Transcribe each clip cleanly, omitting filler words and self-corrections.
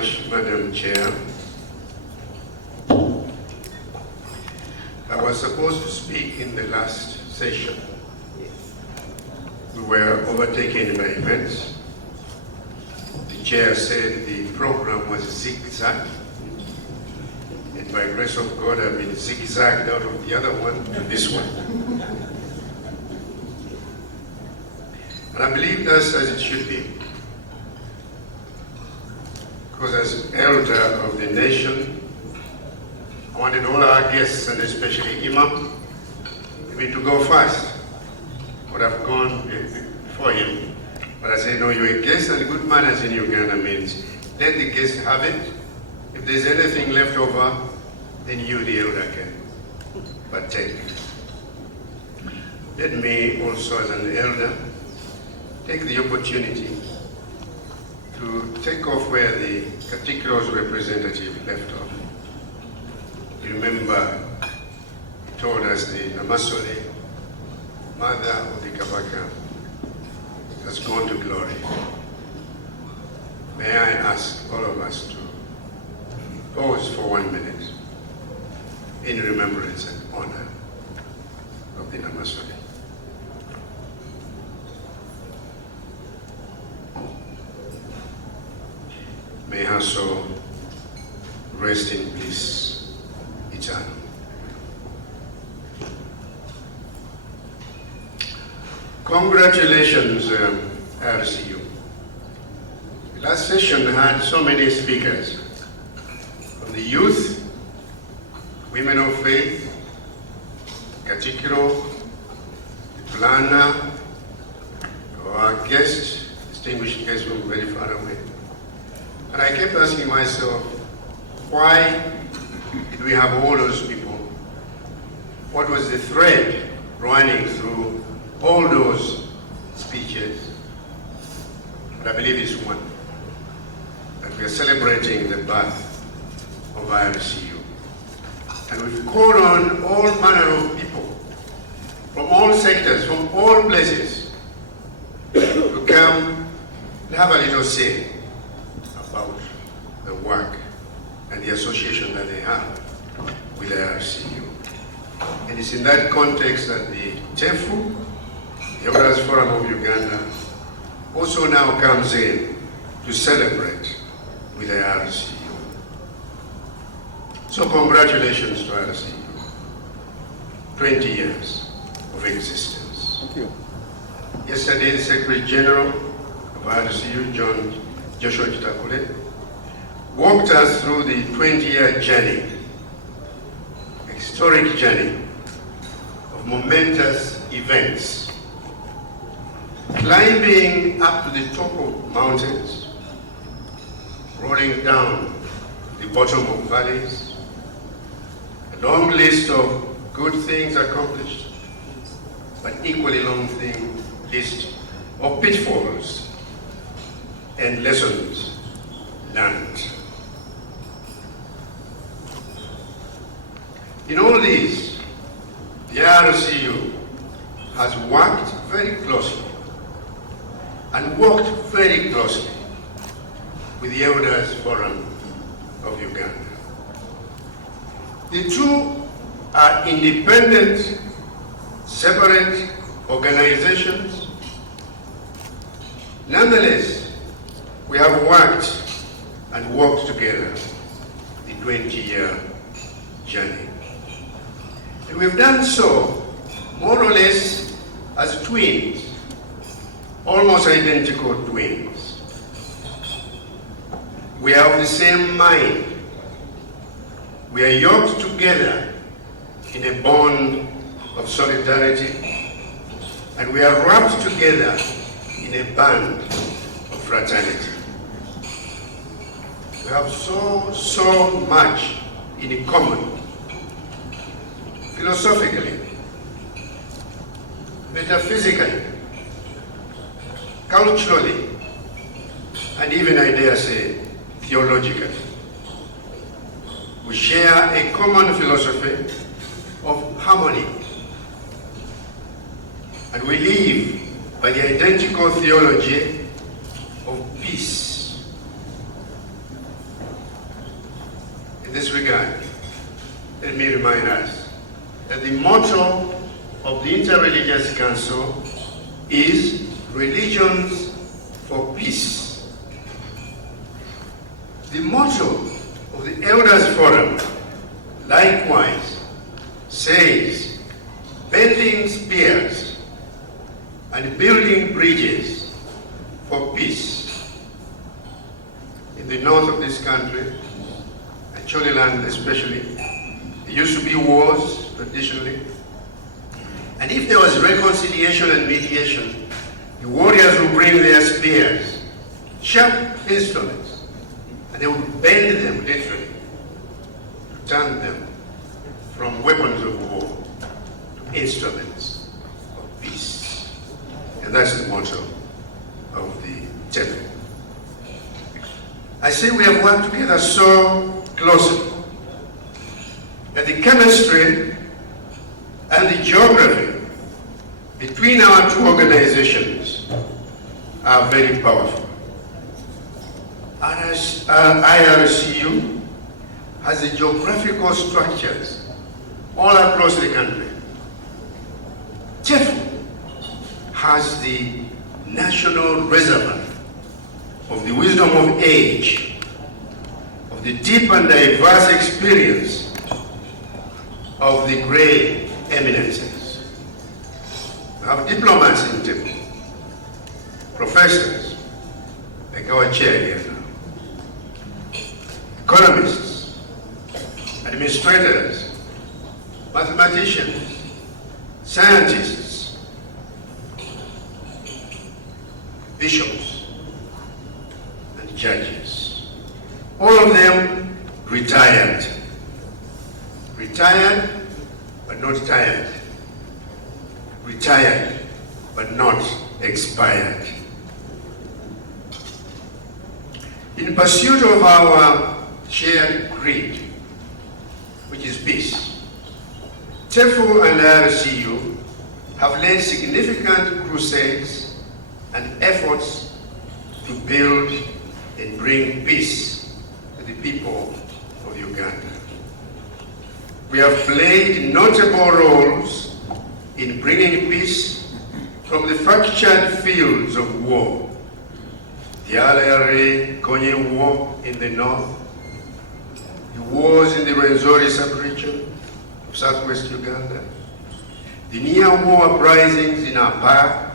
much, Madam Chair. I was supposed to speak in the last session. We were overtaken by events. The chair said the program was zigzag. And by grace of God, I've been zigzagged out of the other one to this one. And I believe that's as it should be. Because as elder of the nation, I wanted all our guests, and especially Imam, to go first. Would have gone before him. But I said, no, you're a guest, and good manners in Uganda means let the guest have it. If there's anything left over, then you, the elder, can partake. Let me also, as an elder, take the opportunity to take off where the Katikkir's representative left off. You remember, he told us the Namasole, mother of the Kabaka, has gone to glory. May I ask all of us to pause for 1 minute in remembrance and honor of the Namasole. May her soul rest in bliss eternal. Congratulations, RCU. The last session had so many speakers, from the youth, women of faith, Katikkiro, the planner, our guest, distinguished guest from very far away. And I kept asking myself, why did we have all those people? What was the thread running through all those speeches? But I believe it's one, that we are celebrating the birth of IRCU. And we've called on all manner of people from all sectors, from all places, to come and have a little say about the work and the association that they have with the IRCU. And it's in that context that the TEFU, the Elders Forum of Uganda, also now comes in to celebrate with the IRCU. So congratulations to IRCU. 20 years of existence. Thank you. Yesterday, the Secretary General of IRCU, Joshua Chitakule, walked us through the 20-year journey, historic journey of momentous events, climbing up to the top of mountains, rolling down the bottom of valleys, a long list of good things accomplished, but equally long list of pitfalls and lessons learned. In all these, the IRCU has worked very closely and worked very closely with the Elders Forum of Uganda. The two are independent, separate organizations. Nonetheless, we have worked and worked together the 20-year journey. And we've done so more or less as twins, almost identical twins. We are of the same mind. We are yoked together in a bond of solidarity, and we are wrapped together in a band of fraternity. We have so much in common, philosophically, metaphysically, culturally, and even, I dare say, theologically. We share a common philosophy of harmony, and we live by the identical theology of peace. me remind us that the motto of the Interreligious Council is Religions for Peace. The motto of the Elders Forum likewise says, bending spears and building bridges for peace. In the north of this country, and Choliland especially, there used to be wars traditionally. And if there was reconciliation and mediation, the warriors would bring their spears, sharp instruments, and they would bend them literally to turn them from weapons of war to instruments of peace. And that's the motto of the temple. I say we have worked together so closely that the chemistry and the geography between our two organizations are very powerful. IRCU has the geographical structures all across the country. TEFU has the national reservoir of the wisdom of age, of the deep and diverse experience of the great eminences. We have diplomats in TEFU, professors, like our chair here now, economists, administrators, mathematicians, scientists, bishops, and judges. All of them retired. Retired, but not tired. Retired, but not expired. In pursuit of our shared creed, which is peace, TEFU and IRCU have led significant crusades and efforts to build and bring peace to the people of Uganda. We have played notable roles in bringing peace from the fractured fields of war. The LRA-Konye War in the north, the wars in the Rwenzori sub-region of southwest Uganda, the near-war uprisings in Apar,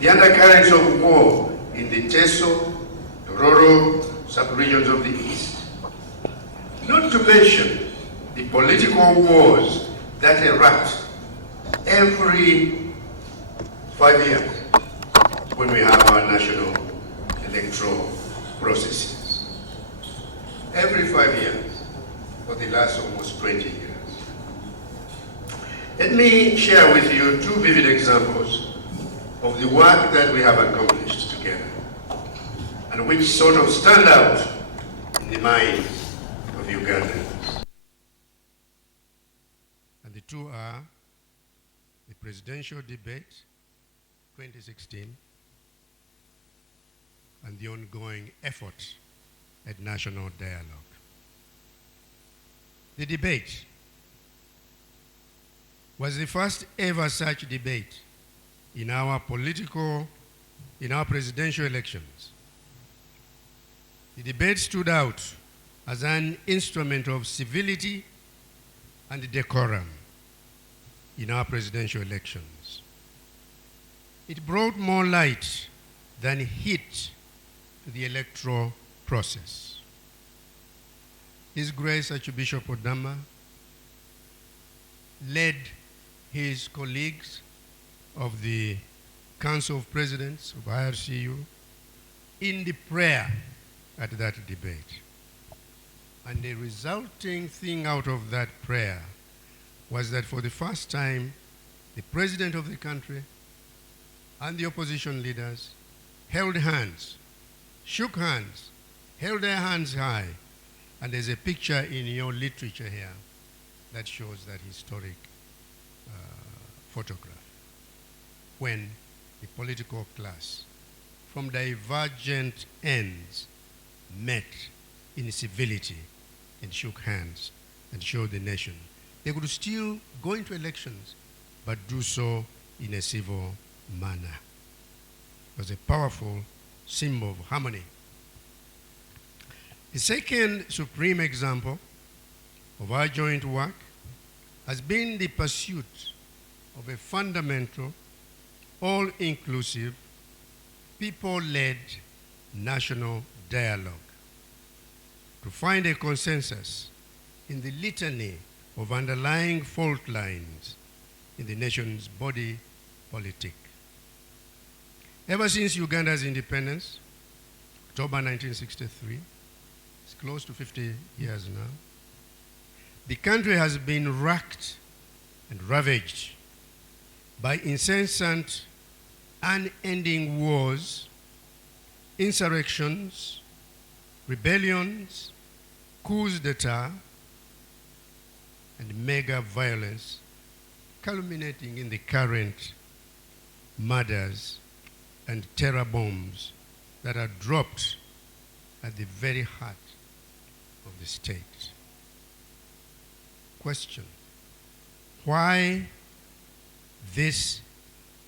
the undercurrents of war in the Teso, Roro sub-regions of the east. Not to mention the political wars that erupt every 5 years when we have our national electoral processes. Every 5 years for the last almost 20 years. Let me share with you two vivid examples of the work that we have accomplished together and which sort of stand out in the minds of Ugandans. And the two are the presidential debate 2016 and the ongoing effort at national dialogue. The debate was the first ever such debate in our presidential elections. The debate stood out as an instrument of civility and decorum in our presidential elections. It brought more light than heat to the electoral process. His Grace Archbishop Odama led his colleagues of the Council of Presidents of IRCU in the prayer at that debate. And the resulting thing out of that prayer was that for the first time, the President of the country and the opposition leaders held hands, shook hands, held their hands high, and there's a picture in your literature here that shows that historic photograph when the political class from divergent ends met in civility and shook hands and show the nation. They could still go into elections, but do so in a civil manner. It was a powerful symbol of harmony. The second supreme example of our joint work has been the pursuit of a fundamental, all-inclusive, people-led national dialogue to find a consensus in the litany of underlying fault lines in the nation's body politic. Ever since Uganda's independence, October 1963, it's close to 50 years now, the country has been racked and ravaged by incessant, unending wars, insurrections, rebellions, coups d'etat, and mega violence, culminating in the current murders and terror bombs that are dropped at the very heart of the state. Question: why this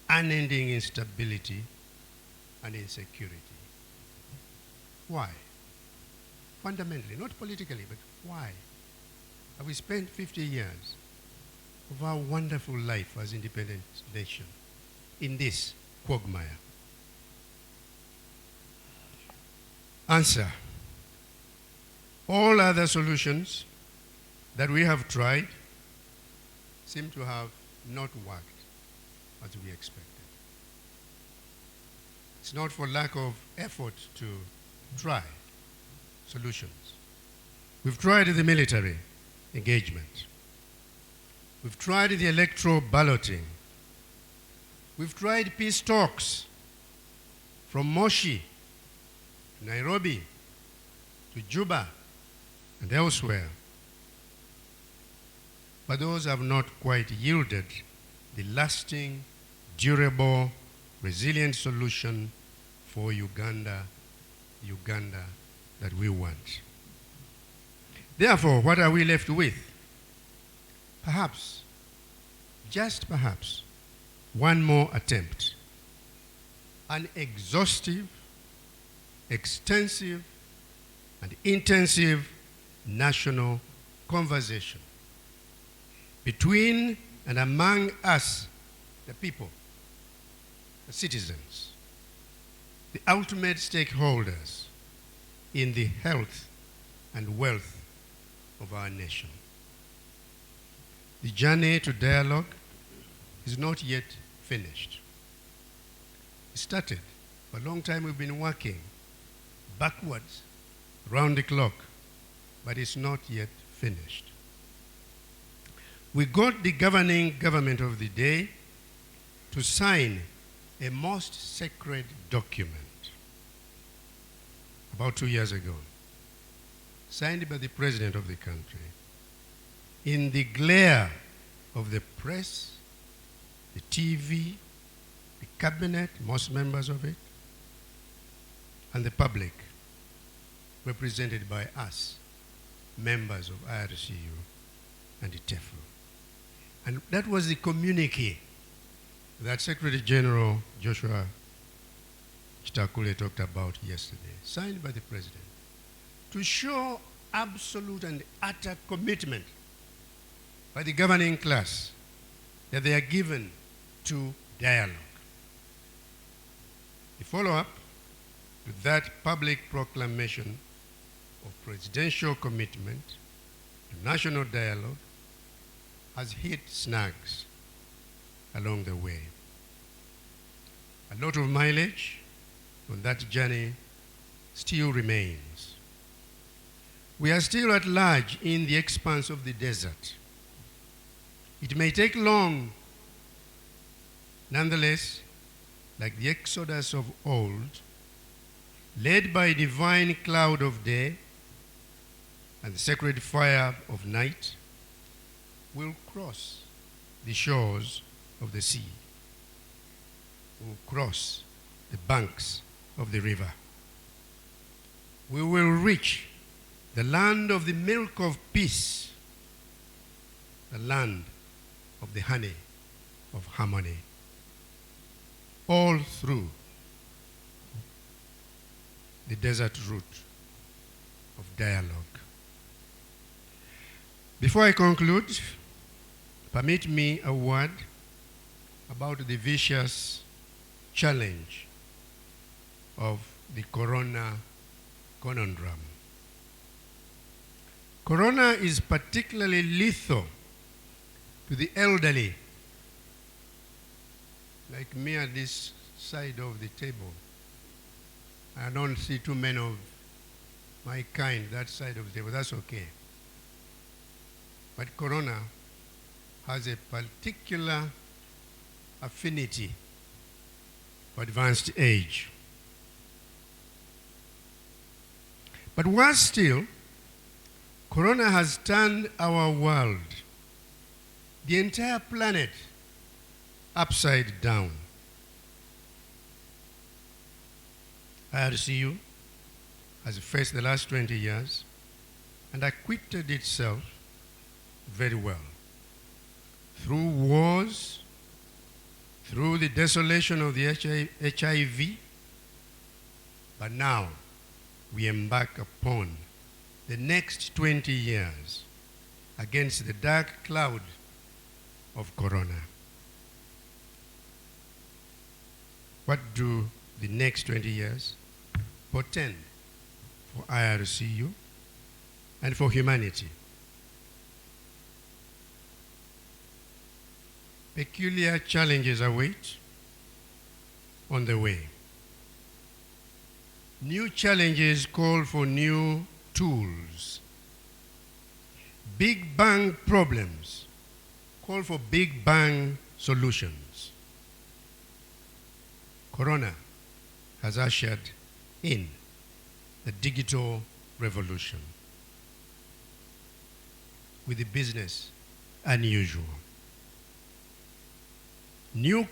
unending instability and insecurity? Why? Fundamentally, not politically, but why? Have we spent 50 years of our wonderful life as independent nation in this quagmire? Answer: all other solutions that we have tried seem to have not worked as we expected. It's not for lack of effort to try solutions. We've tried the military engagement. We've tried the electoral balloting. We've tried peace talks from Moshi, Nairobi, to Juba, and elsewhere. But those have not quite yielded the lasting, durable, resilient solution for Uganda that we want. Therefore, what are we left with? Perhaps, just perhaps, one more attempt. An exhaustive, extensive, and intensive national conversation between and among us, the people, the citizens, the ultimate stakeholders in the health and wealth of our nation. The journey to dialogue is not yet finished. It started. For a long time we've been working backwards, round the clock, but it's not yet finished. We got the governing government of the day to sign a most sacred document about 2 years ago, signed by the president of the country, in the glare of the press, the TV, the cabinet, most members of it, and the public, represented by us, members of IRCU and the TEFU. And that was the communique that Secretary General Joshua Chitakule talked about yesterday, signed by the President, to show absolute and utter commitment by the governing class that they are given to dialogue. The follow-up to that public proclamation of presidential commitment to national dialogue has hit snags along the way. A lot of mileage on that journey still remains. We are still at large in the expanse of the desert. It may take long. Nonetheless, like the exodus of old, led by a divine cloud of day and the sacred fire of night, we'll cross the shores of the sea. We'll cross the banks of the river. We will reach the land of the milk of peace the land of the honey of harmony, all through the desert route of dialogue. Before I conclude, permit me a word about the vicious challenge of the Corona conundrum. Corona is particularly lethal to the elderly, like me at this side of the table. I don't see too many of my kind that side of the table. That's okay. But Corona has a particular affinity for advanced age. But worse still, Corona has turned our world, the entire planet, upside down. IRCU has faced the last 20 years and acquitted itself very well. Through wars, through the desolation of the HIV, but now we embark upon the next 20 years against the dark cloud of Corona. What do the next 20 years portend for IRCU and for humanity? Peculiar challenges await on the way. New challenges call for new tools. Big bang problems call for big bang solutions. Corona has ushered in the digital revolution with the business unusual. New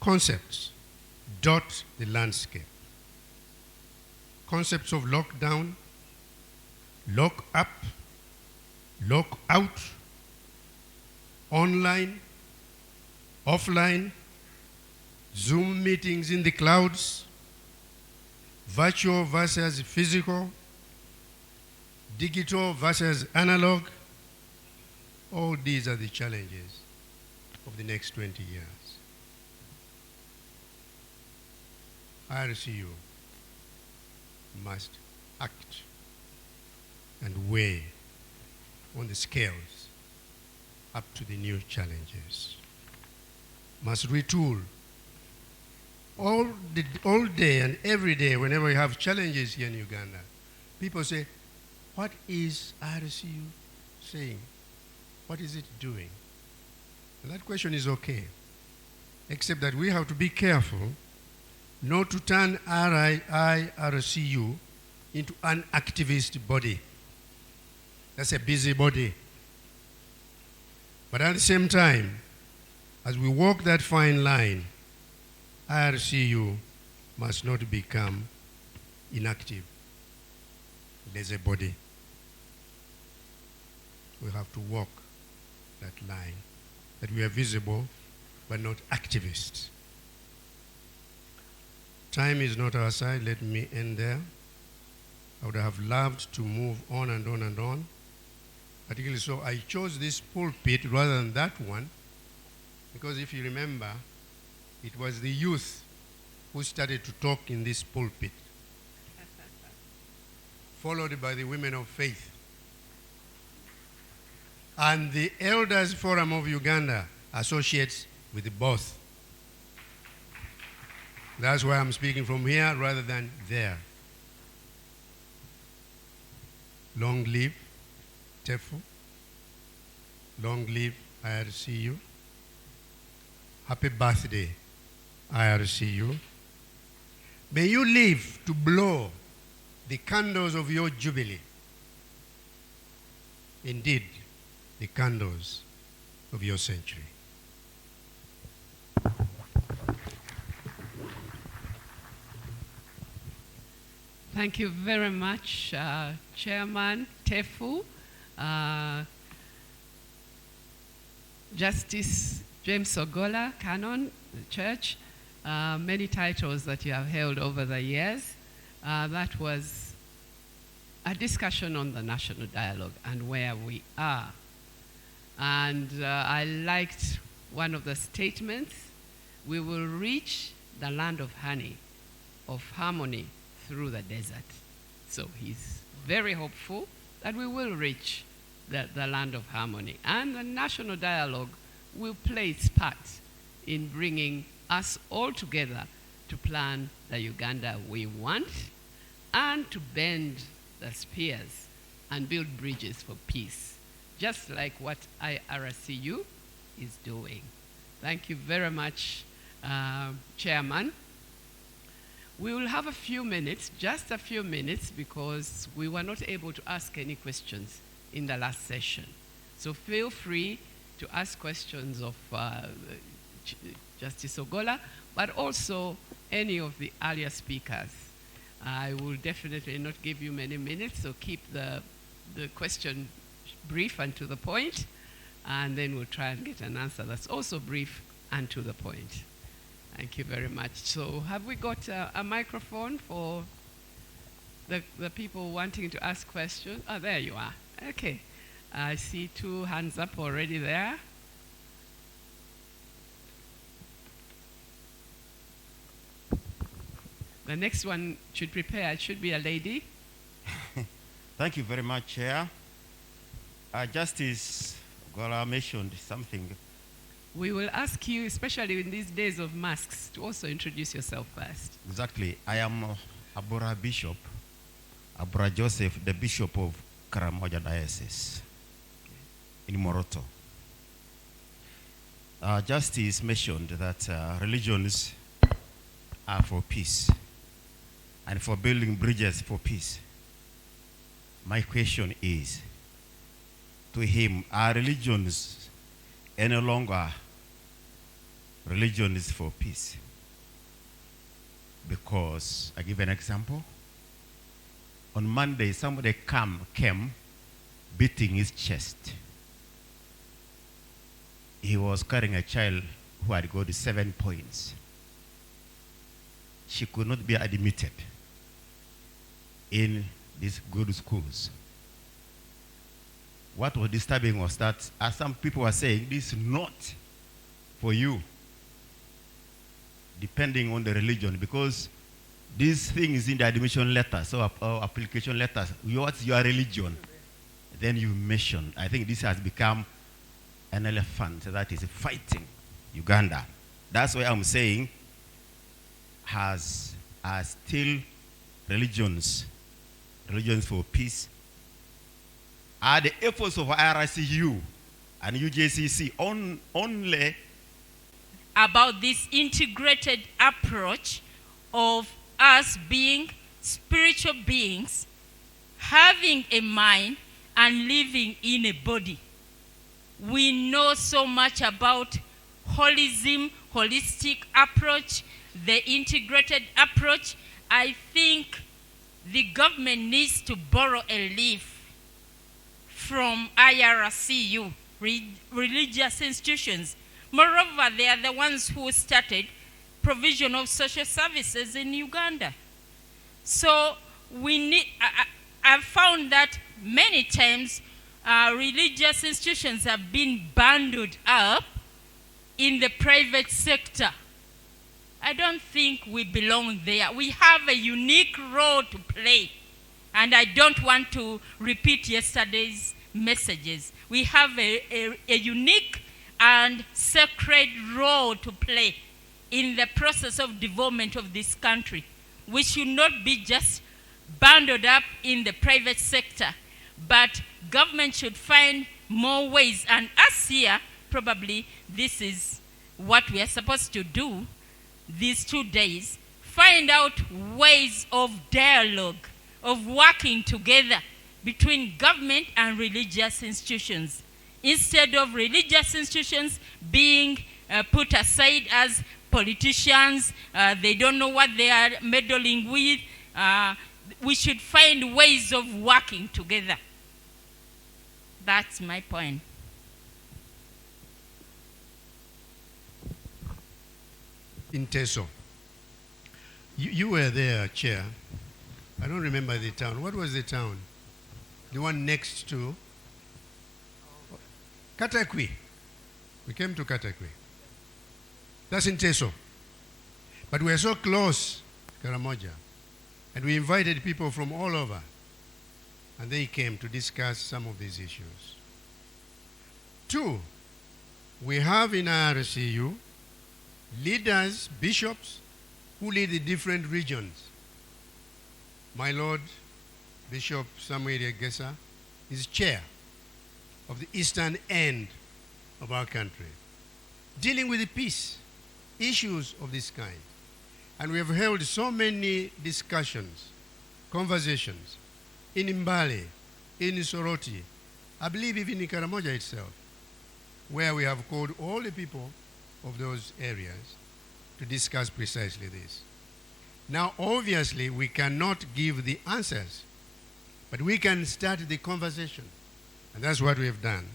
concepts dot the landscape. Concepts of lockdown, lock up, lock out, online, offline, Zoom meetings in the clouds, virtual versus physical, digital versus analog. All these are the challenges of the next 20 years. IRCU must act and weigh on the scales up to the new challenges. Must retool all day and every day whenever we have challenges here in Uganda. People say, what is IRCU saying? What is it doing? And that question is okay, except that we have to be careful not to turn IRCU into an activist body. That's a busy body. But at the same time, as we walk that fine line, IRCU must not become inactive. There's a body. We have to walk that line, that we are visible but not activists. Time is not our side. Let me end there. I would have loved to move on and on and on. Particularly so, I chose this pulpit rather than that one, because if you remember, it was the youth who started to talk in this pulpit, followed by the women of faith. And the Elders Forum of Uganda associates with both. That's why I'm speaking from here rather than there. Long live TEFU. Long live IRCU. Happy birthday, IRCU. May you live to blow the candles of your jubilee. Indeed, the candles of your century. Thank you very much, Chairman TEFU. Justice James Ogola, Canon, the church, many titles that you have held over the years. That was a discussion on the national dialogue and where we are. And I liked one of the statements: we will reach the land of honey, of harmony through the desert. So he's very hopeful that we will reach the land of harmony. And the national dialogue will play its part in bringing us all together to plan the Uganda we want and to bend the spears and build bridges for peace, just like what IRCU is doing. Thank you very much, Chairman. We will have a few minutes, just a few minutes, because we were not able to ask any questions in the last session. So feel free to ask questions of Justice Ogola, but also any of the earlier speakers. I will definitely not give you many minutes, so keep the question brief and to the point, and then we'll try and get an answer that's also brief and to the point. Thank you very much. So have we got a microphone for the people wanting to ask questions? Oh, there you are. Okay. I see 2 hands up already there. The next one should prepare. It should be a lady. Thank you very much, Chair. Justice Ogola mentioned something. We will ask you, especially in these days of masks, to also introduce yourself first. Exactly. I am Abura Bishop, Abura Joseph, the Bishop of Karamoja Diocese in Moroto. Justice mentioned that religions are for peace and for building bridges for peace. My question is, to him, are religions any longer religions for peace? Because, I give an example. On Monday, somebody came beating his chest. He was carrying a child who had got 7 points. She could not be admitted in these good schools. What was disturbing was that, as some people were saying, this is not for you, depending on the religion, because these things in the admission letters or application letters, what's your religion? Then you mention, I think this has become an elephant that is fighting Uganda. That's why I'm saying, are still religions for peace? Are the efforts of IRCU and UJCC only about this integrated approach of us being spiritual beings, having a mind and living in a body? We know so much about holism, holistic approach, the integrated approach. I think the government needs to borrow a leaf from IRCU, religious institutions. Moreover, they are the ones who started provision of social services in Uganda. So we need, I've found that many times religious institutions have been bundled up in the private sector. I don't think we belong there. We have a unique role to play. And I don't want to repeat yesterday's messages. We have a unique and sacred role to play in the process of development of this country. We should not be just bundled up in the private sector, but government should find more ways. And us here, probably this is what we are supposed to do these 2 days, find out ways of dialogue, of working together between government and religious institutions. Instead of religious institutions being put aside as politicians, they don't know what they are meddling with, we should find ways of working together. That's my point. in Teso. You were there, Chair. I don't remember the town. What was the town? The one next to Katakwi. We came to Katakwi. That's in Teso. But we are so close, Karamoja. And we invited people from all over. And they came to discuss some of these issues. 2, we have in RCU leaders, bishops, who lead the different regions. My Lord, Bishop Samuel Egesa, is chair of the eastern end of our country, dealing with the peace issues of this kind. And we have held so many discussions, conversations, in Mbale, in Soroti, I believe even in Karamoja itself, where we have called all the people of those areas to discuss precisely this. Now, obviously, we cannot give the answers, but we can start the conversation. And that's what we have done.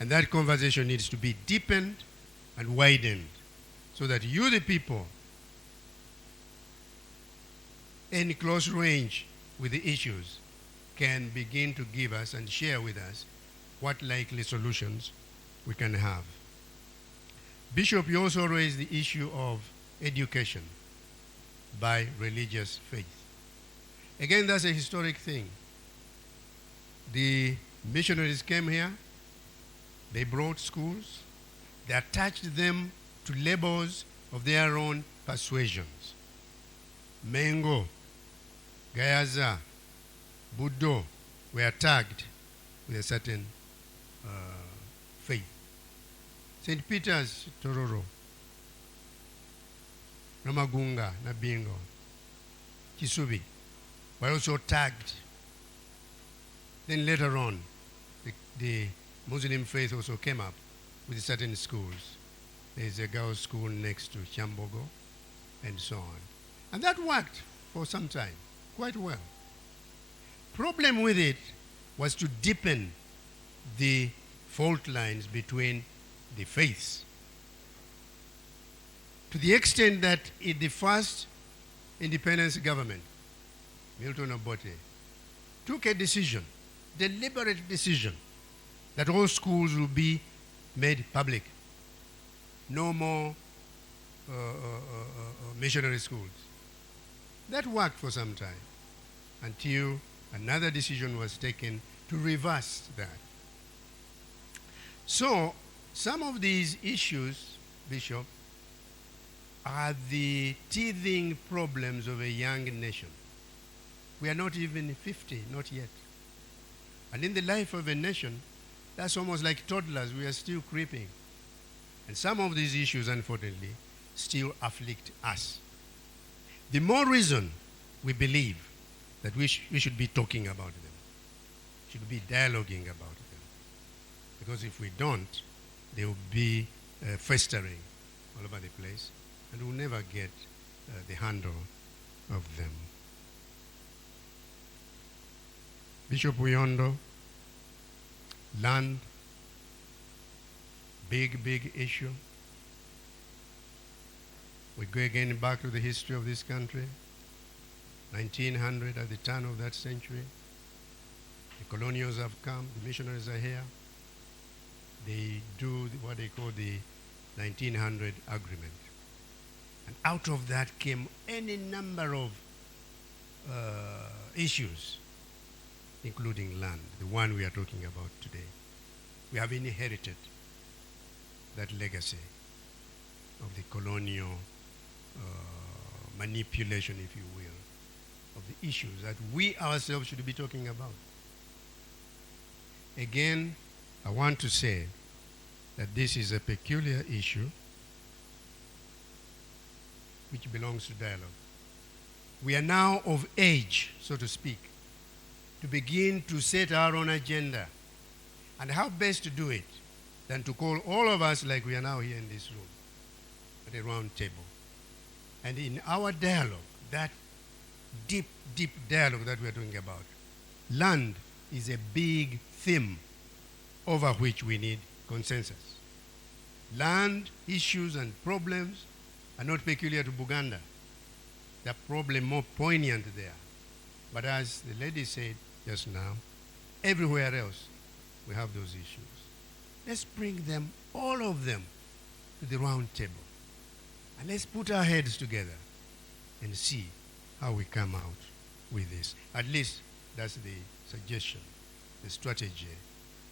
And that conversation needs to be deepened and widened so that you, the people, in close range with the issues, can begin to give us and share with us what likely solutions we can have. Bishop, you also raised the issue of education by religious faith. Again, that's a historic thing. The missionaries came here, they brought schools, they attached them to labels of their own persuasions. Mengo, Gayaza, Buddha were tagged with a certain faith. St. Peter's, Tororo, Ramagunga, Nabingo, Kisubi were also tagged. Then later on, the Muslim faith also came up with certain schools. There's a girls' school next to Chambogo, and so on. And that worked for some time, quite well. Problem with it was to deepen the fault lines between the faiths, to the extent that in the first independence government, Milton Obote took a decision, deliberate decision, that all schools will be made public. No more missionary schools. That worked for some time until another decision was taken to reverse that. So, some of these issues, Bishop, are the teething problems of a young nation. We are not even 50, not yet. And in the life of a nation, that's almost like toddlers. We are still creeping. And some of these issues, unfortunately, still afflict us. The more reason we believe that we should be talking about them, should be dialoguing about them. Because if we don't, they will be festering all over the place, and we'll never get the handle of them. Bishop Uyondo, land, big issue. We go again back to the history of this country. 1900, at the turn of that century, the colonials have come, the missionaries are here. They do what they call the 1900 agreement. And out of that came any number of issues, including land, the one we are talking about today. We have inherited that legacy of the colonial manipulation, if you will, of the issues that we ourselves should be talking about. Again, I want to say that this is a peculiar issue which belongs to dialogue. We are now of age, so to speak, to begin to set our own agenda. And how best to do it than to call all of us, like we are now here in this room, at a round table. And in our dialogue, that deep dialogue that we are talking about, land is a big theme over which we need consensus. Land issues and problems are not peculiar to Uganda. The problem more poignant there. But as the lady said just now, everywhere else we have those issues. Let's bring them, all of them, to the round table. And let's put our heads together and see how we come out with this. At least that's the suggestion, the strategy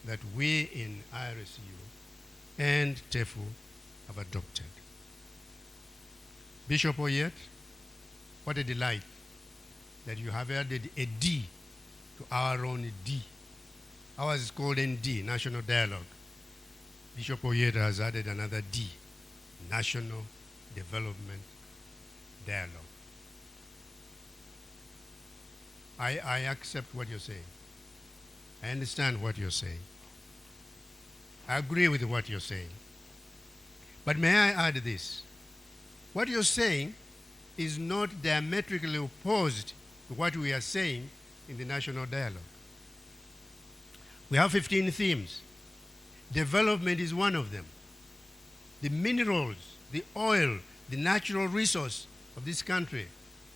that we in IRSU and TEFU have adopted. Bishop Oyet, what a delight that you have added a D to our own D. Ours is called ND, National Dialogue. Bishop Oyet has added another D, National Development Dialogue. I accept what you're saying. I understand what you're saying. I agree with what you're saying. But may I add this? What you're saying is not diametrically opposed to what we are saying in the National Dialogue. We have 15 themes. Development is one of them. The minerals, the oil, the natural resource of this country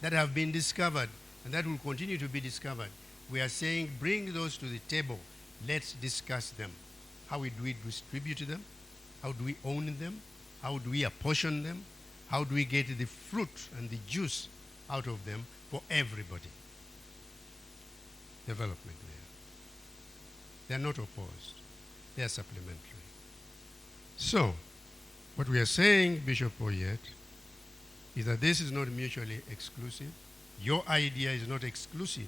that have been discovered and that will continue to be discovered, we are saying bring those to the table. Let's discuss them. How do we distribute them? How do we own them? How do we apportion them? How do we get the fruit and the juice out of them for everybody? Development there. They are not opposed. They are supplementary. So, what we are saying, Bishop Oyet, is that this is not mutually exclusive. Your idea is not exclusive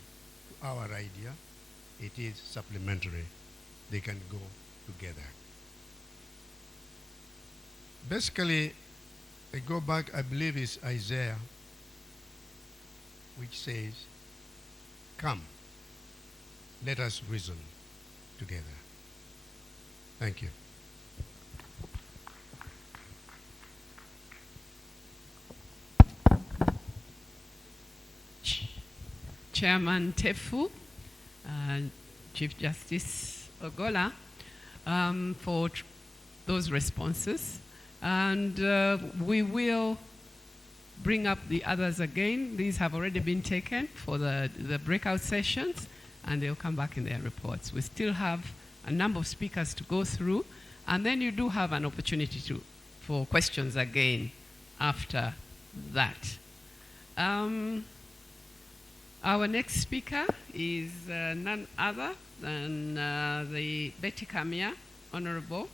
to our idea. It is supplementary. They can go together. Basically, I go back, I believe it's Isaiah, which says, come, let us reason together. Thank you. Chairman Tefu, Chief Justice Ogola, for those responses. And we will bring up the others again. These have already been taken for the breakout sessions, and they'll come back in their reports. We still have a number of speakers to go through, and then you do have an opportunity for questions again after that. Our next speaker is none other than the Betty Kamia, Honorable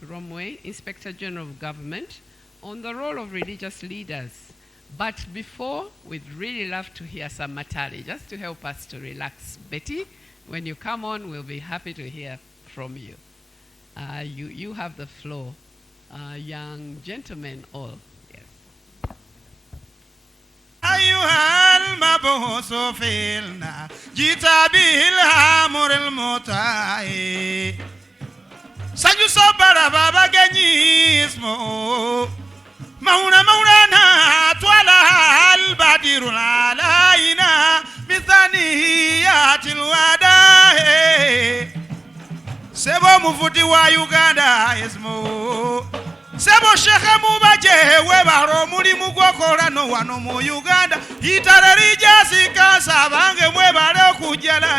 Turomwe, Inspector General of Government, on the role of religious leaders. But before, we'd really love to hear some Matali, just to help us to relax. Betty, when you come on, we'll be happy to hear from you. You have the floor. Young gentlemen all. أيها المبعوث فينا جئت به الأمر المتاع سنجو صبر بابا جنيسمو مولانا طولها البدير علينا بثنيات الوداع سبو مفوتي ويوغندا اسمو Sebo shekhe mubaje webaro muri mugokora no wano mu Uganda itarari jasika sabange mwebare kujala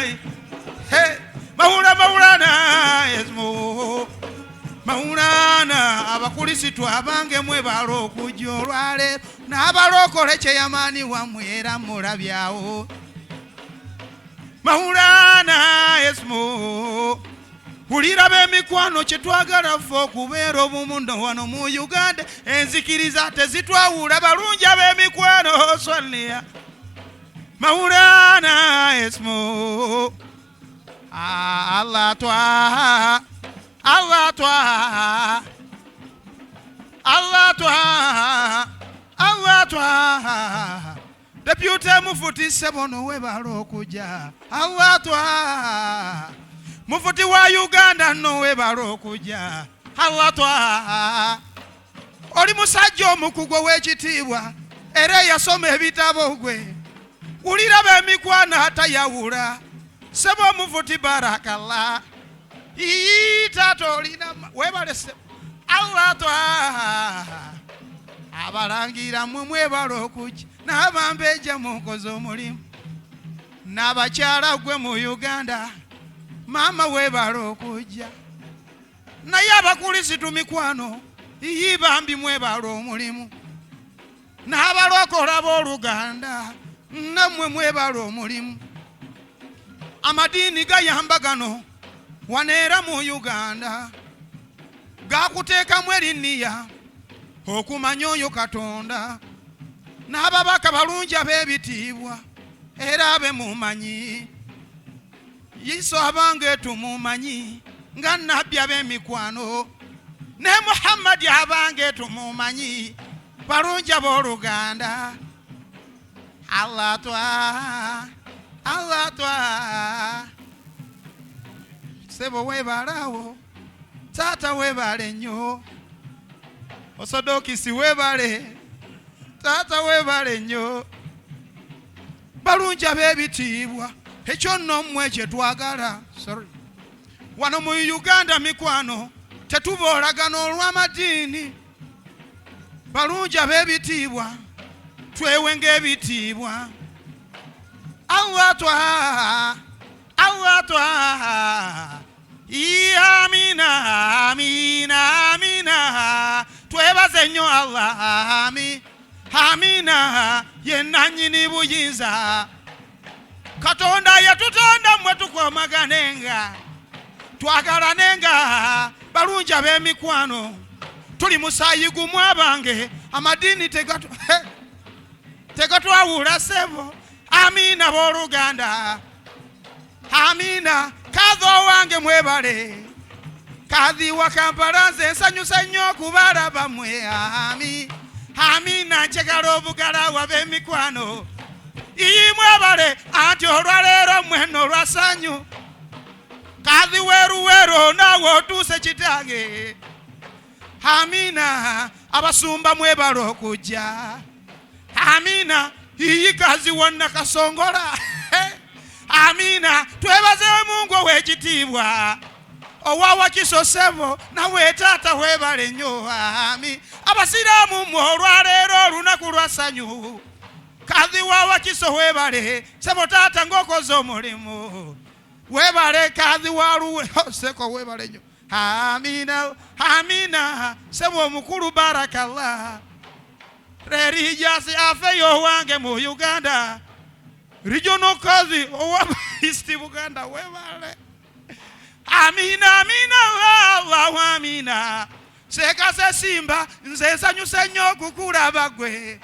he maulana esmo maulana abakulisi twabange mwebaro kujolwale nabarokole cheyamani wa mwera murabyawo maulana esmo Hulira b'emikwano kyetwagala ffe okubeera obumu wano mu Uganda enzikiriza tezitwawula balungi ab'emikwano swalia Maulana esmo Allah twa Allah twa Allah twa Allah twa Deputy Mufuti Sebono webalo okuja Allah twa Mufuti wa Uganda no webalo kuja hawatwa oli musajja omukugo w'ekitiibwa era yasoma ebitabo gwe ulira b'emikwano hata yawula sebo mufuti barakalla tato olina webalese hawatwa abalangira mmwe mwebala okujja n'abambeeja mukoze omulimu n'abakyala gwe mu Uganda maama weebala okujja naye abakulisitu mikwano bambi mwebala omulimu n'abalokola b'Oluganda nammwe mwebala omulimu amadiini gayamba gano waneera mu Uganda gakuteekamu erinnya okumanya oyo Katonda n'ababaka balungi ab'ebitiibwa era abe mumanyi Yesu abange tumumanyi nga nnabbi ab'emikwano ne Muhammadi abange tumumanyi balungi ab'Oluganda Allah twa sebo webalawo taata webale nnyo Osodokisi webale taata webale nnyo balungi ab'ebitiibwa ekyo nno mmwe kye twagala wano mu Uganda mikwano tetuboolagana olw'amadiini balungi ab'ebitiibwa twewenga ebitiibwa Allah twa amina amina amina twebaze nnyo Allah amina ye nannyini buyinza Katonda yatutonda mmwe tukomaganenga twagalanenga balungi ab'emikwano tuli musaayi gumu abange amadiini tegatwawula sebo amina b'Oluganda amina kadhi owange mwebale kadhi wa Kampala nze nsanyusa nnyo okubalaba mmwe amina njagala obugala ab'emikwano mwebale anti olwaleero mmwe nno olwasanyu kadhi weruwero naawe otuuse kitange amina abasumba mwebale okujja amina kazi wonna kasongola amina twebaze Mungu ow'ekitiibwa owawa kisosebo nawe taata webale nnyo abasiraamu mmwe olwaleero olunaku lwa ssanyu kadhi wawa kiso webale sebo taata ng'okoze omulimu webale kadhi waluwe seko webale nnyo amina sebo omukulu barakallah religious afeyo wange mu Uganda regional kadhi owa East Buganda webale amina Allah amina sekase simba nze nsanyusa nnyo okukulaba gwe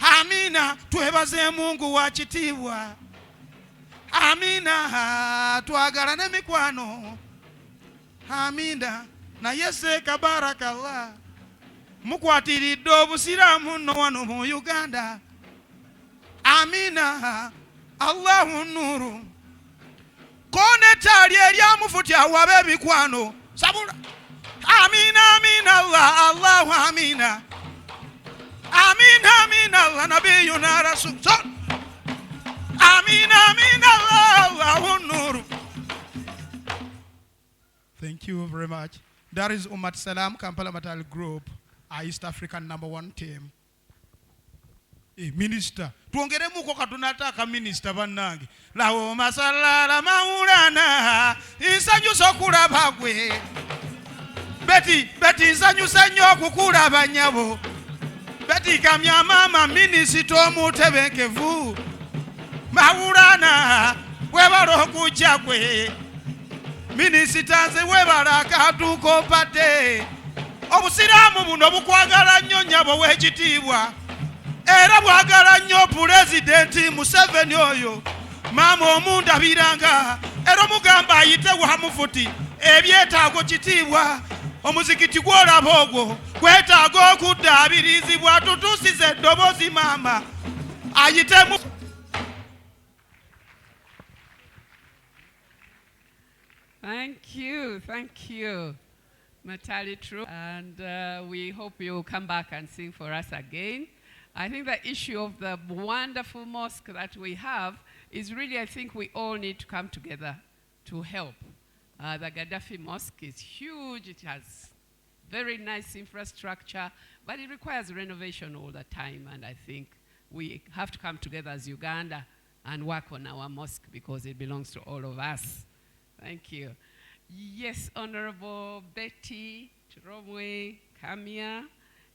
amina twebaze Mungu wa kitiibwa amina twagala n'emikwano amina naye seeka barakallah mukwatiridde obusiraamu nno wano mu Uganda amina Allahu nuru kone ttaali eryamufutya wabe ebikwano sabula amina Allahu amina Allah nabiyuna rasul amina Allahu nuru. Thank you very much. That is Umat Salam Kampala Matal Group, our East African #1 team. Minister tuongere muko katunataka minister bannange lawo masalala maulana insanyusa okulaba gwe beti insanyusa nnyo okukulaba nnyabo beti kamya mama minisita omutebenkevu maulana webala okujja gwe minisita nze webala akatuuko mpadde obusiraamu buno bukwagala nnyo nnyabo w'ekitiibwa era bwagala nnyo pulezidenti Museveni oyo maama omundabiranga era mugamba ayite wamufuti ebyetaago kitiibwa omuzikiti gwolaba ogwo gwetaaga okuddaabirizibwa tutuusize eddoboozi maama ayitemu. Thank you, Matali True, and we hope you'll come back and sing for us again. I think the issue of the wonderful mosque that we have is really, I think we all need to come together to help. The Gaddafi Mosque is huge. It has very nice infrastructure, but it requires renovation all the time, and I think we have to come together as Uganda and work on our mosque because it belongs to all of us. Thank you. Yes, Honorable Betty Chiromwe Kamia.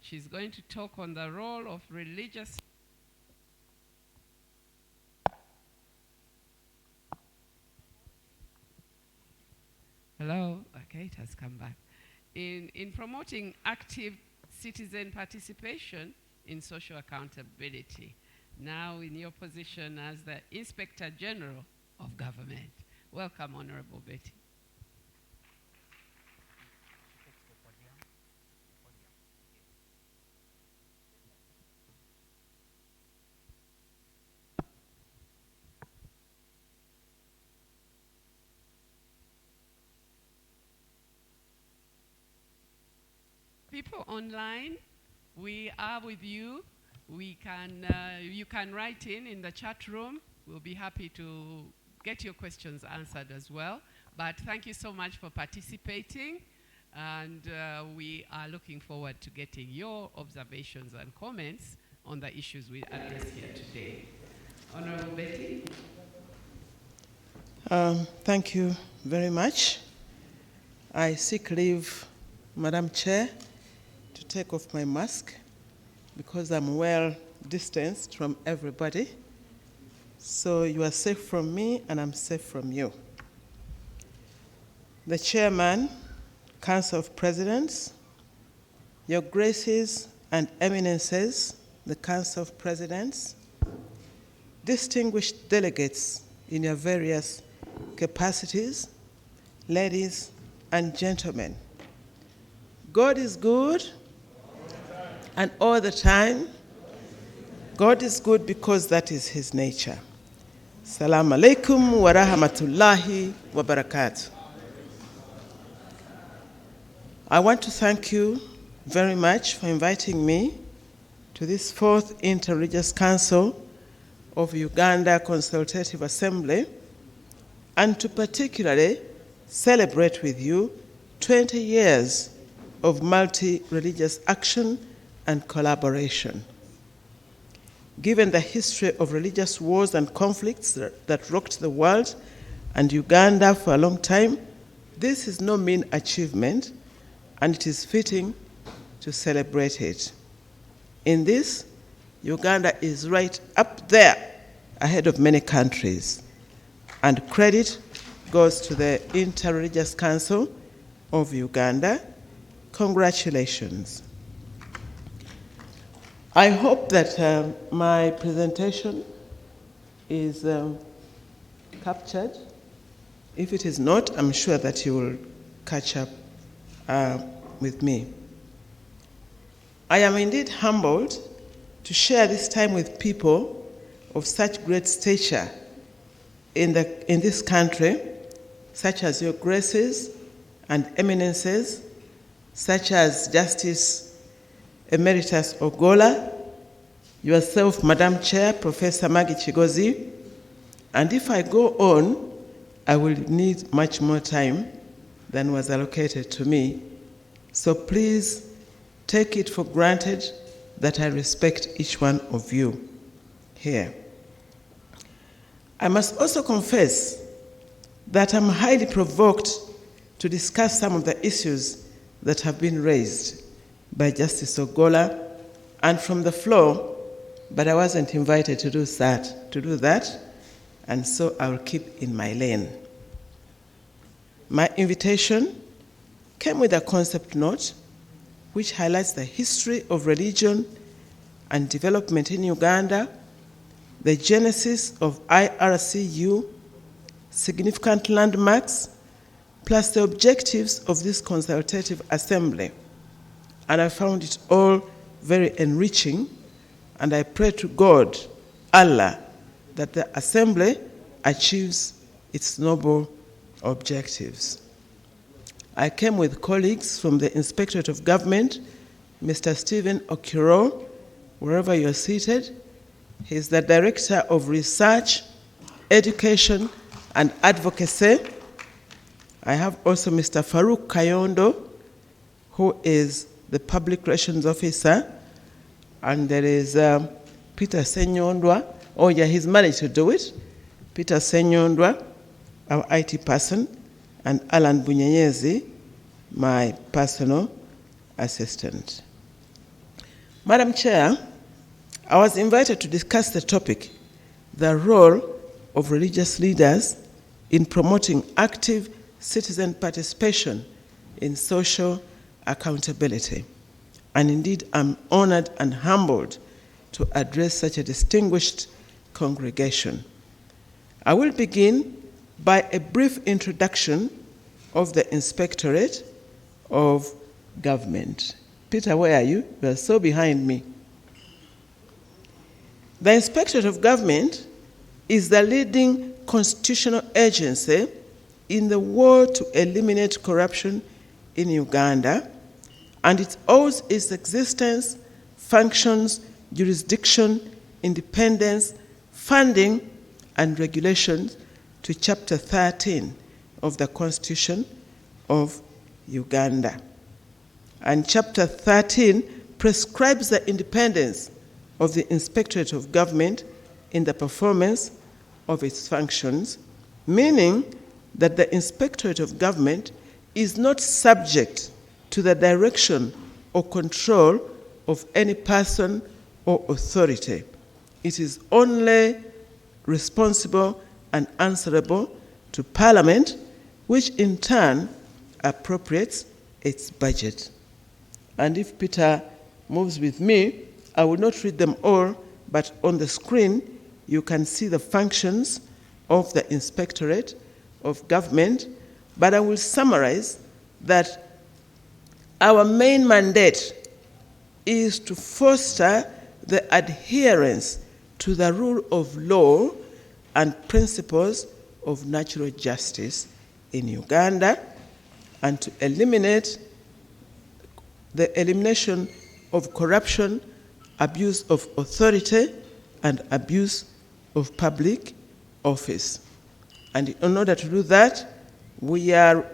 She's going to talk on the role of religious. Hello, okay, it has come back. In promoting active citizen participation in social accountability, now in your position as the Inspector General of Government. Welcome, Honorable Betty. People online, we are with you. You can write in the chat room. We'll be happy to get your questions answered as well. But thank you so much for participating. And we are looking forward to getting your observations and comments on the issues we address here today. Honorable Betty. Thank you very much. I seek leave, Madam Chair, to take off my mask because I'm well distanced from everybody. So you are safe from me and I'm safe from you. The Chairman, Council of Presidents, Your Graces and Eminences, the Council of Presidents, distinguished delegates in your various capacities, ladies and gentlemen. God is good, and all the time. God is good because that is his nature. Assalamu alaikum wa rahmatullahi wa barakatuh. I want to thank you very much for inviting me to this 4th Interreligious Council of Uganda Consultative Assembly, and to particularly celebrate with you 20 years of multi-religious action and collaboration. Given the history of religious wars and conflicts that rocked the world and Uganda for a long time, this is no mean achievement, and it is fitting to celebrate it. In this, Uganda is right up there, ahead of many countries, and credit goes to the Interreligious Council of Uganda. Congratulations. I hope that my presentation is captured. If it is not, I'm sure that you will catch up with me. I am indeed humbled to share this time with people of such great stature in this country, such as Your Graces and Eminences, such as Justice Emeritus Ogola, yourself, Madam Chair, Professor Maggie Chigozi, and if I go on, I will need much more time than was allocated to me. So please take it for granted that I respect each one of you here. I must also confess that I'm highly provoked to discuss some of the issues that have been raised by Justice Ogola and from the floor, but I wasn't invited to do that, and so I'll keep in my lane. My invitation came with a concept note which highlights the history of religion and development in Uganda, the genesis of IRCU, significant landmarks, plus the objectives of this consultative assembly. And I found it all very enriching, and I pray to God, Allah, that the assembly achieves its noble objectives. I came with colleagues from the Inspectorate of Government, Mr. Stephen Okiro, wherever you're seated. He's the Director of Research, Education, and Advocacy. I have also Mr. Farouk Kayondo, who is the Public Relations Officer, and there is Peter Senyondwa. Oh yeah, he's managed to do it. Peter Senyondwa, our IT person, and Alan Bunyenyezi, my personal assistant. Madam Chair, I was invited to discuss the topic, the role of religious leaders in promoting active citizen participation in social accountability. And indeed, I'm honored and humbled to address such a distinguished congregation. I will begin by a brief introduction of the Inspectorate of Government. Peter, where are you? You are so behind me. The Inspectorate of Government is the leading constitutional agency in the war to eliminate corruption in Uganda, and it owes its existence, functions, jurisdiction, independence, funding, and regulations to Chapter 13 of the Constitution of Uganda. And Chapter 13 prescribes the independence of the Inspectorate of Government in the performance of its functions, meaning that the Inspectorate of Government is not subject to the direction or control of any person or authority. It is only responsible and answerable to Parliament, which in turn appropriates its budget. And if Peter moves with me, I will not read them all, but on the screen you can see the functions of the Inspectorate of Government, but I will summarize that our main mandate is to foster the adherence to the rule of law and principles of natural justice in Uganda, and to eliminate the elimination of corruption, abuse of authority, and abuse of public office. And in order to do that, we are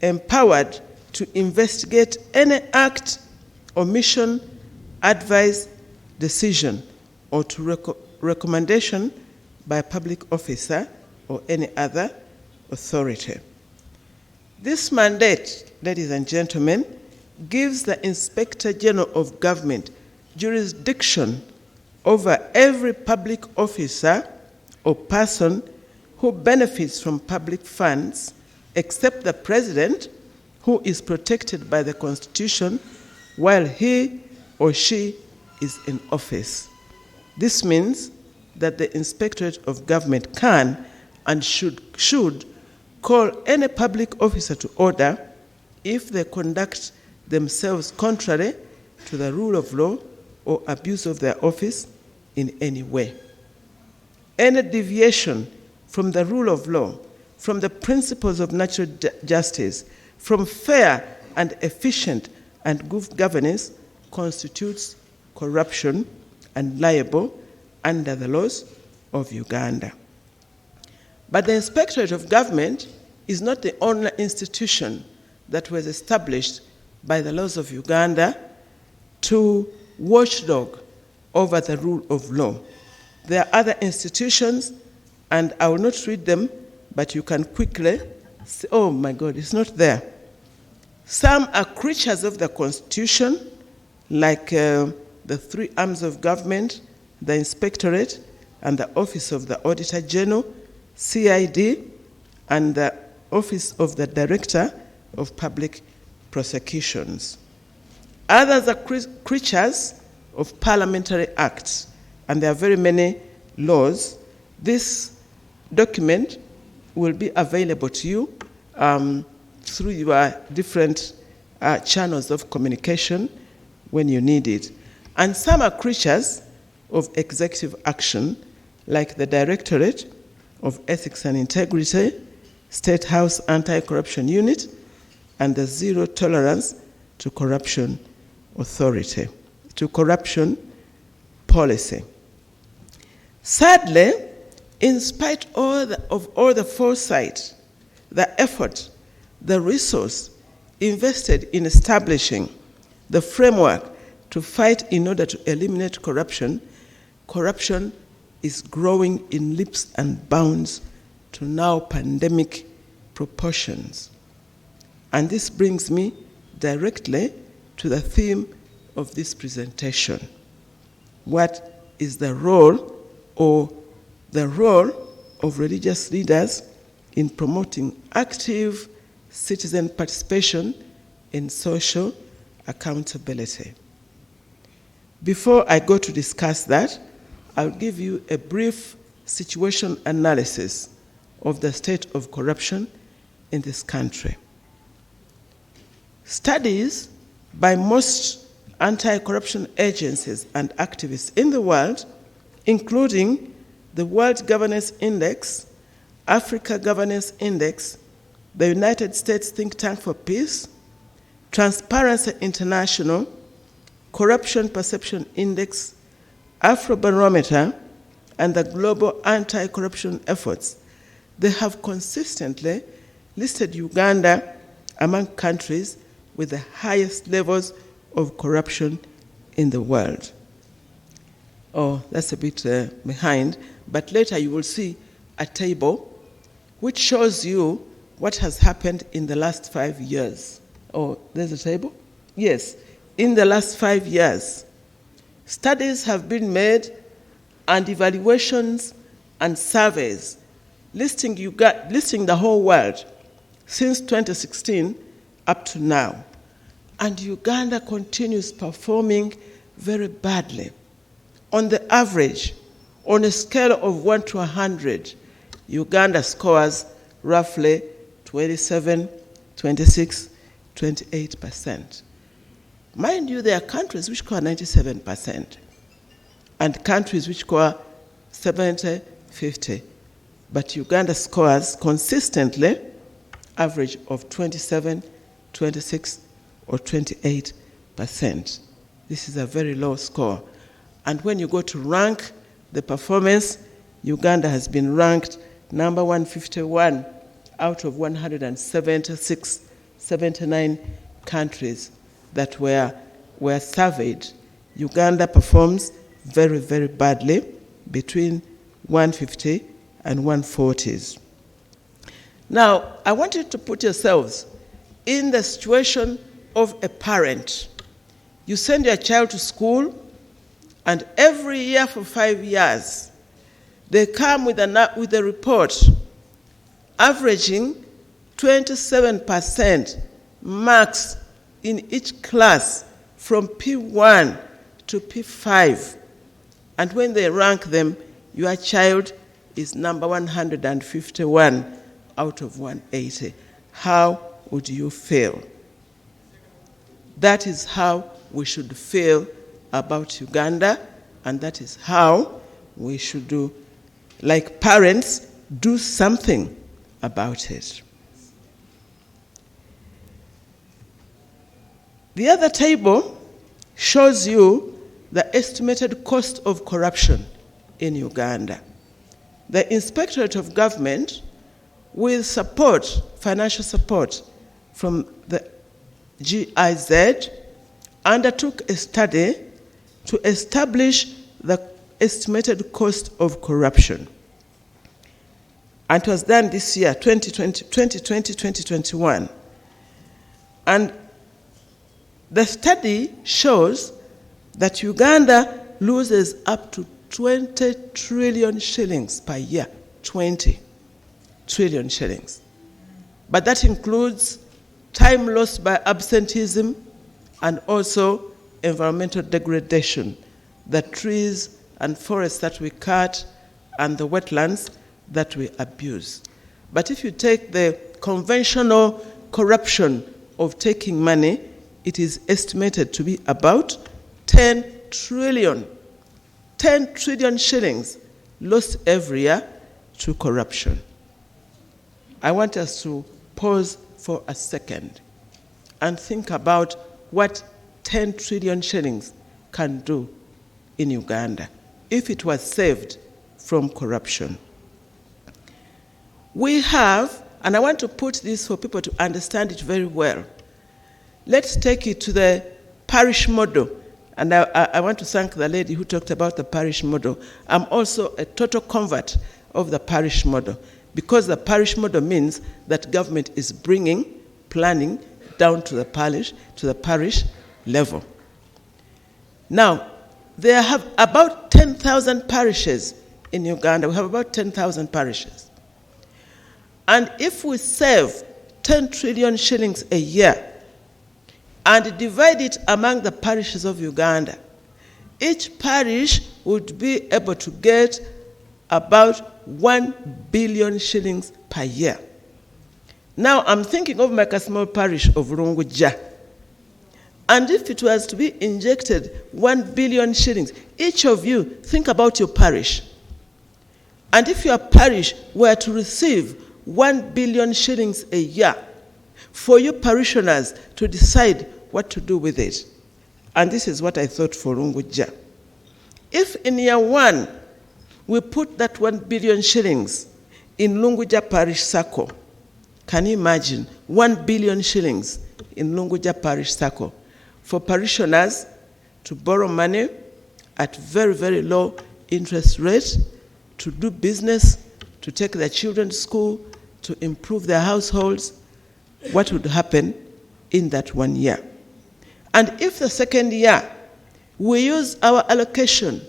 empowered to investigate any act, omission, advice, decision, or to recommendation by a public officer or any other authority. This mandate, ladies and gentlemen, gives the Inspector General of Government jurisdiction over every public officer or person who benefits from public funds, except the President, who is protected by the Constitution while he or she is in office. This means that the Inspectorate of Government can and should call any public officer to order if they conduct themselves contrary to the rule of law or abuse of their office in any way. Any deviation from the rule of law, from the principles of natural justice, from fair and efficient and good governance constitutes corruption and liable under the laws of Uganda. But the Inspectorate of Government is not the only institution that was established by the laws of Uganda to watchdog over the rule of law. There are other institutions, and I will not read them, but you can quickly say, oh my God, it's not there. Some are creatures of the Constitution, like the three arms of government, the Inspectorate, and the Office of the Auditor General, CID, and the Office of the Director of Public Prosecutions. Others are creatures of parliamentary acts, and there are very many laws. This document will be available to you through your different channels of communication when you need it. And some are creatures of executive action, like the Directorate of Ethics and Integrity, State House Anti-Corruption Unit, and the Zero Tolerance to Corruption Authority, to corruption policy. Sadly, in spite of all the foresight, the effort, the resource, invested in establishing the framework to fight in order to eliminate corruption, corruption is growing in leaps and bounds to now pandemic proportions. And this brings me directly to the theme of this presentation. What is the role of religious leaders in promoting active citizen participation in social accountability? Before I go to discuss that, I'll give you a brief situation analysis of the state of corruption in this country. Studies by most anti-corruption agencies and activists in the world, including the World Governance Index, Africa Governance Index, the United States Think Tank for Peace, Transparency International, Corruption Perception Index, Afrobarometer, and the global anti-corruption efforts, they have consistently listed Uganda among countries with the highest levels of corruption in the world. Oh, that's a bit behind, but later you will see a table which shows you what has happened in the last 5 years. Oh, there's a table? Yes, in the last 5 years. Studies have been made and evaluations and surveys listing the whole world since 2016 up to now. And Uganda continues performing very badly. On the average, on a scale of 1 to 100, Uganda scores roughly 27, 26, 28%. Mind you, there are countries which score 97% and countries which score 70, 50. But Uganda scores consistently average of 27, 26, or 28%. This is a very low score. And when you go to rank the performance, Uganda has been ranked number 151 out of 176, 79 countries that were surveyed. Uganda performs very, very badly between 150 and 140s. Now, I want you to put yourselves in the situation of a parent. You send your child to school, and every year for 5 years, they come with a report averaging 27% marks in each class from P1 to P5. And when they rank them, your child is number 151 out of 180. How would you feel? That is how we should feel about Uganda, and that is how we should do, like parents, do something about it. The other table shows you the estimated cost of corruption in Uganda. The Inspectorate of Government, with support, financial support from the GIZ, undertook a study to establish the estimated cost of corruption. And it was done this year, 2020, 2021. And the study shows that Uganda loses up to 20 trillion shillings per year. 20 trillion shillings. But that includes time lost by absenteeism and also environmental degradation, the trees and forests that we cut and the wetlands that we abuse. But if you take the conventional corruption of taking money, it is estimated to be about 10 trillion shillings lost every year to corruption. I want us to pause for a second and think about what 10 trillion shillings can do in Uganda if it was saved from corruption. We have, and I want to put this for people to understand it very well, let's take it to the parish model. And I want to thank the lady who talked about the parish model. I'm also a total convert of the parish model, because the parish model means that government is bringing planning down to the parish level. Now, there have about 10,000 parishes in Uganda. We have about 10,000 parishes. And if we save 10 trillion shillings a year and divide it among the parishes of Uganda, each parish would be able to get about 1 billion shillings per year. Now, I'm thinking of like a small parish of Runguja. And if it was to be injected 1 billion shillings, each of you think about your parish. And if your parish were to receive 1 billion shillings a year, for you parishioners to decide what to do with it. And this is what I thought for Runguja. If in year one, we put that 1 billion shillings in Lunguja Parish Circle, can you imagine 1 billion shillings in Lunguja Parish Circle for parishioners to borrow money at very, very low interest rate, to do business, to take their children to school, to improve their households? What would happen in that 1 year? And if the second year we use our allocation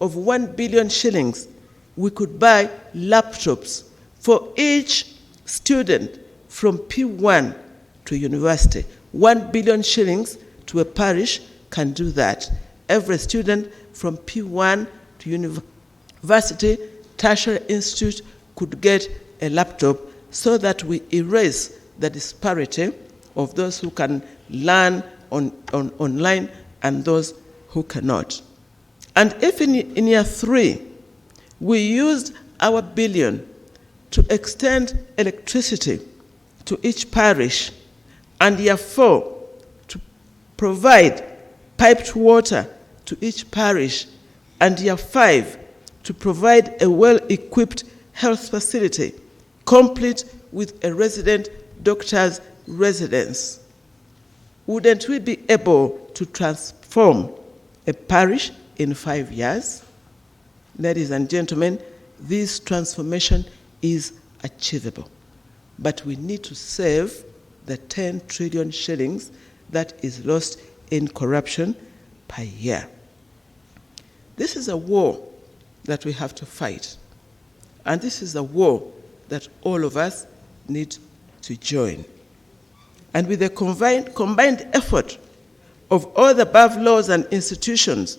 of 1 billion shillings, we could buy laptops for each student from P1 to university. 1 billion shillings to a parish can do that. Every student from P1 to university, tertiary institute could get a laptop, so that we erase the disparity of those who can learn online and those who cannot. And if in year 3, we used our billion to extend electricity to each parish, and year 4, to provide piped water to each parish, and year 5, to provide a well-equipped health facility, complete with a resident doctor's residence, wouldn't we be able to transform a parish in 5 years? Ladies and gentlemen, this transformation is achievable. But we need to save the 10 trillion shillings that is lost in corruption per year. This is a war that we have to fight. And this is a war that all of us need to join. And with the combined effort of all the above laws and institutions,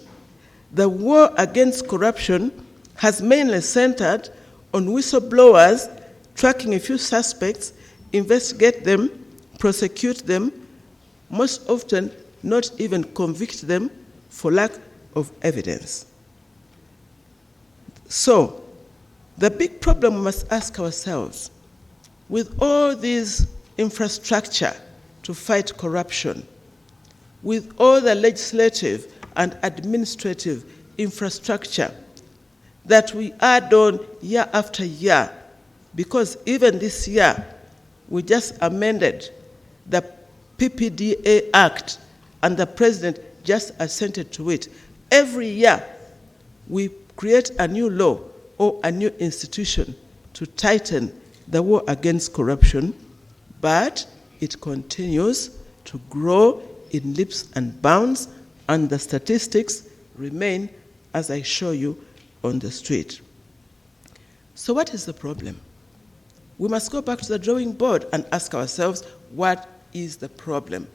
the war against corruption has mainly centered on whistleblowers, tracking a few suspects, investigate them, prosecute them, most often not even convict them for lack of evidence. So, the big problem we must ask ourselves, with all this infrastructure to fight corruption, with all the legislative and administrative infrastructure that we add on year after year, because even this year we just amended the PPDA Act and the President just assented to it. Every year we create a new law or a new institution to tighten the war against corruption, but it continues to grow in leaps and bounds, and the statistics remain as I show you on the street. So what is the problem? We must go back to the drawing board and ask ourselves, what is the problem?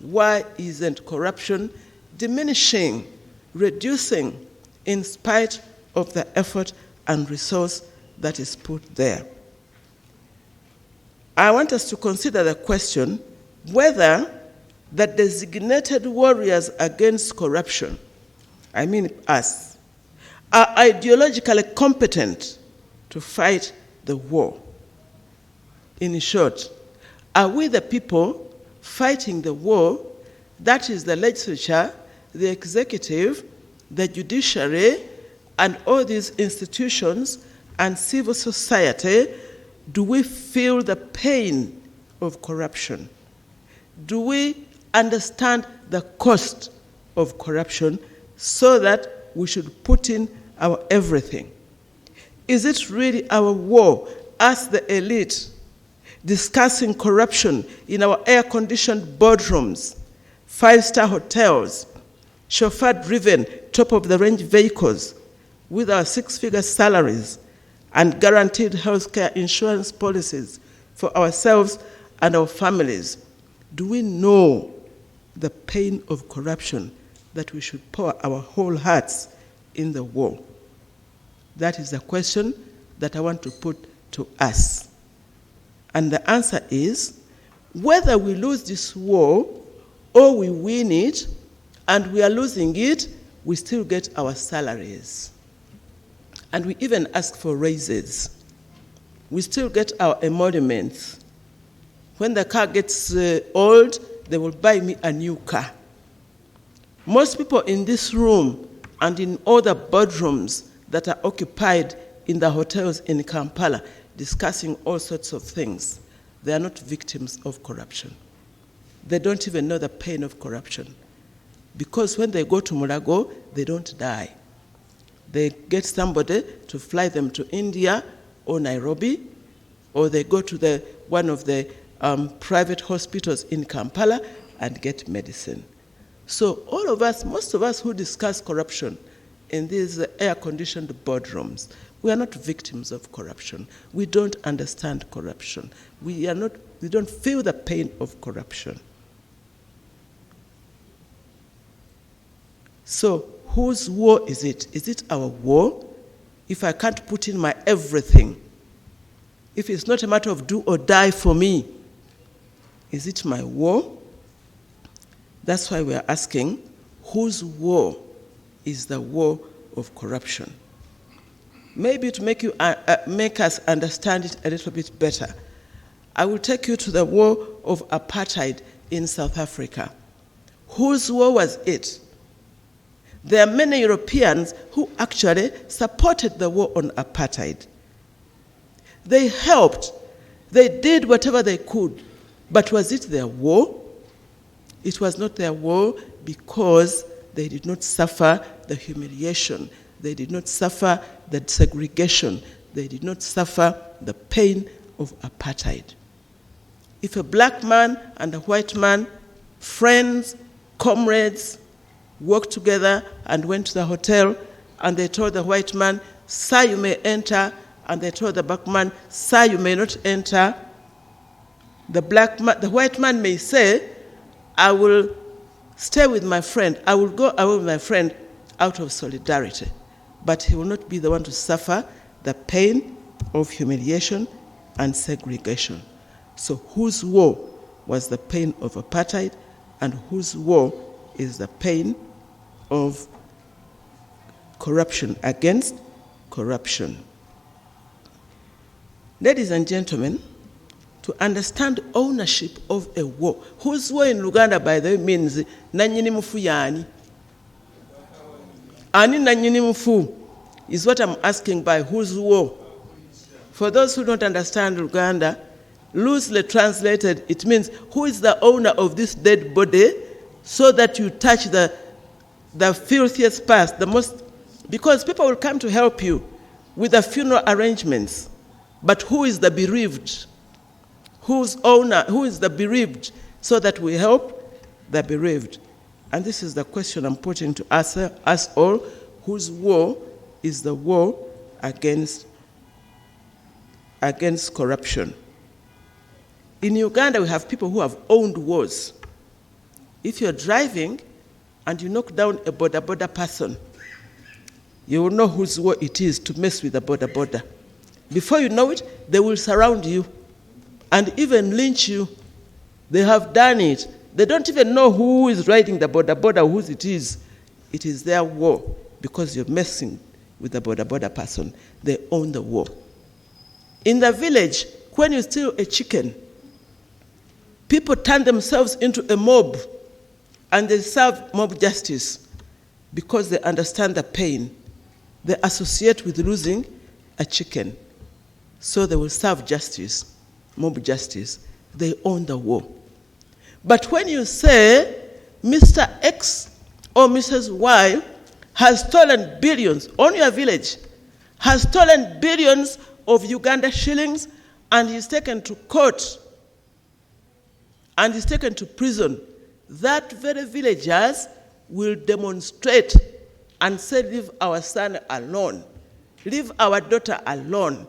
Why isn't corruption diminishing, reducing, in spite of the effort and resource that is put there? I want us to consider the question whether the designated warriors against corruption, I mean us, are ideologically competent to fight the war. In short, are we the people fighting the war, that is the legislature, the executive, the judiciary, and all these institutions and civil society? Do we feel the pain of corruption? Do we understand the cost of corruption so that we should put in our everything. Is it really our war as the elite discussing corruption in our air-conditioned boardrooms, five-star hotels, chauffeur-driven, top-of-the-range vehicles with our six-figure salaries and guaranteed healthcare insurance policies for ourselves and our families? Do we know the pain of corruption that we should pour our whole hearts in the war? That is the question that I want to put to us. And the answer is, whether we lose this war or we win it, and we are losing it, we still get our salaries. And we even ask for raises. We still get our emoluments. When the car gets old, they will buy me a new car. Most people in this room and in all the boardrooms that are occupied in the hotels in Kampala discussing all sorts of things, they are not victims of corruption. They don't even know the pain of corruption. Because when they go to Mulago, they don't die. They get somebody to fly them to India or Nairobi, or they go to one of the private hospitals in Kampala and get medicine. So all of us, most of us who discuss corruption in these air-conditioned boardrooms, we are not victims of corruption. We don't understand corruption. We don't feel the pain of corruption. So whose war is it? Is it our war? If I can't put in my everything, if it's not a matter of do or die for me, is it my war? That's why we are asking, whose war is the war of corruption? Maybe to make us understand it a little bit better, I will take you to the war of apartheid in South Africa. Whose war was it? There are many Europeans who actually supported the war on apartheid. They helped. They did whatever they could. But was it their war? It was not their war because they did not suffer the humiliation. They did not suffer the segregation. They did not suffer the pain of apartheid. If a black man and a white man, friends, comrades, walked together and went to the hotel, and they told the white man, "Sir, you may enter," and they told the black man, "Sir, you may not enter," the white man may say, "I will stay with my friend, I will go away with my friend out of solidarity," but he will not be the one to suffer the pain of humiliation and segregation. So whose war was the pain of apartheid, and whose war is the pain of corruption, against corruption? Ladies and gentlemen, to understand ownership of a war, whose war in Uganda, by the way, means nanyini mufu yani. Ani nanyini mufu is what I'm asking by whose war. For those who don't understand Uganda, loosely translated, it means who is the owner of this dead body, so that you touch the filthiest past, the most, because people will come to help you with the funeral arrangements. But who is the bereaved? Whose owner, who is the bereaved, so that we help the bereaved? And this is the question I'm putting to us all. Whose war is the war against corruption? In Uganda, we have people who have owned wars. If you're driving and you knock down a border person, you will know whose war it is to mess with the border. Before you know it, they will surround you and even lynch you. They have done it. They don't even know who is riding the border, whose it is. It is their war because you're messing with the border person. They own the war. In the village, when you steal a chicken, people turn themselves into a mob and they serve mob justice because they understand the pain. They associate with losing a chicken. So they will serve justice, mob justice. They own the war. But when you say Mr. X or Mrs. Y has stolen billions on your village, has stolen billions of Uganda shillings, and is taken to court and is taken to prison, that very villagers will demonstrate and say, leave our son alone, leave our daughter alone,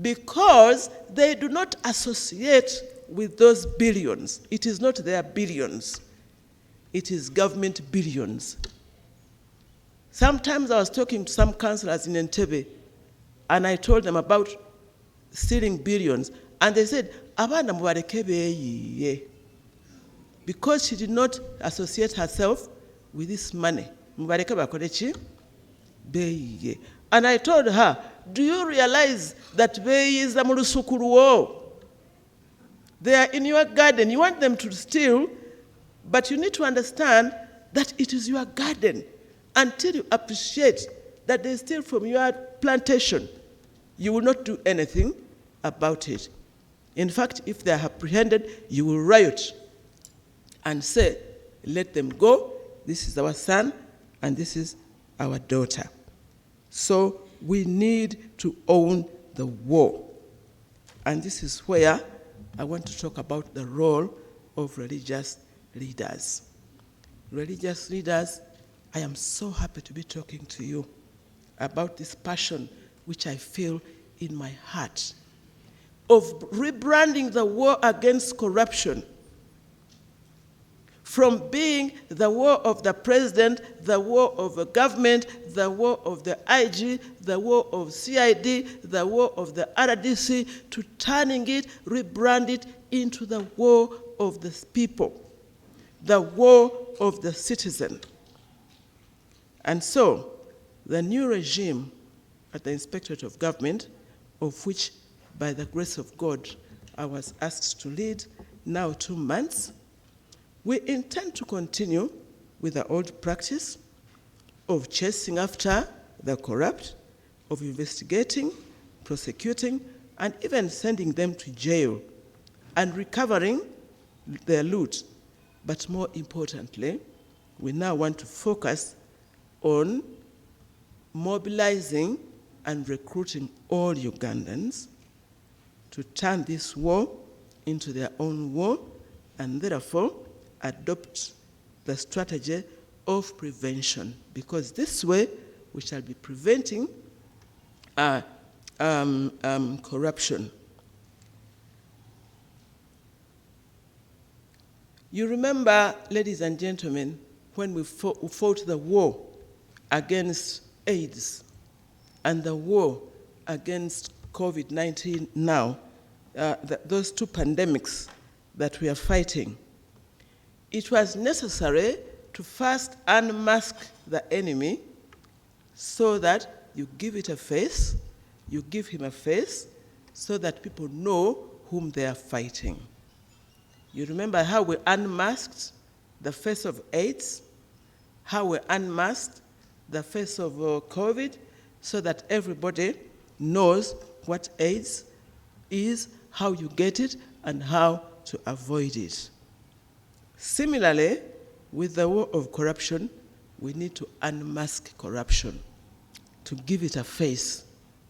because they do not associate with those billions. It is not their billions. It is government billions. Sometimes I was talking to some councillors in Entebbe, and I told them about stealing billions, and they said, "Abana mubareke beyiye," because she did not associate herself with this money. Mubareke bakole ki? Beyiye. And I told her, do you realize that beyiza mu lusuku lwo? They are in your garden. You want them to steal, but you need to understand that it is your garden. Until you appreciate that they steal from your plantation, you will not do anything about it. In fact, if they are apprehended, you will riot and say, let them go. This is our son, and this is our daughter. So we need to own the war. And this is where I want to talk about the role of religious leaders. Religious leaders, I am so happy to be talking to you about this passion which I feel in my heart of rebranding the war against corruption from being the war of the president, the war of the government, the war of the IG, the war of CID, the war of the RDC, to turning it, rebrand it into the war of the people, the war of the citizen. And so, the new regime at the Inspectorate of Government, of which, by the grace of God, I was asked to lead now 2 months, we intend to continue with the old practice of chasing after the corrupt, of investigating, prosecuting, and even sending them to jail, and recovering their loot. But more importantly, we now want to focus on mobilizing and recruiting all Ugandans to turn this war into their own war, and therefore adopt the strategy of prevention, because this way we shall be preventing corruption. You remember, ladies and gentlemen, when we fought the war against AIDS and the war against COVID-19 now, those two pandemics that we are fighting, it was necessary to first unmask the enemy so that you give it a face, you give him a face, so that people know whom they are fighting. You remember how we unmasked the face of AIDS, how we unmasked the face of COVID, so that everybody knows what AIDS is, how you get it, and how to avoid it. Similarly, with the war of corruption, we need to unmask corruption, to give it a face,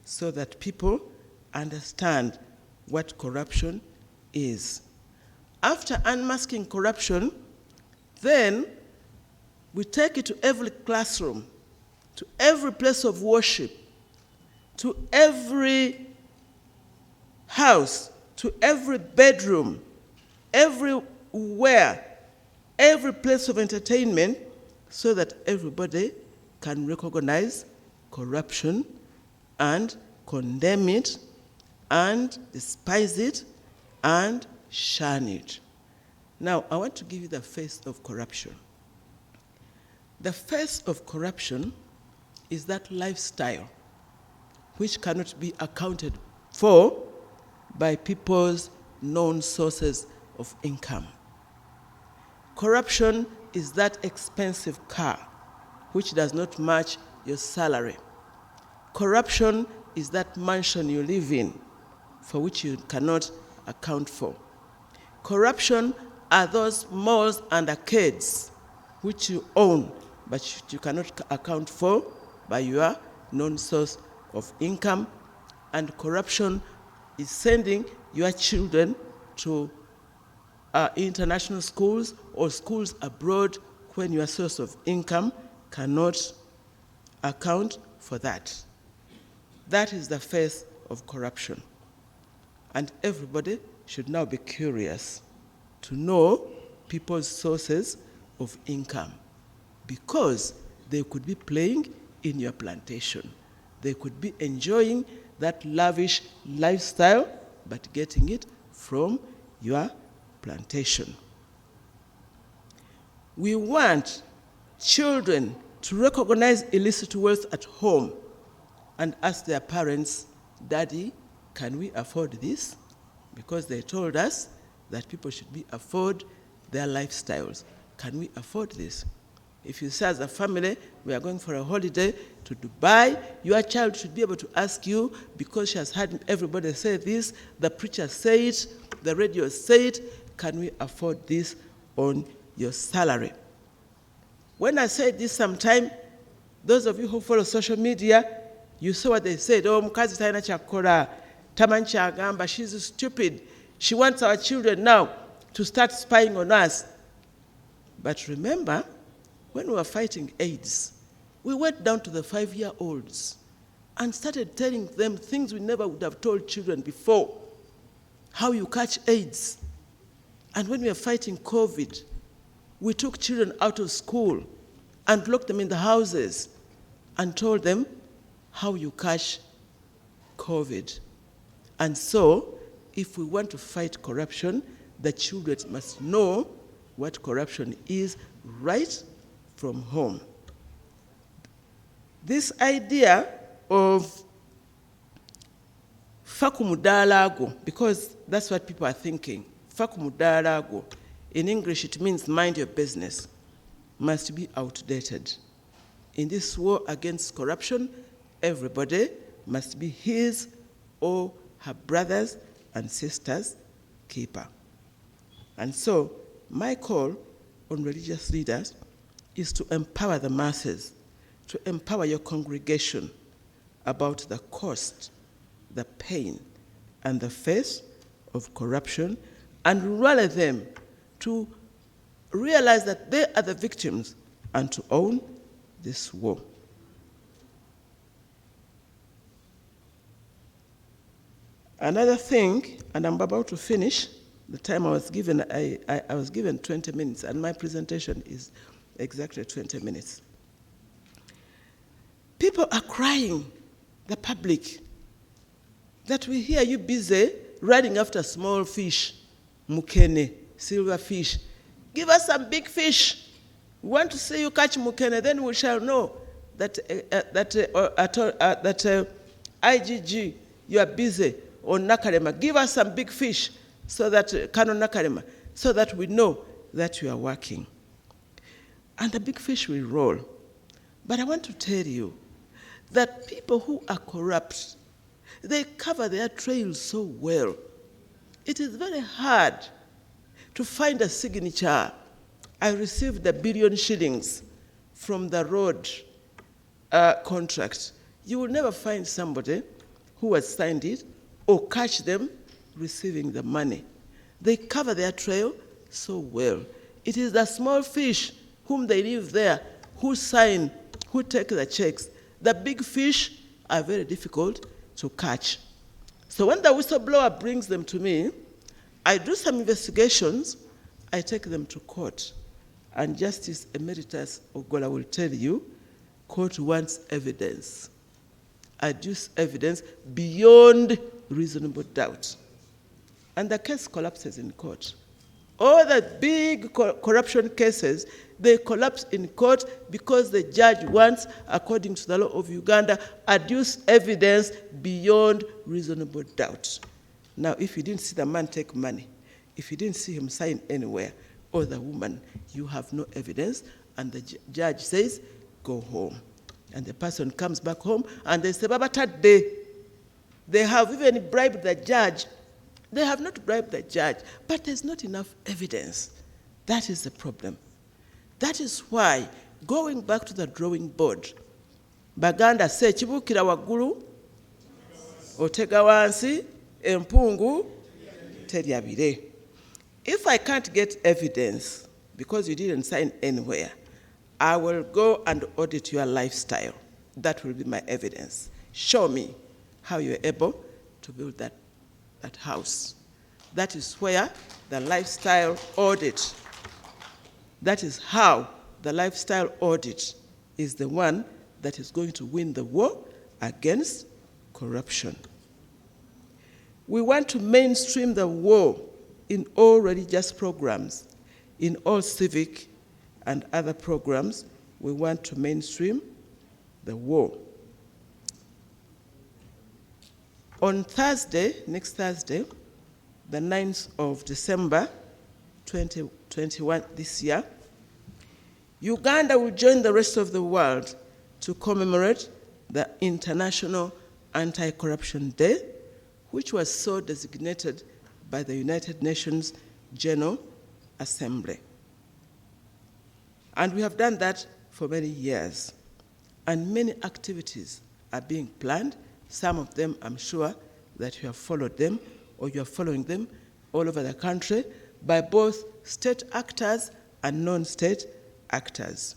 so that people understand what corruption is. After unmasking corruption, then we take it to every classroom, to every place of worship, to every house, to every bedroom, everywhere, every place of entertainment, so that everybody can recognize corruption and condemn it and despise it and shun it. Now, I want to give you the face of corruption. The face of corruption is that lifestyle which cannot be accounted for by people's known sources of income. Corruption is that expensive car which does not match your salary. Corruption is that mansion you live in for which you cannot account for. Corruption are those malls and arcades which you own, but you cannot account for by your non-source of income, and corruption is sending your children to international schools or schools abroad when your source of income cannot account for that. That is the face of corruption. And everybody should now be curious to know people's sources of income, because they could be playing in your plantation. They could be enjoying that lavish lifestyle, but getting it from your plantation. We want children to recognize illicit wealth at home and ask their parents, Daddy, can we afford this? Because they told us that people should afford their lifestyles. Can we afford this? If you say as a family, we are going for a holiday to Dubai, your child should be able to ask you, because she has heard everybody say this, the preacher say it, the radio say it, can we afford this on your salary? When I said this sometime, those of you who follow social media, you saw what they said, oh, mukazi taina chakora, tamanchi agamba, she's stupid. She wants our children now to start spying on us. But remember, when we were fighting AIDS, we went down to the 5-year-olds and started telling them things we never would have told children before. How you catch AIDS. And when we were fighting COVID, we took children out of school and locked them in the houses and told them how you catch COVID. And so, if we want to fight corruption, the children must know what corruption is right from home. This idea of fakumudalago, because that's what people are thinking, fakumudalago, in English it means mind your business, must be outdated. In this war against corruption, everybody must be his or her brothers and sisters' keeper. And so, my call on religious leaders is to empower the masses, to empower your congregation about the cost, the pain, and the face of corruption, and rally them to realize that they are the victims and to own this war. Another thing, and I'm about to finish, the time I was given, I was given 20 minutes, and my presentation is exactly 20 minutes. People are crying, the public, that we hear you busy running after small fish, mukene, silver fish. Give us some big fish. We want to see you catch mukene, then we shall know that IGG, you are busy on Nakarema. Give us some big fish, so that Canon Nakarema, so that we know that you are working. And the big fish will roll. But I want to tell you that people who are corrupt, they cover their trails so well. It is very hard to find a signature. I received $1 billion shillings from the road contract. You will never find somebody who has signed it or catch them receiving the money. They cover their trail so well. It is the small fish whom they leave there, who sign, who take the checks. The big fish are very difficult to catch. So when the whistleblower brings them to me, I do some investigations, I take them to court. And Justice Emeritus Ogola will tell you, court wants evidence. Adduce evidence beyond reasonable doubt. And the case collapses in court. All the big corruption cases, they collapse in court because the judge wants, according to the law of Uganda, adduce evidence beyond reasonable doubt. Now, if you didn't see the man take money, if you didn't see him sign anywhere, or the woman, you have no evidence, and the judge says, go home. And the person comes back home, and they say, Baba Tade, they have even bribed the judge. They have not bribed the judge, but there's not enough evidence. That is the problem. That is why, going back to the drawing board, Baganda say, Chibukira waggulu, otega wansi, empungu, teryabire. If I can't get evidence, because you didn't sign anywhere, I will go and audit your lifestyle. That will be my evidence. Show me how you're able to build that house. That is where the lifestyle audit, that is how the lifestyle audit is the one that is going to win the war against corruption. We want to mainstream the war in all religious programs, in all civic and other programs. We want to mainstream the war. On Thursday, next Thursday, the 9th of December 2021 this year, Uganda will join the rest of the world to commemorate the International Anti-Corruption Day, which was so designated by the United Nations General Assembly. And we have done that for many years. And many activities are being planned. Some of them, I'm sure, that you have followed them, or you are following them all over the country by both state actors and non-state actors.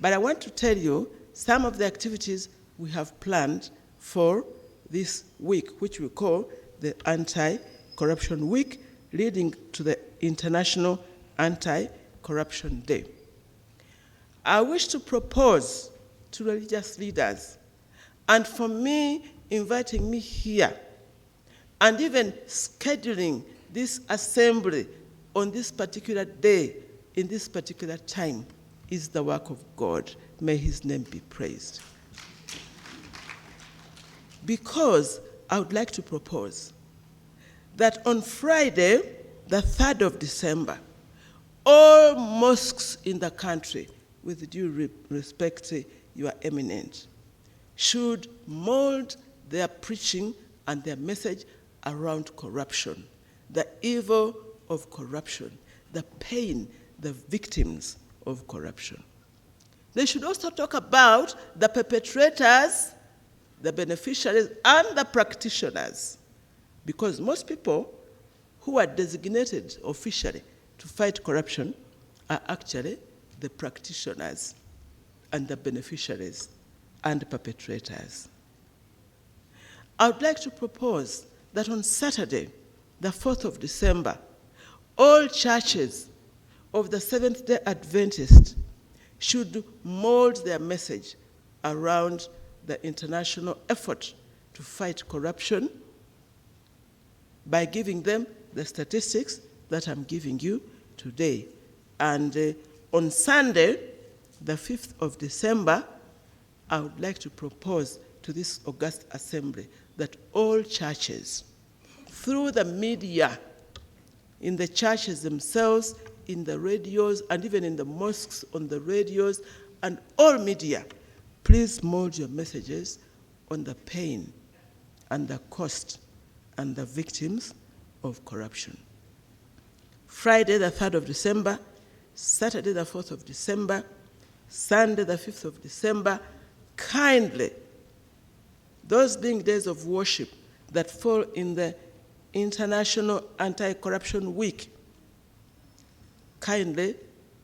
But I want to tell you some of the activities we have planned for this week, which we call the Anti-Corruption Week, leading to the International Anti-Corruption Day. I wish to propose to religious leaders, and for me, inviting me here, and even scheduling this assembly on this particular day, in this particular time, is the work of God. May his name be praised. Because I would like to propose that on Friday, the 3rd of December, all mosques in the country, with due respect to your eminence, should mold their preaching and their message around corruption, the evil of corruption, the pain, the victims of corruption. They should also talk about the perpetrators, the beneficiaries, and the practitioners, because most people who are designated officially to fight corruption are actually the practitioners and the beneficiaries and the perpetrators. I would like to propose that on Saturday, the 4th of December, all churches of the Seventh-day Adventist should mold their message around the international effort to fight corruption by giving them the statistics that I'm giving you today. And on Sunday, the 5th of December, I would like to propose to this august assembly that all churches, through the media, in the churches themselves, in the radios, and even in the mosques on the radios, and all media, please mold your messages on the pain and the cost and the victims of corruption. Friday, the 3rd of December, Saturday, the 4th of December, Sunday, the 5th of December, kindly, those being days of worship that fall in the International Anti-Corruption Week, kindly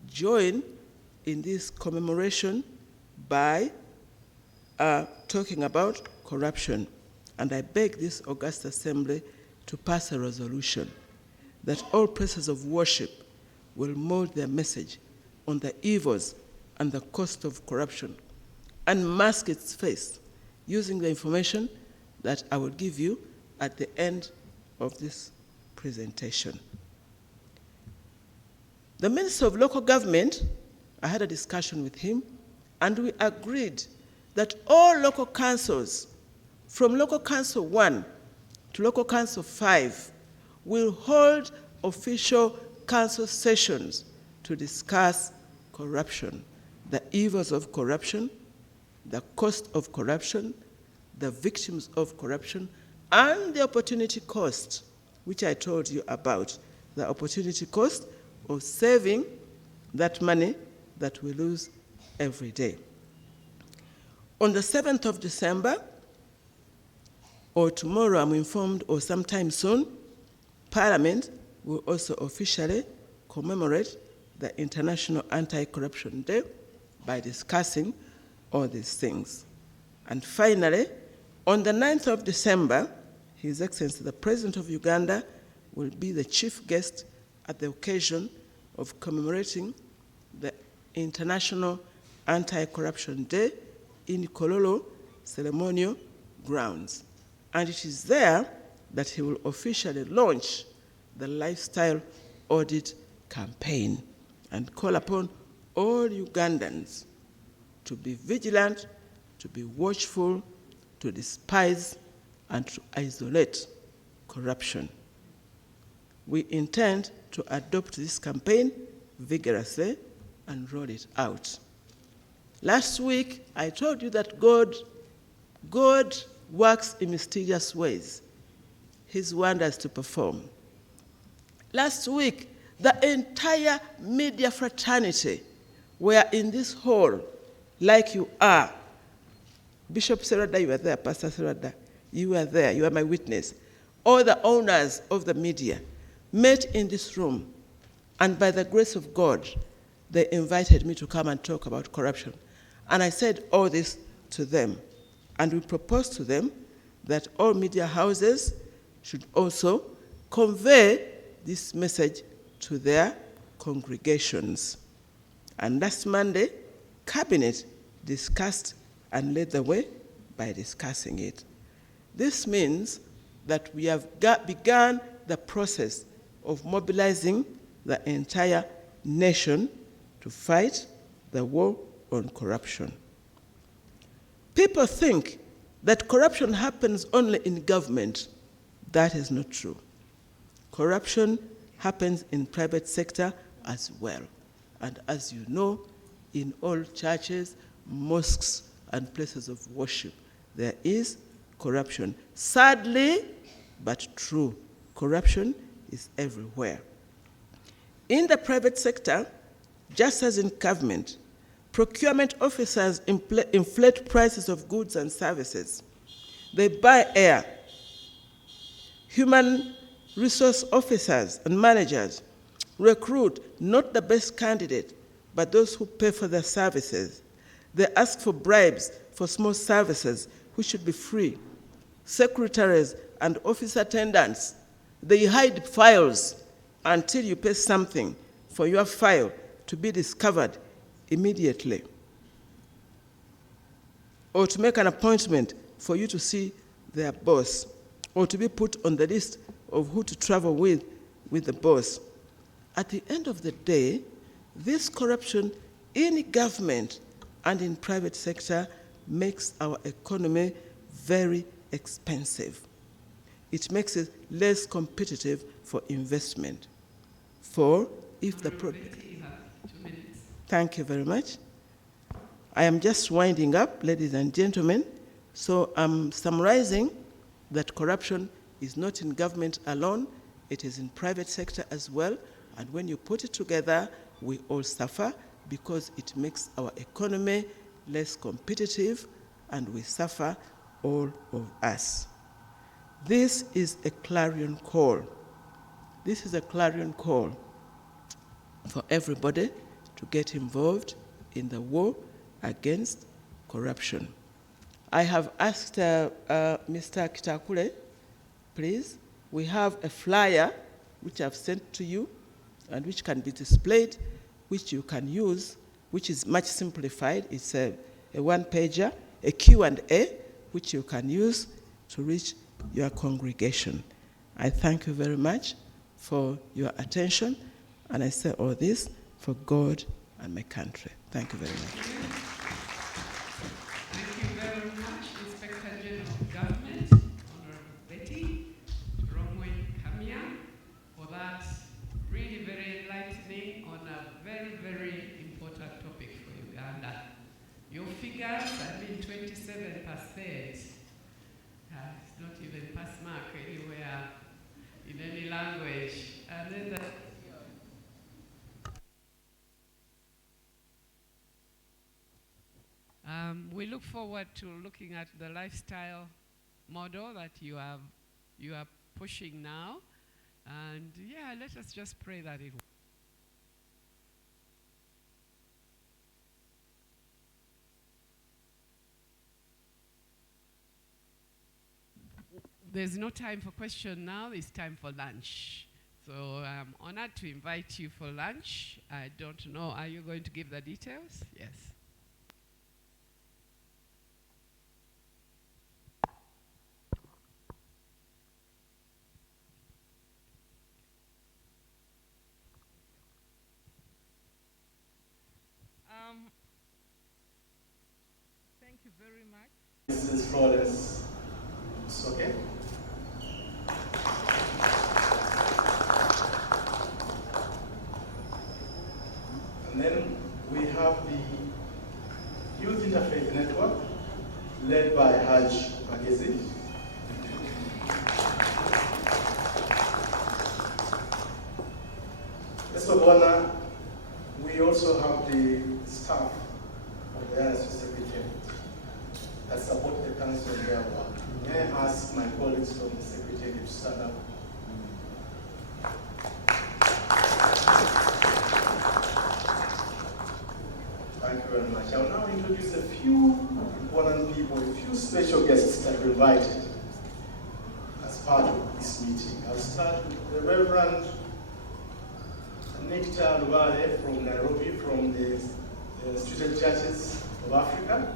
join in this commemoration by talking about corruption. And I beg this august assembly to pass a resolution that all places of worship will mold their message on the evils and the cost of corruption and mask its face using the information that I will give you at the end of this presentation. The Minister of Local Government, I had a discussion with him, and we agreed that all local councils, from Local Council 1 to Local Council 5, will hold official council sessions to discuss corruption, the evils of corruption, the cost of corruption, the victims of corruption, and the opportunity cost, which I told you about, the opportunity cost or saving that money that we lose every day. On the 7th of December, or tomorrow I'm informed, or sometime soon, Parliament will also officially commemorate the International Anti-Corruption Day by discussing all these things. And finally, on the 9th of December, His Excellency, the President of Uganda, will be the chief guest at the occasion of commemorating the International Anti-Corruption Day in Kololo ceremonial grounds. And it is there that he will officially launch the lifestyle audit campaign and call upon all Ugandans to be vigilant, to be watchful, to despise and to isolate corruption. We intend to adopt this campaign vigorously and roll it out. Last week, I told you that God works in mysterious ways, His wonders to perform. Last week, the entire media fraternity were in this hall, like you are. Bishop Serada, you were there. Pastor Serada, you were there. You are my witness. All the owners of the media met in this room, and by the grace of God, they invited me to come and talk about corruption. And I said all this to them. And we proposed to them that all media houses should also convey this message to their congregations. And last Monday, Cabinet discussed and led the way by discussing it. This means that we have begun the process of mobilizing the entire nation to fight the war on corruption. People think that corruption happens only in government. That is not true. Corruption happens in private sector as well. And as you know, in all churches, mosques, and places of worship, there is corruption. Sadly, but true, corruption is everywhere. In the private sector, just as in government, procurement officers inflate prices of goods and services. They buy air. Human resource officers and managers recruit not the best candidate, but those who pay for their services. They ask for bribes for small services, which should be free. Secretaries and office attendants, they hide files until you pay something for your file to be discovered immediately, or to make an appointment for you to see their boss, or to be put on the list of who to travel with the boss. At the end of the day, this corruption in government and in private sector makes our economy very expensive. It makes it less competitive for investment. For if the Thank you very much. I am just winding up, ladies and gentlemen. So I'm summarizing that corruption is not in government alone, it is in private sector as well. And when you put it together, we all suffer because it makes our economy less competitive, and we suffer, all of us. This is a clarion call. This is a clarion call for everybody to get involved in the war against corruption. I have asked Mr. Kitakule, please, we have a flyer which I've sent to you and which can be displayed, which you can use, which is much simplified. It's a one-pager, a Q&A, which you can use to reach your congregation. I thank you very much for your attention, and I say all this for God and my country. Thank you very much. Thank you very much, Inspector General of Government, Honorable Betty Romwe Kamia, for that really very enlightening on a very, very important topic for Uganda. Your figures have been 27%. It's not even pass mark anywhere in any language. And then forward to looking at the lifestyle model that you are pushing now. And yeah, let us just pray that it will. There's no time for question now, it's time for lunch. So I'm honored to invite you for lunch. I don't know, are you going to give the details? Yes. Thank you very much. This is Florence. It's okay. And then we have the Youth Interfaith Network, led by Haj Magezi. Let's of honor, we also have the staff of the ISU Secretariat that support the council in their work. May I ask my colleagues from the Secretariat to stand up? Thank you very much. I will now introduce a few important people, a few special guests that were invited as part of this meeting. I'll start with the Reverend Nectar Lubale from Nairobi, from the Student Churches of Africa.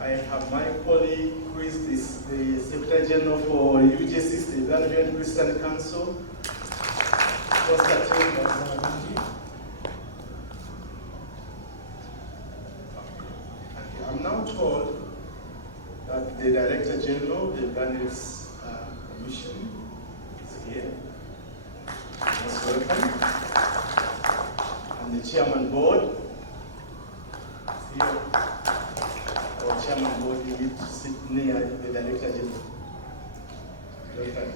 I have my colleague who is the Secretary General for UJC, the Uganda Christian Council, Consultative. I'm now told that the Director General of the Ugandan Commission is here. Most welcome. And the Chairman Board is here. Our Chairman Board, you need to sit near the Director General. Welcome.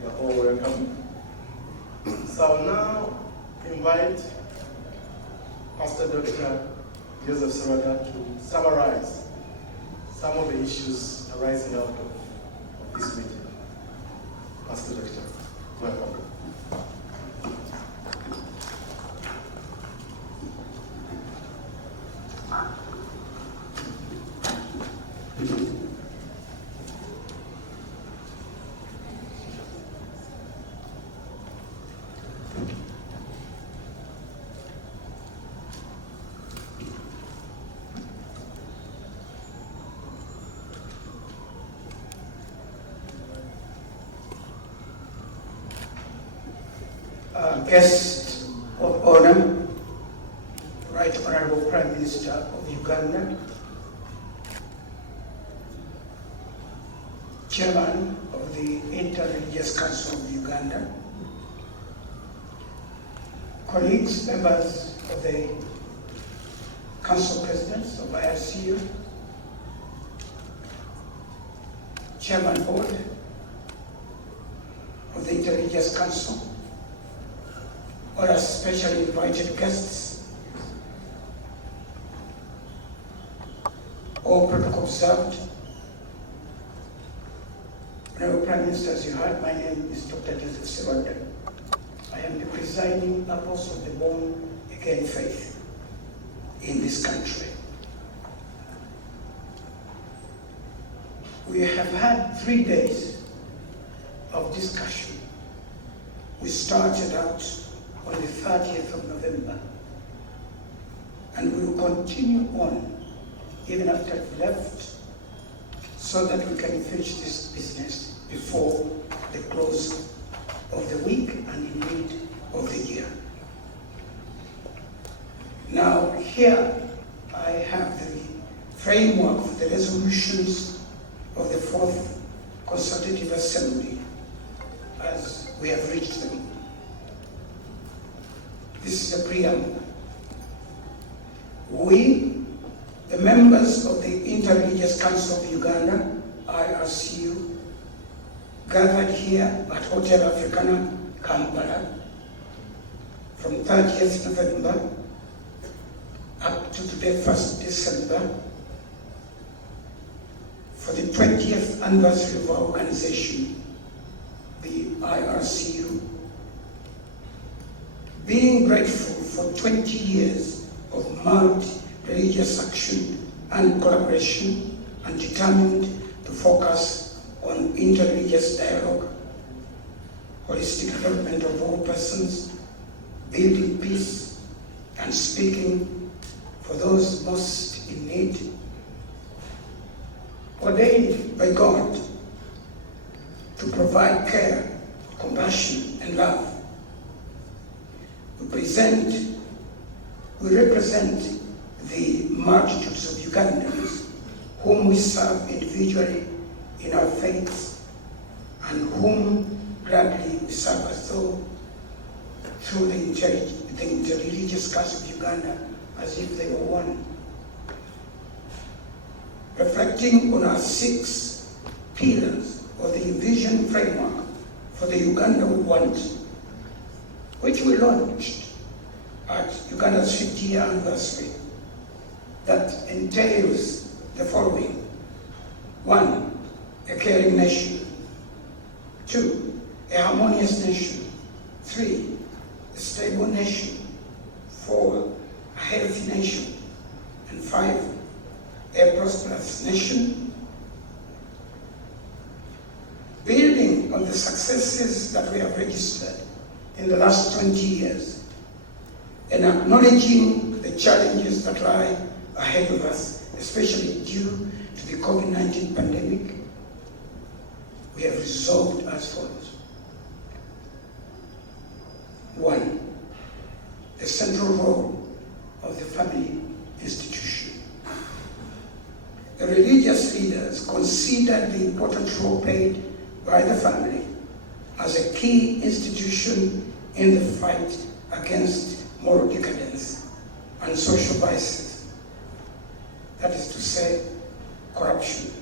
You're all welcome. So I'll now invite Pastor Dr. Joseph Saraga to summarize some of the issues arising out of this meeting. Pastor Doctor, welcome. Guest of honor, Right Honorable Prime Minister of Uganda, Chairman of the Interreligious Council of Uganda, colleagues, members of the Council Presidents of IRCU, Chairman Board of the Interreligious Council, other specially invited guests, all protocol observed. Honorable Prime Minister, as you heard, my name is Dr. Joseph Saraga. I am the presiding apostle of the Born Again faith in this country. We have had 3 days of discussion. We started out on the 30th of November, and we will continue on even after we left, so that we can finish this business before the close of the week and indeed of the year. Now here I have the framework for the resolutions of the 4th Consultative Assembly as we have reached them. This is a preamble. We, the members of the Interreligious Council of Uganda, IRCU, gathered here at Hotel Africana, Kampala, from 30th November up to today, 1st December, for the 20th anniversary of our organization, the IRCU, being grateful for 20 years of marked religious action and collaboration, and determined to focus on interreligious dialogue, holistic development of all persons, building peace, and speaking for those most in need. Ordained by God to provide care, compassion, and love, we represent the multitudes of Ugandans whom we serve individually in our faiths, and whom gladly we serve as though through the interreligious cause of Uganda, as if they were one. Reflecting on our 6 pillars of the vision framework for the Uganda we want, which we launched at Uganda's 50-year anniversary, that entails the following: 1, a caring nation; 2, a harmonious nation; 3, a stable nation; 4, a healthy nation; and 5, a prosperous nation. Building on the successes that we have registered in the last 20 years, and acknowledging the challenges that lie ahead of us, especially due to the COVID-19 pandemic, we have resolved as follows. 1, the central role of the family institution. The religious leaders considered the important role played by the family as a key institution in the fight against moral decadence and social vices, that is to say, corruption.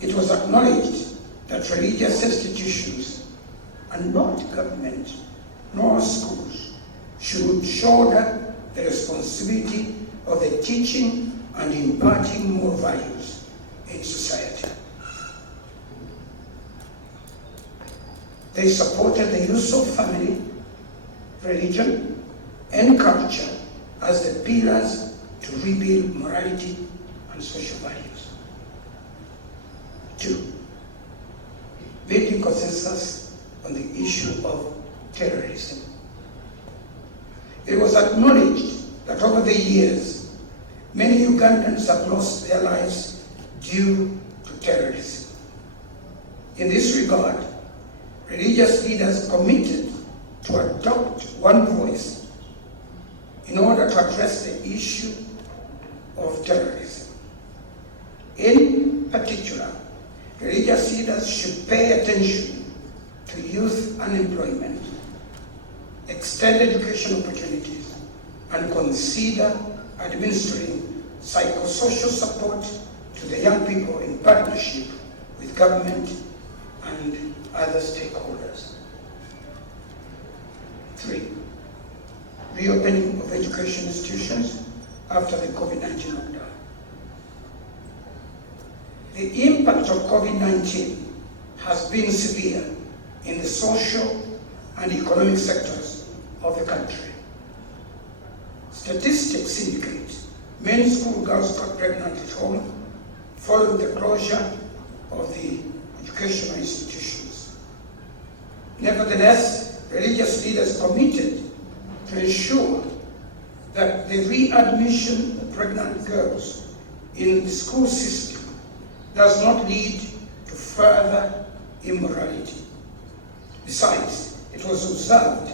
It was acknowledged that religious institutions, and not government nor schools, should shoulder the responsibility of the teaching and imparting moral values in society. They supported the use of family, religion, and culture as the pillars to rebuild morality and social values. 2, building consensus on the issue of terrorism. It was acknowledged that over the years, many Ugandans have lost their lives due to terrorism. In this regard, religious leaders committed to adopt one voice in order to address the issue of terrorism. In particular, religious leaders should pay attention to youth unemployment, extend education opportunities, and consider administering psychosocial support to the young people in partnership with government and other stakeholders. 3, reopening of education institutions after the COVID-19 lockdown. The impact of COVID-19 has been severe in the social and economic sectors of the country. Statistics indicate many school girls got pregnant at home following the closure of the educational institutions. Nevertheless, religious leaders committed to ensure that the readmission of pregnant girls in the school system does not lead to further immorality. Besides, it was observed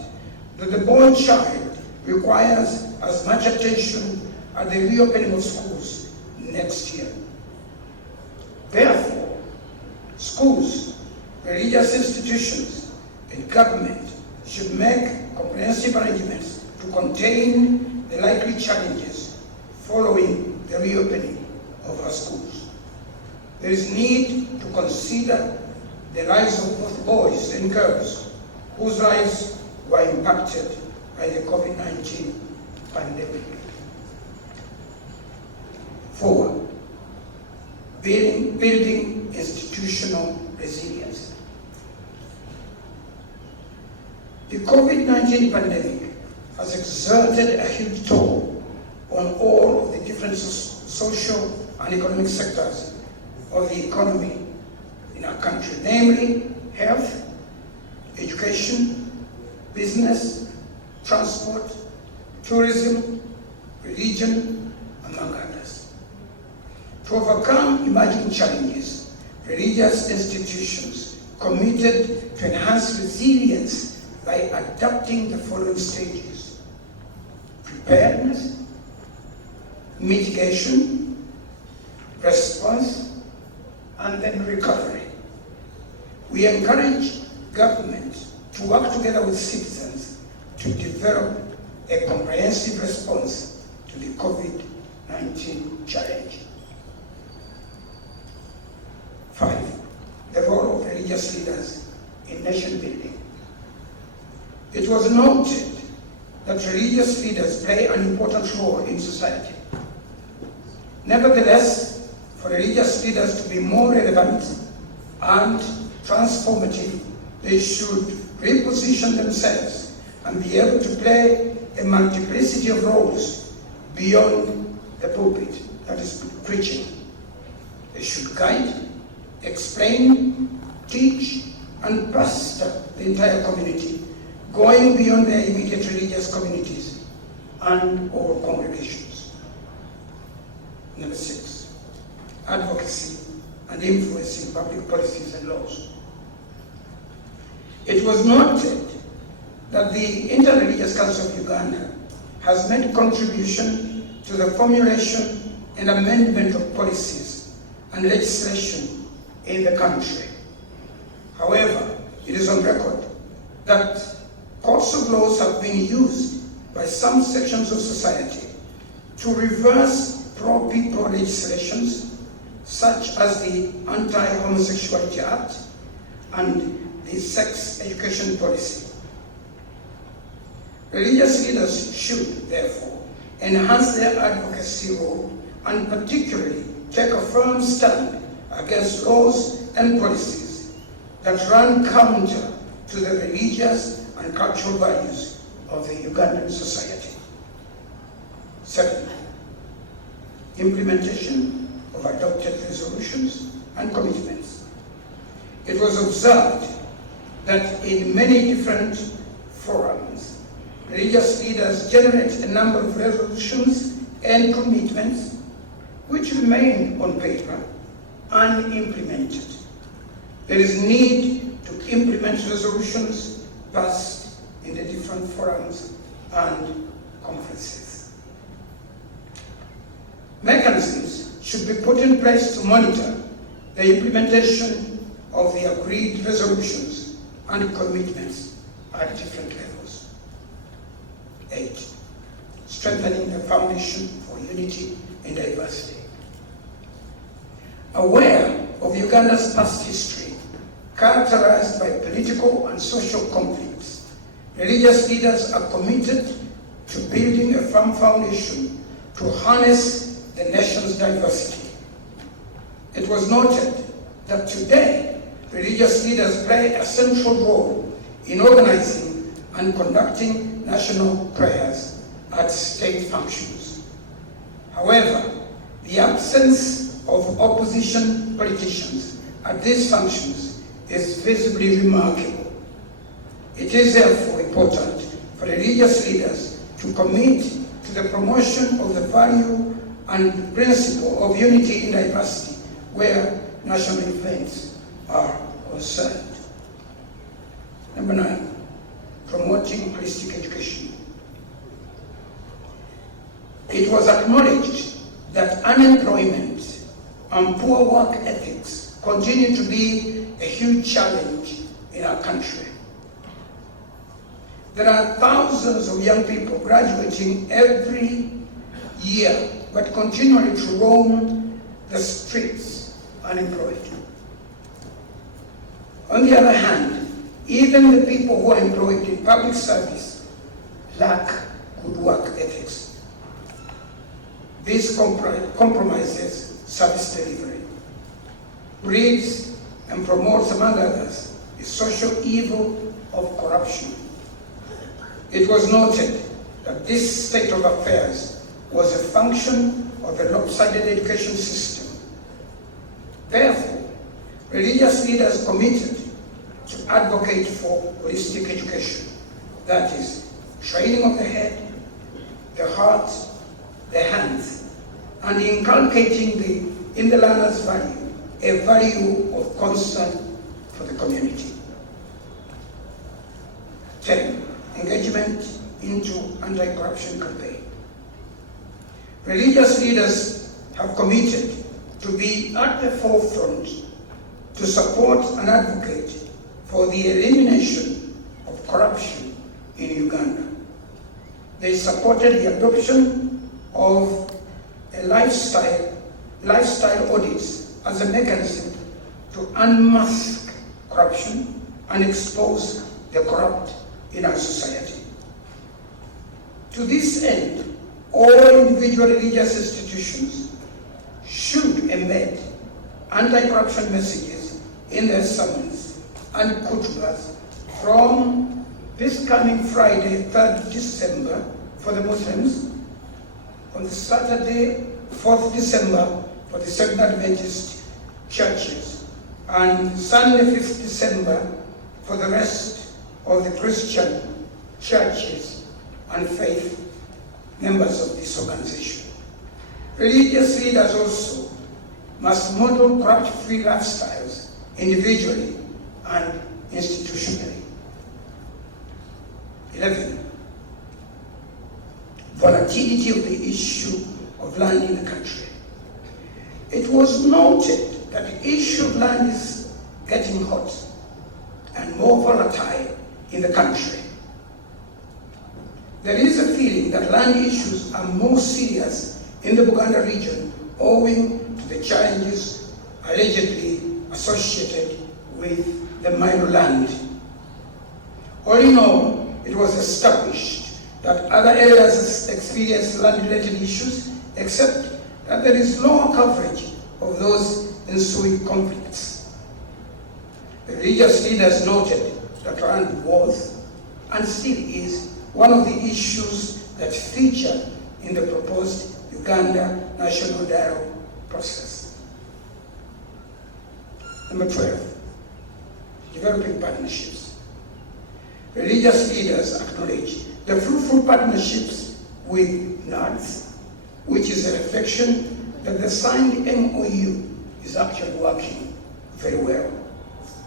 that the born child requires as much attention at the reopening of schools next year. Therefore, schools, religious institutions, and government should make comprehensive arrangements to contain the likely challenges following the reopening of our schools. There is need to consider the lives of both boys and girls whose lives were impacted by the COVID-19 pandemic. 4, building institutional resilience. The COVID-19 pandemic has exerted a huge toll on all of the different social and economic sectors of the economy in our country, namely health, education, business, transport, tourism, religion, among others. To overcome emerging challenges, religious institutions committed to enhance resilience by adopting the following stages: preparedness, mitigation, response, and then recovery. We encourage government to work together with citizens to develop a comprehensive response to the COVID-19 challenge. 5, the role of religious leaders in nation building. It was noted that religious leaders play an important role in society. Nevertheless, for religious leaders to be more relevant and transformative, they should reposition themselves and be able to play a multiplicity of roles beyond the pulpit, that is preaching. They should guide, explain, teach, and pastor the entire community, going beyond their immediate religious communities and or congregations. Number 6, advocacy and influencing public policies and laws. It was noted that the Interreligious Council of Uganda has made contribution to the formulation and amendment of policies and legislation in the country. However, it is on record that courts of laws have been used by some sections of society to reverse pro-people legislations such as the Anti-Homosexuality Act and the Sex Education Policy. Religious leaders should, therefore, enhance their advocacy role and particularly take a firm stand against laws and policies that run counter to the religious and cultural values of the Ugandan society. 7, implementation of adopted resolutions and commitments. It was observed that in many different forums, religious leaders generate a number of resolutions and commitments which remain on paper unimplemented. There is need to implement resolutions passed in the different forums and conferences. Mechanisms should be put in place to monitor the implementation of the agreed resolutions and commitments at different levels. 8, strengthening the foundation for unity and diversity. Aware of Uganda's past history, characterized by political and social conflicts, religious leaders are committed to building a firm foundation to harness the nation's diversity. It was noted that today, religious leaders play a central role in organizing and conducting national prayers at state functions. However, the absence of opposition politicians at these functions is visibly remarkable. It is therefore important for religious leaders to commit to the promotion of the value and principle of unity in diversity where national events are concerned. Number 9, promoting holistic education. It was acknowledged that unemployment and poor work ethics continue to be a huge challenge in our country. There are thousands of young people graduating every year but continually to roam the streets unemployed. On the other hand, Even the people who are employed in public service lack good work ethics. This compromises service delivery, breeds and promotes, among others, the social evil of corruption. It was noted that this state of affairs was a function of the lopsided education system. Therefore, religious leaders committed to advocate for holistic education, that is, training of the head, the heart, the hands, and inculcating in the learner's value, a value of concern for the community. 10. Engagement into anti-corruption campaign. Religious leaders have committed to be at the forefront to support and advocate for the elimination of corruption in Uganda. They supported the adoption of a lifestyle audits as a mechanism to unmask corruption and expose the corrupt in our society. To this end, all individual religious institutions should embed anti-corruption messages in their sermons and khutbahs from this coming Friday, 3rd December for the Muslims, on the Saturday, 4th December for the Seventh Adventist churches, and Sunday, 5th December for the rest of the Christian churches and faith members of this organization. Religious leaders also must model corrupt-free lifestyles individually and institutionally. 11. Volatility of the issue of land in the country. It was noted that the issue of land is getting hot and more volatile in the country. There is a feeling that land issues are more serious in the Buganda region owing to the challenges allegedly associated with the Milo land. All in all, it was established that other areas experience land-related issues, except that there is lower coverage of those ensuing conflicts. The religious leaders noted that land was, and still is, one of the issues that feature in the proposed Uganda National Dialogue process. Number 12, developing partnerships. Religious leaders acknowledge the fruitful partnerships with NADS, which is a reflection that the signed MOU is actually working very well.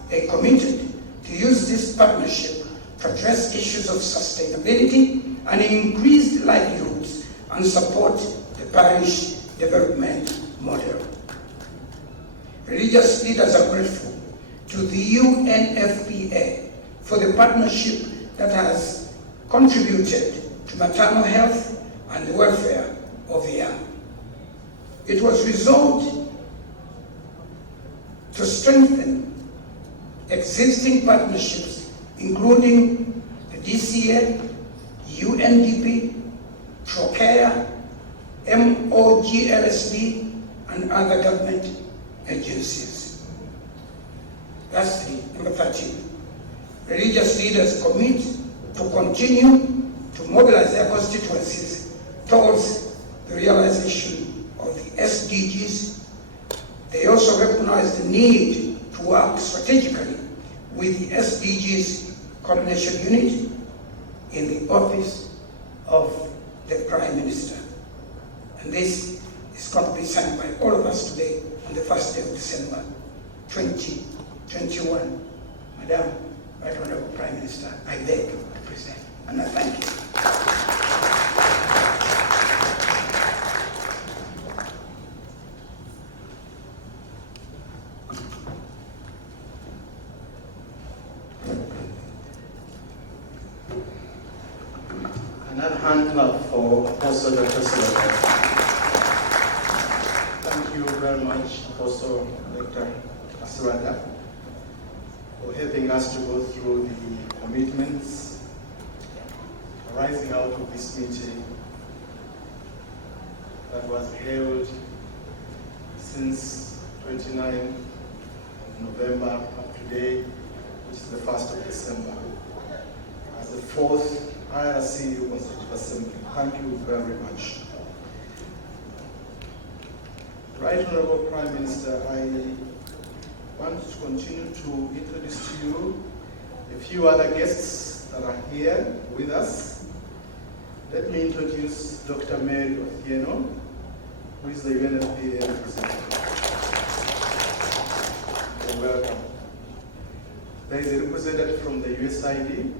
They committed to use this partnership to address issues of sustainability and increased livelihoods and support the parish development model. Religious leaders are grateful to the UNFPA for the partnership that has contributed to maternal health and the welfare of the young. It was resolved to strengthen existing partnerships, including the DCA, UNDP, Trocare, MOGLSD, and other government agencies. Lastly, number 13, religious leaders commit to continue to mobilize their constituencies towards the realization of the SDGs. They also recognize the need to work strategically with the SDGs Coordination Unit in the office of the Prime Minister. And this is going to be signed by all of us today on the 1st day of December 2021. Madam, Right Honorable Prime Minister, I beg to present, and I thank you. Another hand clap for Apostle Dr. Silva. Thank you very much, Apostle Dr. Asirada. for helping us to go through the commitments arising out of this meeting that was held since 29th of November up to today, which is the 1st of December, as the 4th IRC Consultative Assembly. Thank you very much. Right Honorable Prime Minister, I want to continue to introduce to you a few other guests that are here with us. Let me introduce Dr. Mary Othieno, who is the UNFPA representative. You're welcome. There is a representative from the USID.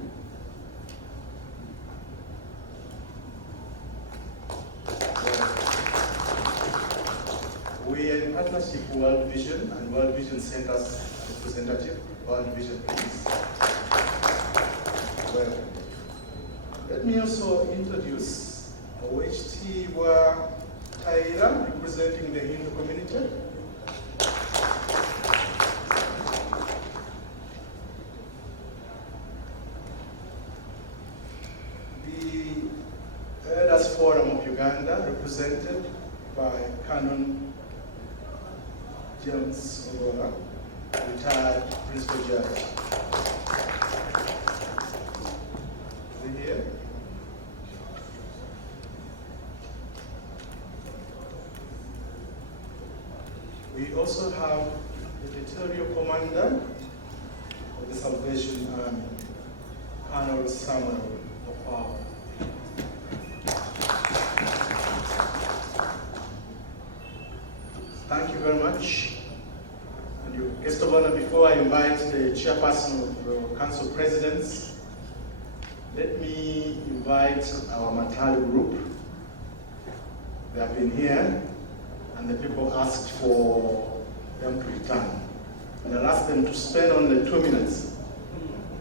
We are in partnership with World Vision, and World Vision sent us a representative. World Vision, please. Well, let me also introduce OHT Taira, representing the Hindu community. The Elders Forum of Uganda, represented by Canon James Ogola, retired principal judge. Is he here? We also have the territorial commander of the Salvation Army, Colonel Samuel Opawa. Thank you very much. And you, guest of honor, before I invite the chairperson of the council presidents, let me invite our Matali group. They have been here, and the people asked for them to return. And I'll ask them to spend only 2 minutes.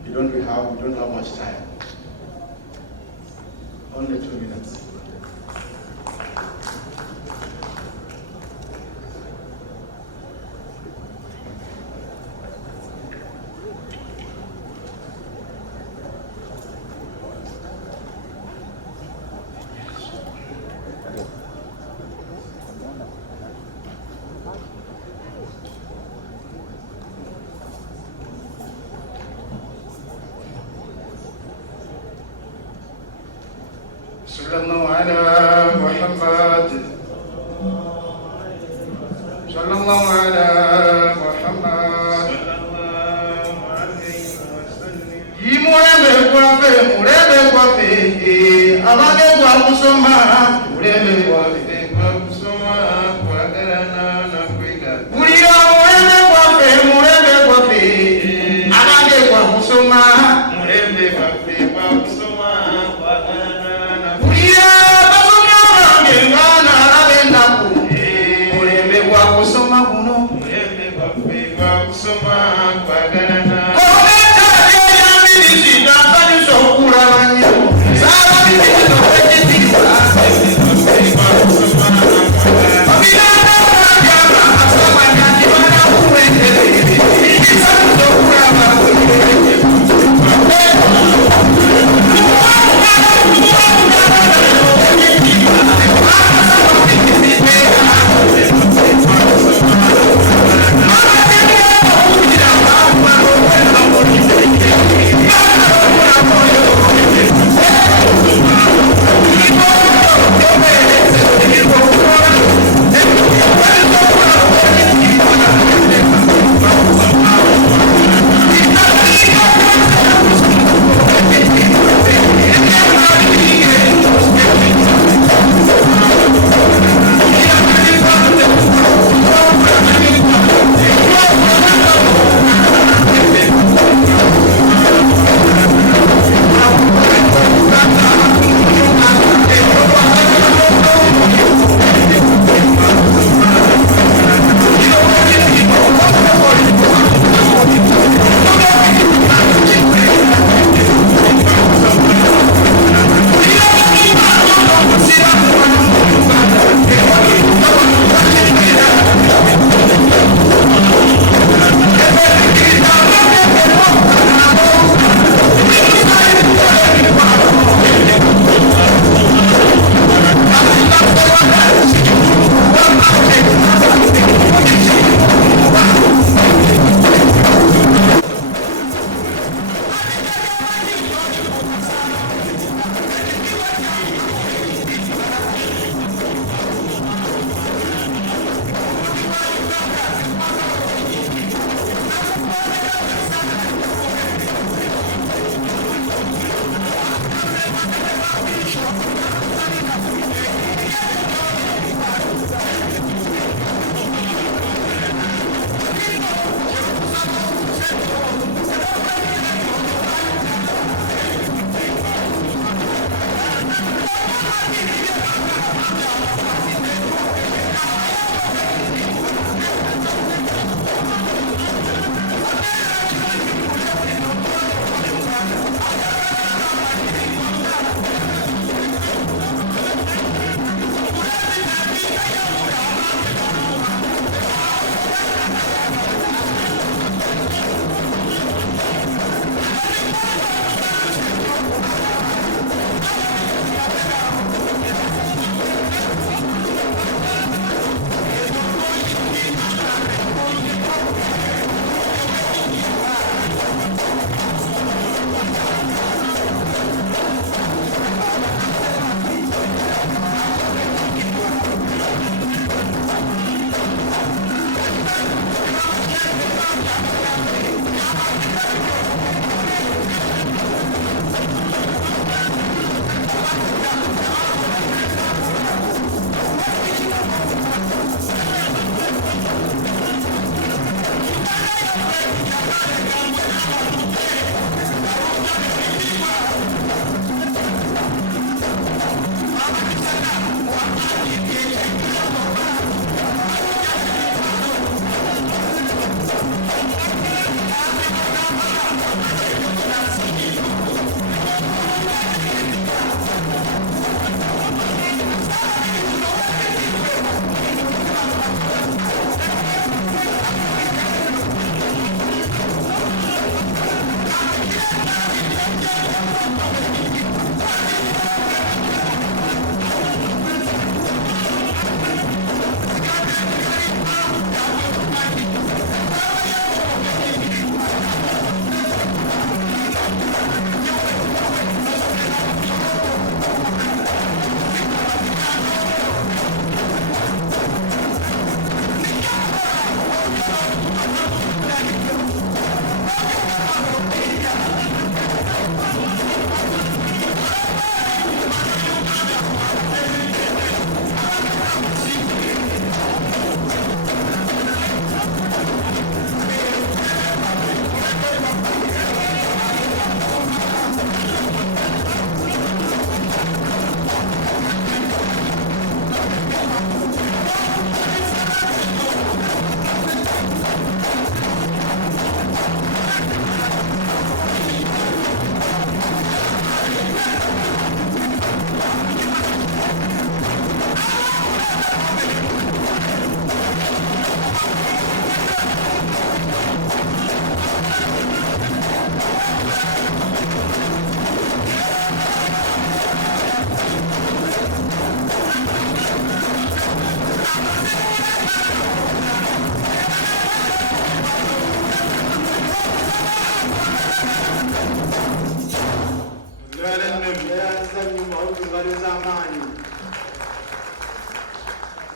We don't have much time. Only 2 minutes. Sallallahu ala Muhammad. Sallallahu ala Muhammad. Yimurebe kwafe, murebe kwafe, abage kwa kusoma, murebe kwafe, kwa kusoma, kwa garana na kwega. Murira murebe kwafe, abage kwa kusoma, murebe kwafe, kwa kusoma, kwa garana. Thank you.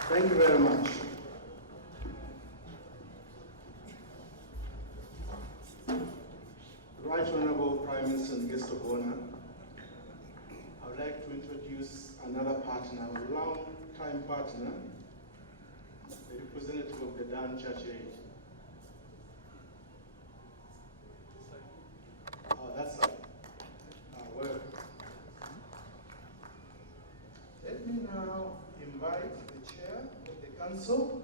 Thank you very much. Right Honorable Prime Minister and guest of honor, I would like to introduce another partner, a long-time partner, the representative of the Dan Church Age. That's right. Well, let me now invite the chair of the council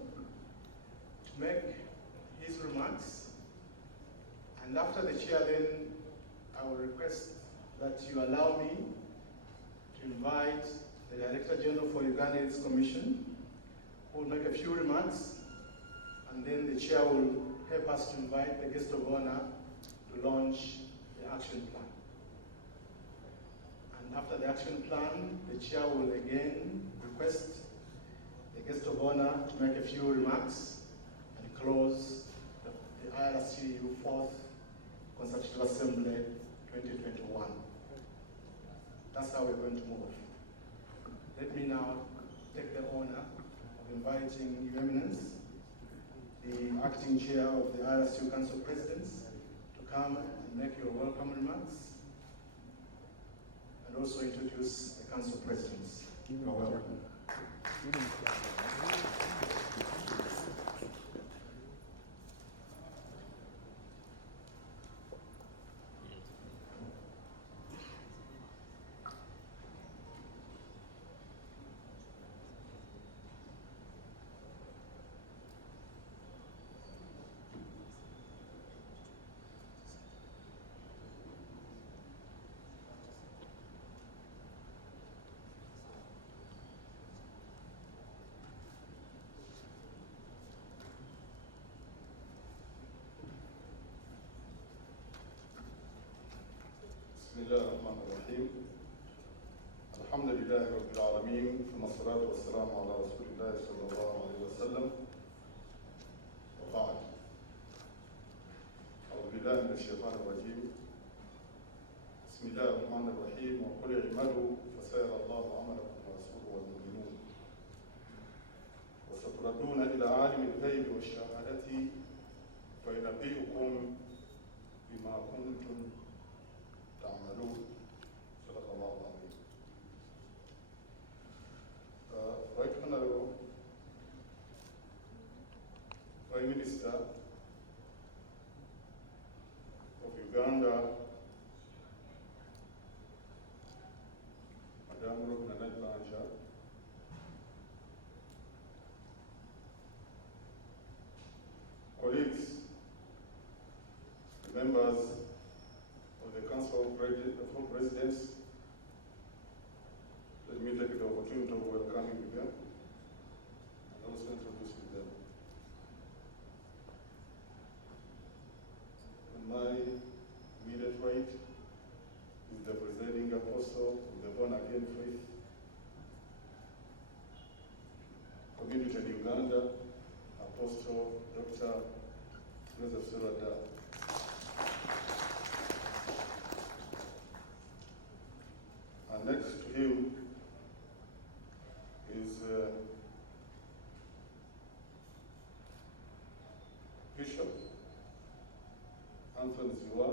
to make his remarks. And after the chair, then I will request that you allow me to invite the Director General for Uganda AIDS Commission, who will make a few remarks, and then the chair will help us to invite the guest of honor to launch the action plan. And after the action plan, the chair will again request the guest of honor to make a few remarks and close the IRCU 4th Consultative Assembly 2021. That's how we're going to move. Let me now take the honor of inviting Your Eminence, the acting chair of the IRCU Council Presidents, to come and make your welcome remarks and also introduce the Council Presidents. You are welcome. بسم الله الرحمن الرحيم. الحمد لله رب العالمين، ثم الصلاة والسلام على رسول الله صلى الله عليه وسلم. وبعد. أعوذ بالله من الشيطان الرجيم. بسم الله الرحمن الرحيم، وقل اعملوا فسيرى الله عملكم ورسوله والمؤمنون. وستردون إلى عالم الغيب والشهادة فينبئكم بما كنتم تعملون. صدق الله العظيم. Right Honorable Prime Minister of Uganda, Madam Rukna Banja, opportunity of welcoming them and also introducing them. On my immediate right is the presiding apostle of the Born Again Faith community in Uganda, Apostle Dr. Joseph Serada. And next to him is Bishop Anthony Ziwa,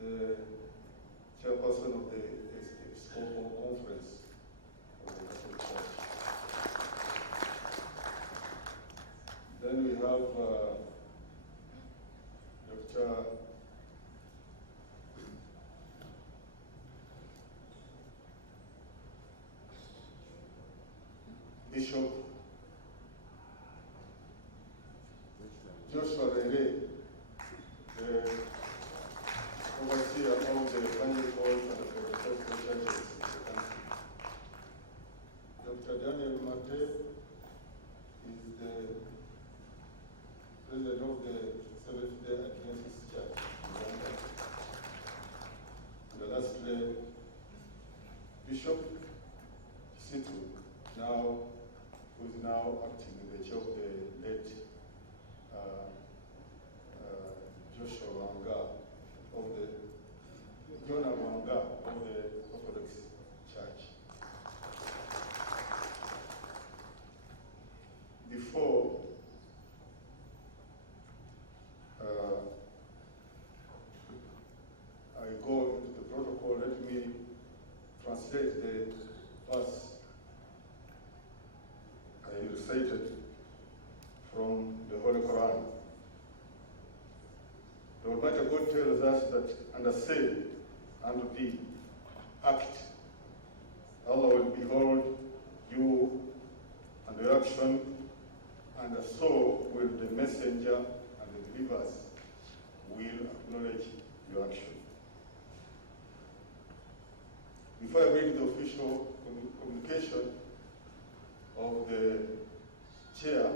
the chairperson of the Episcopal Conference of the Catholic Church. Then we have Dr. Bishop Joshua Rere, the overseer of the evangelical and the Pentecostal churches in the country. Dr. Daniel Mate is the president of the Seventh-day Adventist Church in Uganda. And lastly, Bishop Situ, who is now acting in the job of the late Joshua Wanga of the Jonah Wanga of the Orthodox Church. Before I go into the protocol, let me translate the verse I recited from the Holy Quran. The Almighty God tells us that, and I say unto thee, act. Allah will behold you and your action, and so will the messenger and the believers will acknowledge your action. Before I read the official communication of the chair,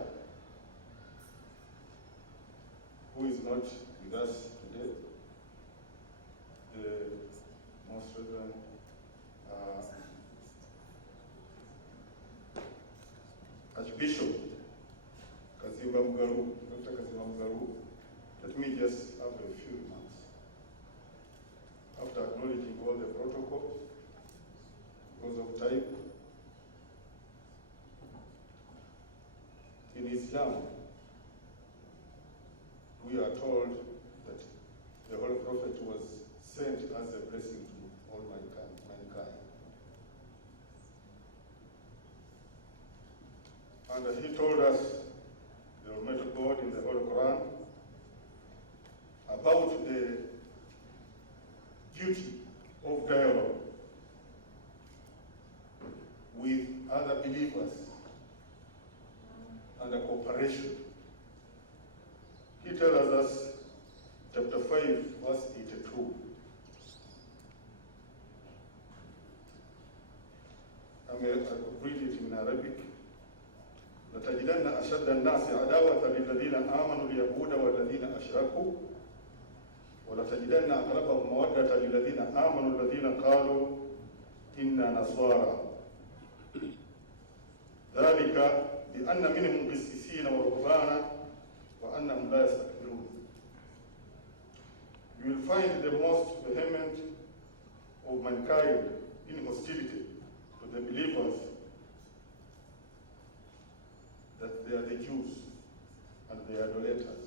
who is not with us today, the most reverend Archbishop Kazimba Mugaru, Dr. Kazimba Mugaru, let me just have a few remarks. After acknowledging all the protocols, because of time, in Islam, we are told that the Holy Prophet was sent as a blessing to all mankind. And he told us, the Almighty God in the Holy Quran, about the beauty of dialogue with other believers and the cooperation. He tells us, chapter 5, verse 82. I will read it in Arabic. لتجدن أشد الناس عداوة للذين آمنوا اليهود والذين أشركوا ولتجدن أقربهم مودة للذين آمنوا الذين قالوا إنا نصارى ذلك بأن منهم قسيسين ورهبانا وأنهم لا يستكبرون. You will find the most vehement of mankind in hostility to the believers that they are the Jews and they are idolaters.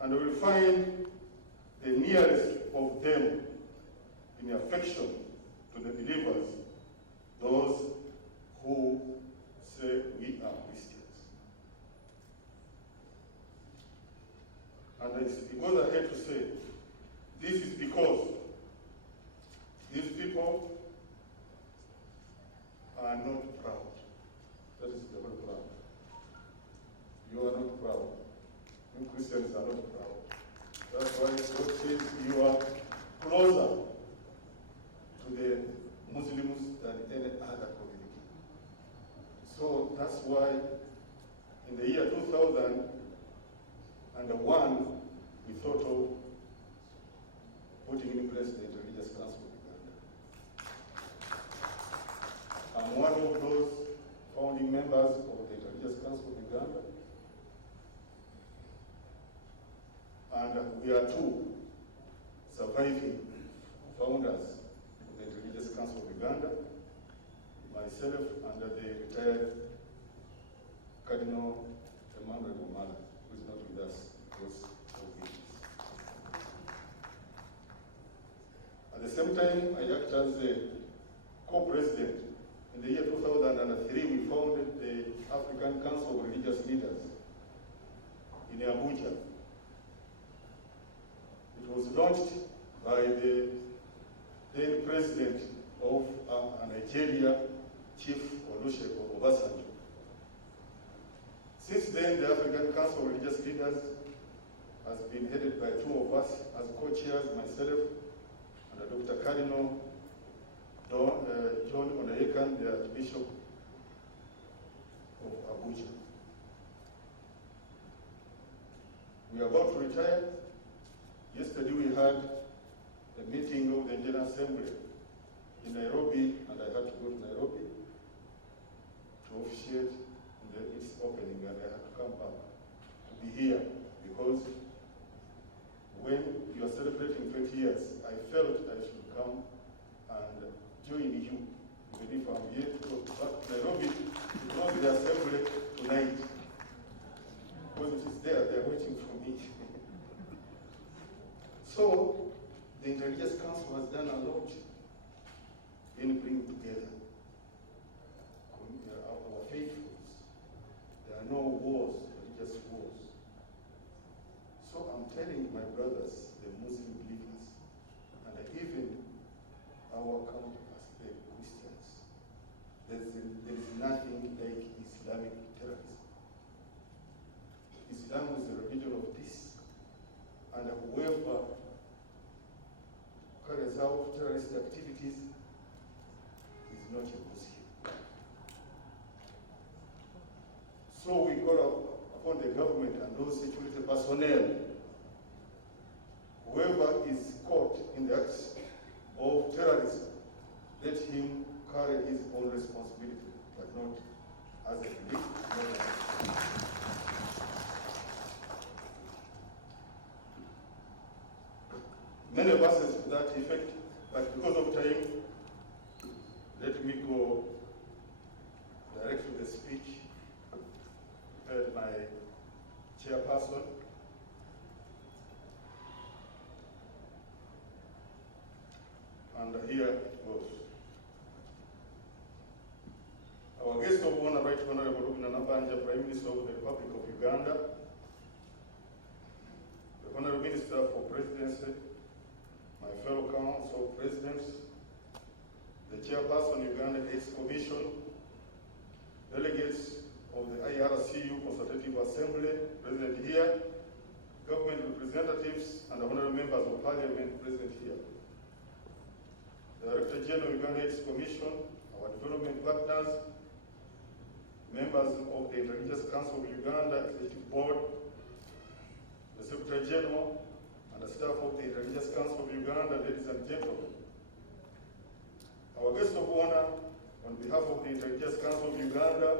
And we will find the nearest of them in affection to the believers, those who say we are Christians. And it goes ahead to say, this is because these people are not proud. That is the word proud. You are not proud. You Christians are not proud. That's why God says you are closer to the Muslim So that's why in the year 2001, we thought of putting in place the Religious Council of Uganda. I'm one of those founding members of the Religious Council of Uganda. And we are two surviving founders of the Religious Council of Uganda, myself and the retired Cardinal Emmanuel Omala, who is not with us because of business. At the same time, I act as a co-president. In the year 2003, we founded the African Council of Religious Leaders in Abuja. It was launched by the then president of Nigeria, Chief Olusegun Obasanjo. Since then, the African Council of Religious Leaders has been headed by two of us as co-chairs, myself and Dr. Cardinal John Onayekan, the Archbishop of Abuja. We are about to retire. Yesterday we had a meeting of the General Assembly in Nairobi, and I had to go to Nairobi to officiate its opening, and I had to come back to be here because when you are celebrating 20 years, I felt I should come and join you, even if I'm here to go back to Nairobi to close the assembly tonight, because it is there, they're waiting for me. So, the Interreligious Council has done a lot in bringing together our faithfuls. There are no wars, religious wars. So I'm telling my brothers, the Muslim believers, and even our counterparts, the Christians, there is nothing like Islamic terrorism. Islam is a religion of peace, and whoever carries out terrorist activities is not a Muslim. So we call upon the government and those security personnel, whoever is caught in the acts of terrorism, let him carry his own responsibility, but not as a police. Many verses to that effect, but because of time, let me go direct to the speech prepared by chairperson. And here it goes. Our guest of honor, Right Honorable Rubina Nabanja, Prime Minister of the Republic of Uganda, the Honorable Minister for Presidency, my fellow Council Presidents, the Chairperson Uganda AIDS Commission, delegates of the IRCU Consultative Assembly present here, government representatives, and honorable members of Parliament present here. The Director General of Uganda AIDS Commission, our development partners, members of the Interreligious Council of Uganda Executive Board, the Secretary General, and the staff of the Interreligious Council of Uganda, ladies and gentlemen. Our guest of honor, on behalf of the Interreligious Council of Uganda,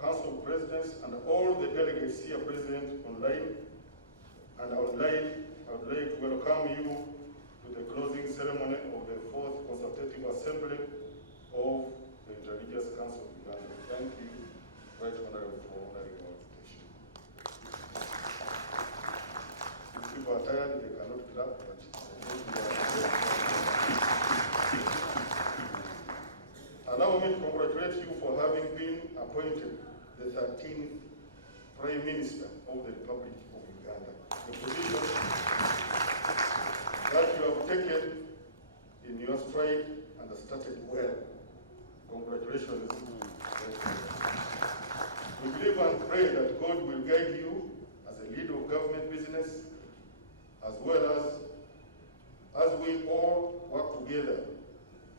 Council of Presidents, and all the delegates here present online, and I would like to welcome you to the closing ceremony of the 4th Consultative Assembly of the Interreligious Council of Uganda. Thank you, Right Honorable, for honoring our invitation. If people are tired, they cannot clap, but allow me to congratulate you for having been appointed the 13th Prime Minister of the Republic of Uganda. The position that you have taken in your stride and started well. Congratulations. We believe and pray that God will guide you as a leader of government business, as well as we all work together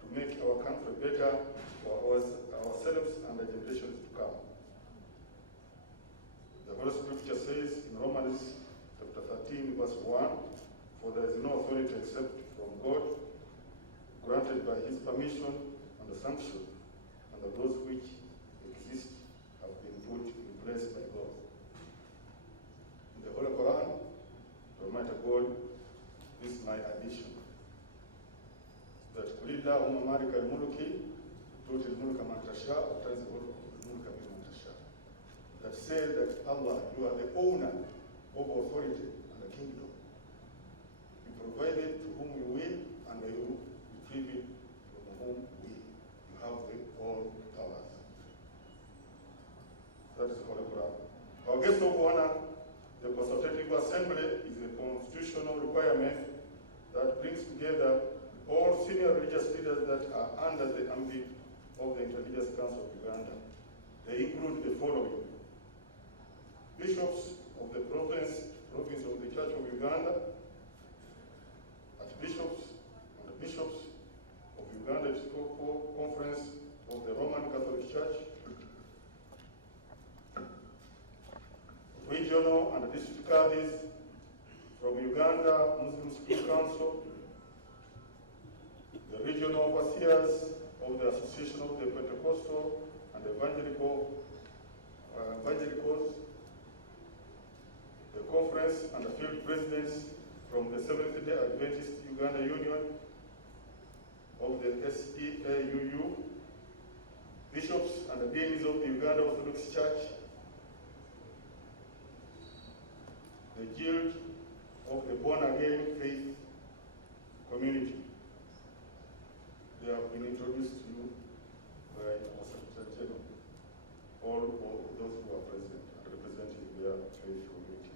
to make our country better for ourselves and the generations to come. The Holy Scripture says in Romans chapter 13, verse 1, "For there is no authority except from God, granted by his permission and the sanction, and that those which exist have been put in place by God." In the Holy Quran, the Almighty God, this is my addition, that Qulillahumma malika al-mulki tu'ti al-mulka man tasha wa tanzi'u al-mulka mimman tasha. That says that Allah, you are the owner of authority and the kingdom. You provide it to whom you will, and you retrieve it from whom you will. You have all powers. That is the Holy Quran. Our guest of honor, the Consultative Assembly, is a constitutional requirement that brings together all senior religious leaders that are under the ambit of the Inter-Religious Council of Uganda. They include the following: bishops of the province of the Church of Uganda, archbishops and the bishops of Uganda Episcopal Conference of the Roman Catholic Church, regional and district cadres from Uganda Muslim School Council, the regional overseers of the Association of the Pentecostal and Evangelicals, the conference and the field presidents from the Seventh-day Adventist Uganda Union of the SEAUU, bishops and the deans of the Uganda Orthodox Church, the Guild of the Born-Again Faith Community. They have been introduced to you by our Secretary General, all those who are present and representing their faith community.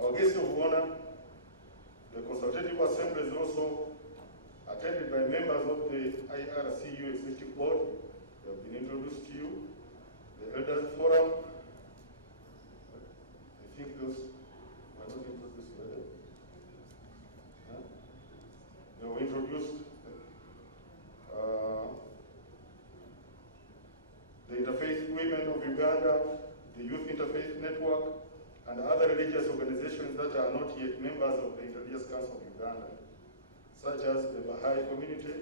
Our guest of honor, the Consultative Assembly, is also attended by members of the IRCU Executive Board. They have been introduced to you. The Elders Forum, I think those were not introduced earlier. They were introduced. The Interfaith Women of Uganda, the Youth Interfaith Network, and other religious organizations that are not yet members of the Inter-Religious Council of Uganda, such as the Baha'i community,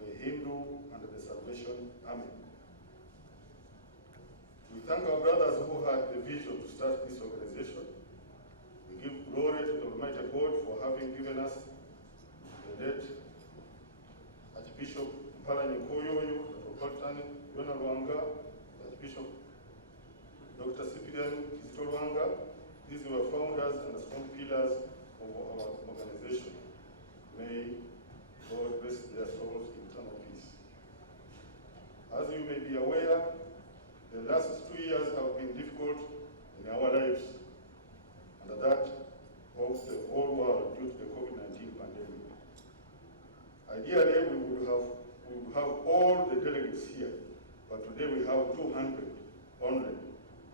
the Hindu, and the Salvation Army. We thank our brothers who had the vision to start this organization. We give glory to the Almighty God for having given us the late Archbishop Mpalanyi Koyoyo, Dr. Yona Rwanga, Archbishop Dr. Cyprian Kizito Rwanga. These were founders and strong pillars of our organization. May God rest their souls in eternal peace. As you may be aware, the last 2 years have been difficult in our lives, and that of the whole world due to the COVID-19 pandemic. Ideally, we would have all the delegates here, but today we have 200 only,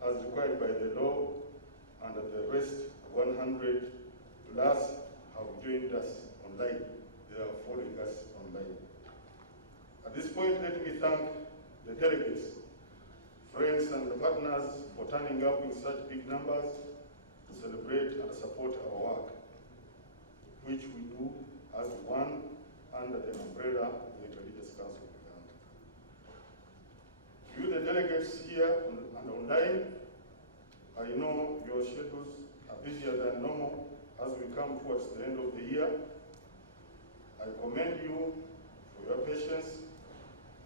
as required by the law, and the rest 100 plus have joined us online. They are following us online. At this point, let me thank the delegates, friends and partners for turning up in such big numbers to celebrate and support our work, which we do as one under the umbrella of the Inter-Religious Council of Uganda. You, the delegates here and online, I know your schedules are busier than normal as we come towards the end of the year. I commend you for your patience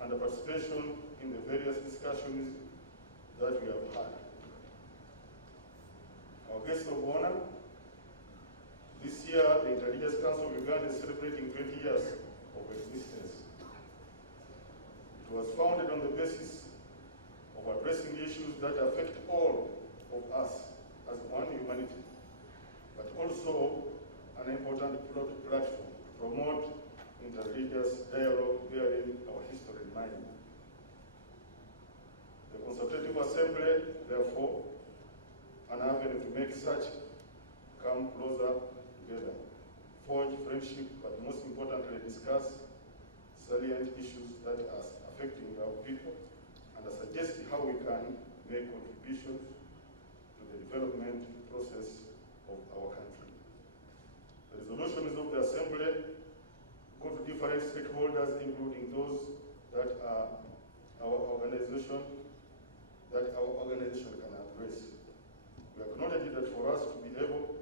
and the participation in the various discussions that we have had. Our guest of honor, this year the Inter-Religious Council of Uganda is celebrating 20 years of existence. It was founded on the basis of addressing issues that affect all of us as one humanity, but also an important platform to promote inter-religious dialogue bearing our history in mind. The Consultative Assembly, therefore, an avenue to make such come closer together, forge friendship, but most importantly discuss salient affecting our people and suggest how we can make contributions to the development process of our country. The resolutions of the Assembly go to different stakeholders, including those that are our organization can address. We acknowledge that for us to be able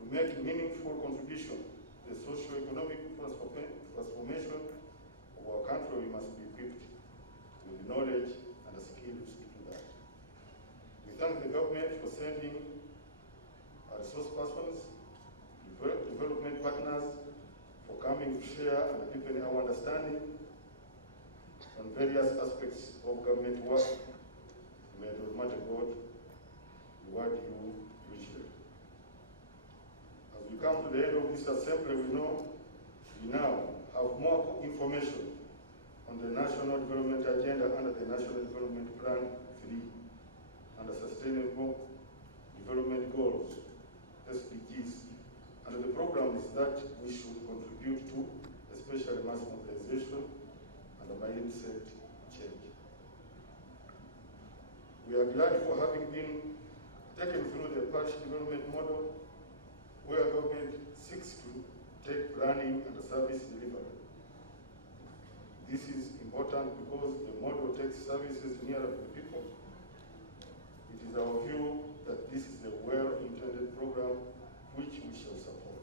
to make meaningful contribution to the socio-economic transformation of our country, we must be equipped with knowledge and skills to do that. We thank the government for sending our resource persons, development partners, for coming to share and deepen our understanding on various aspects of government work. May the Almighty God reward you richly. As we come to the end of this assembly, we now have more information on the National Development Agenda under the National Development Plan 3 and the Sustainable Development Goals, SDGs, and the programs that we should contribute to, especially mass mobilization and mindset change. We are glad for having been taken through the parish development model, where government seeks to take planning and service delivery. This is important because the model takes services nearer to the people. It is our view that this is a well-intended program which we shall support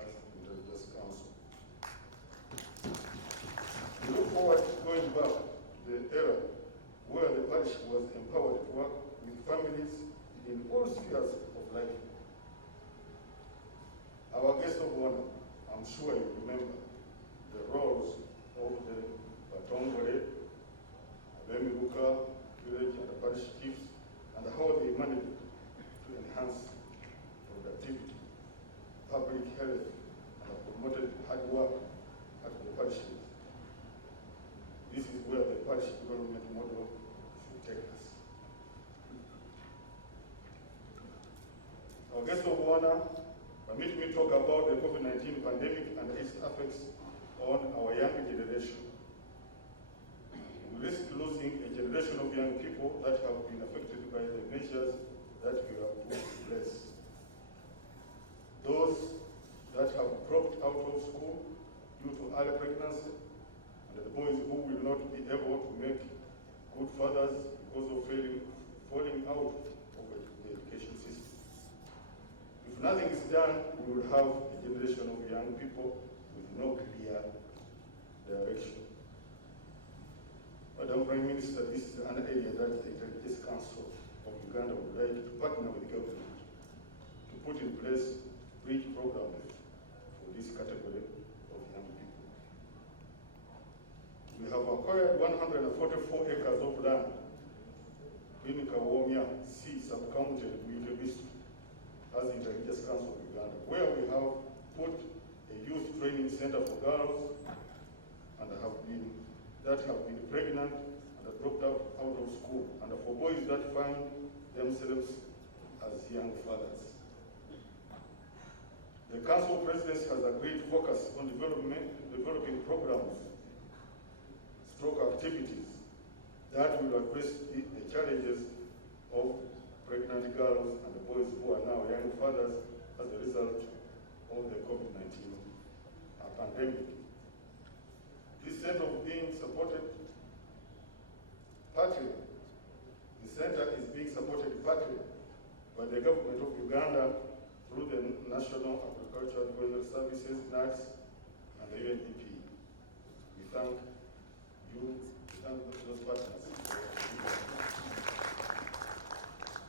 as Intelligence Council. We look forward to going back to the era where the parish was empowered to work with families in all spheres of life. Our guest of honor, I'm sure you remember the roles of the Batongore, Abemiruka, village and the parish chiefs, and how they managed to enhance productivity, public health, and promoted hard work at the parishes. This is where the parish development model should take us. Our guest of honor, permit me to talk about the COVID-19 pandemic and its effects on our young generation. We risk losing a generation of young people that have been affected by the measures that we have put in place. Those that have dropped out of school due to early pregnancy, and the boys who will not be able to make good fathers because of falling out of the education system. If nothing is done, we will have a generation of young people with no clear direction. Madam Prime Minister, this is an area that the Intelligence Council of Uganda would like to partner with the government to put in place bridge programs for this category of young people. We have acquired 144 acres of land in Kawomia C sub-county Bwire district as the Intelligence Council of Uganda, where we have put a youth training center for girls and that have been pregnant and have dropped out of school, and for boys that find themselves as young fathers. The Council Presidency has agreed to focus on developing programs, stroke activities that will address the challenges of pregnant girls and the boys who are now young fathers as a result of the COVID-19 pandemic. This center is being supported partly. The center is being supported partly by the government of Uganda through the National Agricultural Advisory Services, NADS, and the UNDP. We thank you, we thank those partners.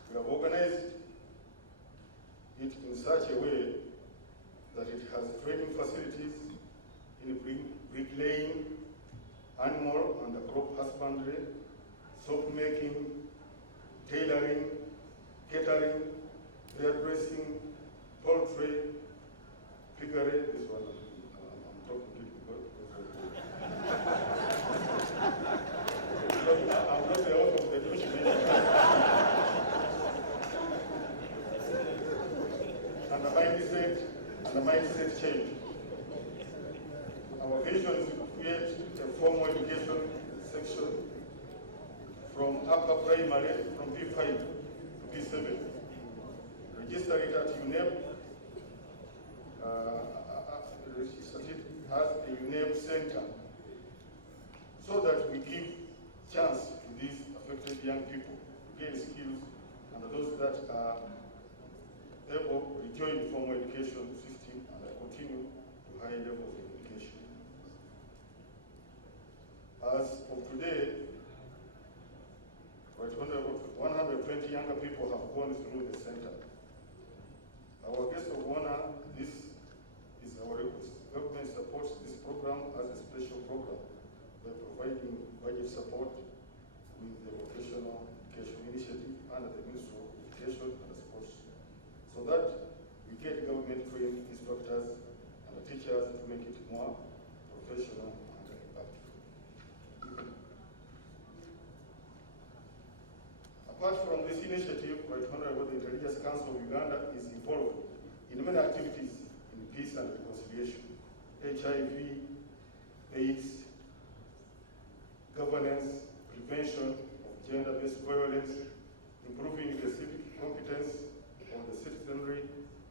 We have organized it in such a way that it has training facilities in bricklaying, animal and crop husbandry, soap making, tailoring, catering, hairdressing, poultry, piggery. This one I'm talking to because I'm not the author of the document. And the mindset change. Our vision is to create a formal education section from upper primary from P5 to P7. Register it at UNEP. Register it as a UNEP center so that we give chance to these affected young people to gain skills and those that are able to rejoin the formal education system and continue to high levels of education. As of today, 120 younger people have gone through the center. Our guest of honor, this is our request. Government supports this program as a special program. We are providing budget support with the vocational education initiative under the Ministry of Education and Sports, so that we get government trained instructors and teachers to make it more professional and impactful. Apart from this initiative, Right Honorable the Intelligence Council of Uganda is involved in many activities in peace and reconciliation, HIV, AIDS, governance, prevention of gender-based violence, improving the civic competence of the citizenry,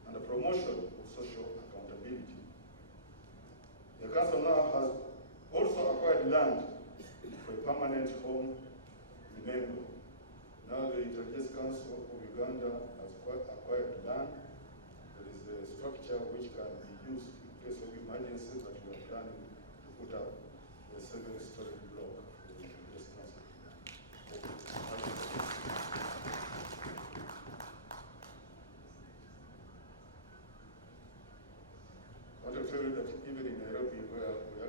and the promotion of social accountability. The Council now has also acquired land for a permanent home in Mengo. Now the Intelligence Council of Uganda has acquired land. There is a structure which can be used in case of emergency, but we are planning to put up a 7-story block for the Intelligence Council. I want to tell you that even in Nairobi, where we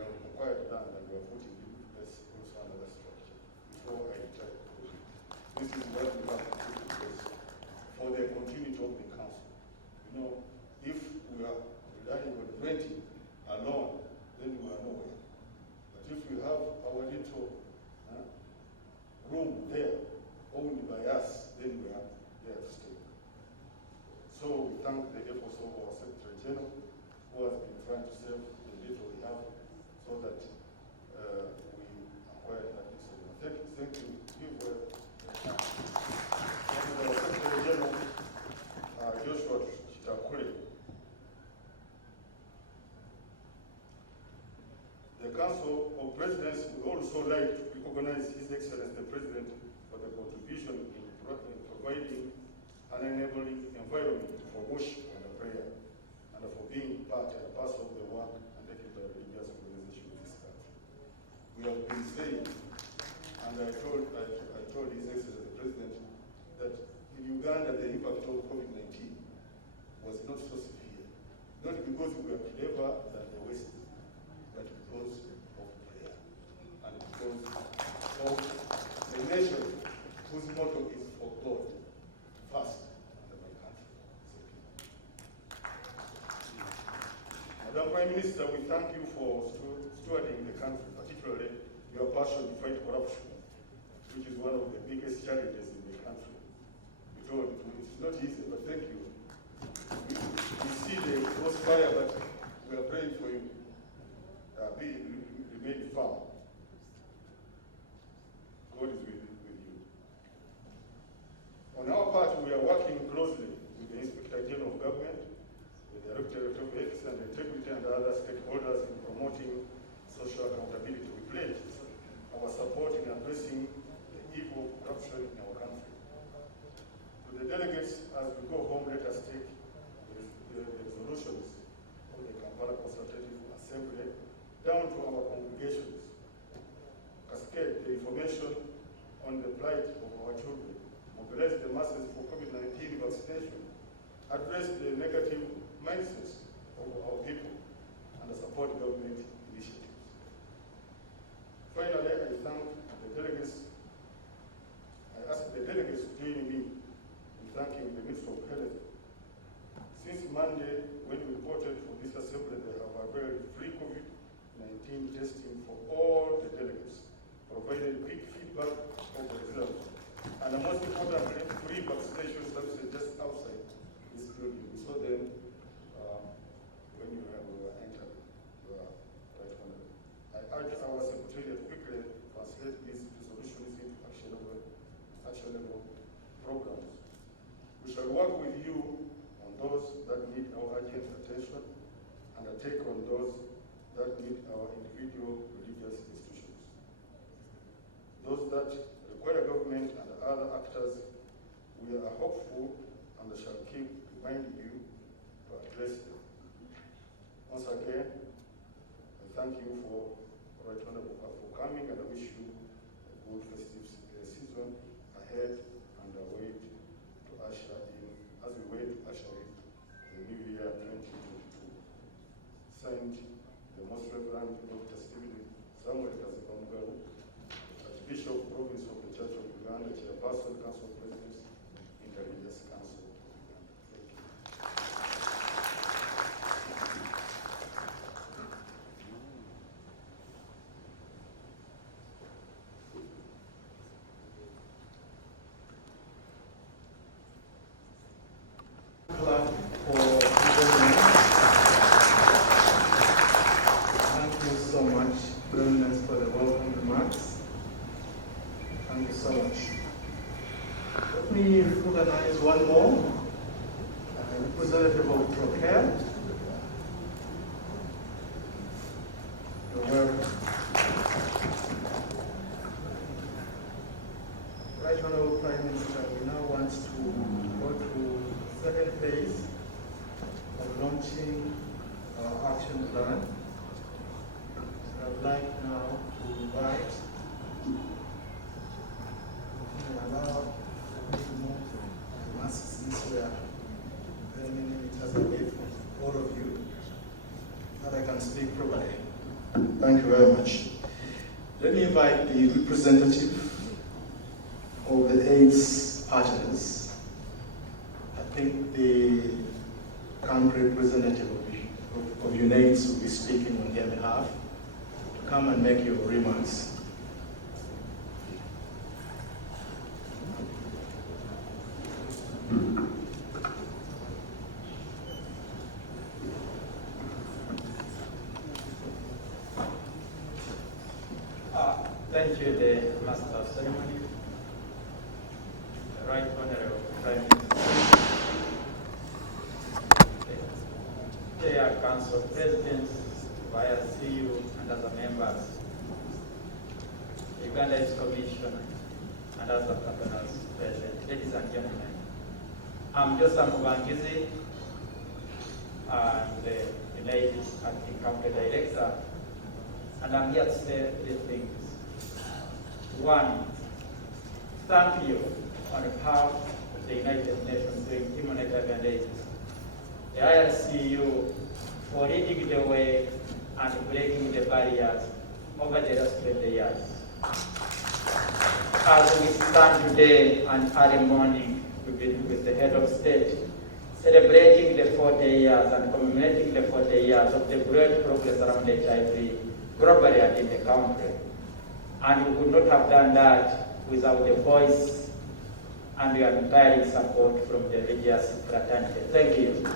have acquired land and we are putting in place also another structure. Before I retire, this is what we have to put in place for the continuity of the council. You know, if we are relying on renting alone, then we are nowhere. But if we have our little room there, owned by us, then we are there to stay. So we thank the efforts of our Secretary General, who has been trying to save the little we have, so that we acquire that necessary. Thank you. And our Secretary General, Joshua Chitakure. The Council of Presidents would also like to recognize His Excellency the President for the contribution in providing an enabling environment for worship and prayer, and for being part and parcel of the work undertaken by religious organizations in this country. We have been saying, and I told His Excellency the President, that in Uganda the impact of COVID-19 was not so severe, not because we were clever than the West, but because of prayer, and because of the nation whose motto is for God first and my country. Madam Prime Minister, we thank you for stewarding the country, particularly your passion to fight corruption, which is one of the biggest challenges in the country. We told you it's not easy, but thank you. We see the crossfire, but we are praying for you. Remain firm. God is with you. On our part, we are working closely with the Inspector General of Government, the Directorate of Ethics and Integrity, and other stakeholders in promoting social accountability. We pledge our support in addressing the evil of corruption in our country. To the delegates, as we go home, let us take the resolutions of the Kampala Consultative Assembly down to our congregations urge our Secretariat quickly translate these resolutions into actionable programs. We shall work with you on those that need our urgent attention and take on those that need our individual religious institutions. Those that require government and other actors, we are hopeful and shall keep reminding you to address them. Once again, I thank you for Right Honorable for coming, and I wish you a good festive season ahead and a wait to usher in, as we wait to usher in the new year 2022. Signed, the Most Reverend Dr. Stephen Samuel Kazibamugaru, Archbishop Province of the Church of Uganda, Chairperson, Council of Presidents, Interreligious Council of Uganda. Thank you. Clap for President. Thank you so much, President, for the welcome remarks. Thank you so much. Let me recognize one more, Representative of Trocaire. You're welcome. Right Honorable Prime Minister, we now want to go to second phase of launching our action plan. I would like now to invite and allow me to move the masks this way, very many meters away from all of you, that I can speak properly. Thank you very much. Let me invite the representative of the AIDS partners. I think the country representative of UNAIDS will be speaking on their behalf to come and make your remarks. Thank you, the Master of Ceremony, the Right Honorable Prime Minister, Chair, Council Presidents, via CU and other members, Uganda Youth Commission, and other partners present. Ladies and gentlemen, I'm Joseph Mubangizi, and the United Acting Country Director, and I'm here to say three things. One, thank you on behalf of the United Nations doing humanitarian aid, the IRCU, for leading the way and breaking the barriers over the last 20 years. As we stand today and early morning with the head of state, celebrating the 40 years and commemorating the 40 years of the great progress around HIV globally and in the country. And we could not have done that without the voice and your untiring support from the religious fraternity. Thank you.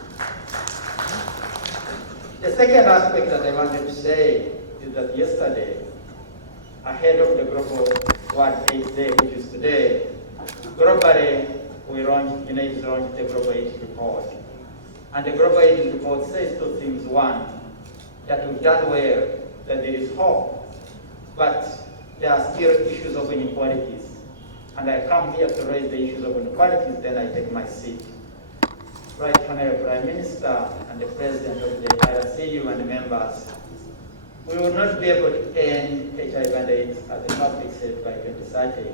The second aspect that I wanted to say is that yesterday, ahead of the Global World AIDS Day, which is today, globally we launched the Global AIDS Report. And the Global AIDS Report says two things. One, that we've done well, that there is hope, but there are still issues of inequalities. And I come here to raise the issues of inequalities, then I take my seat. Right Honorable Prime Minister and the President of the IRCU and the members, we will not be able to end HIV and AIDS as a public health by 2030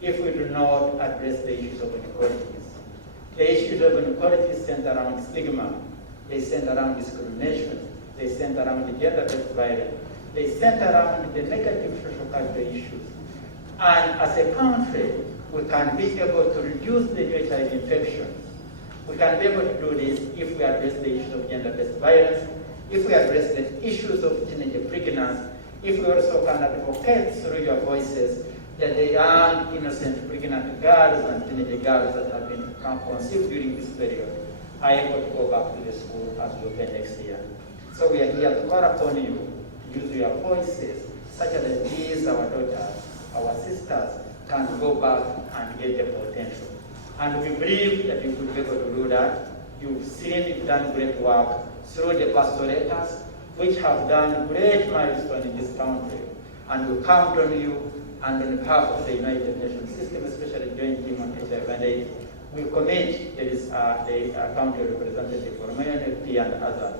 if we do not address the issues of inequalities. The issues of inequalities center around stigma, they center around discrimination, they center around the gender-based violence, they center around the negative social cultural issues. And as a country, we can be able to reduce the new HIV infections. We can be able to do this if we address the issues of gender-based violence, if we address the issues of teenage pregnancy, if we also can advocate through your voices that the young, innocent pregnant girls and teenage girls that have been conceived during this period are able to go back to the school as we open next year. So we are here to call upon you use your voices such that these, our daughters, our sisters, can go back and get the potential. And we believe that you could be able to do that. You've seen you've done great work through the pastorators, which have done great milestones in this country. And we count on you and on behalf of the United Nations system, especially Joint Team on HIV and AIDS. We commit, there is the country representative for MNFP and others.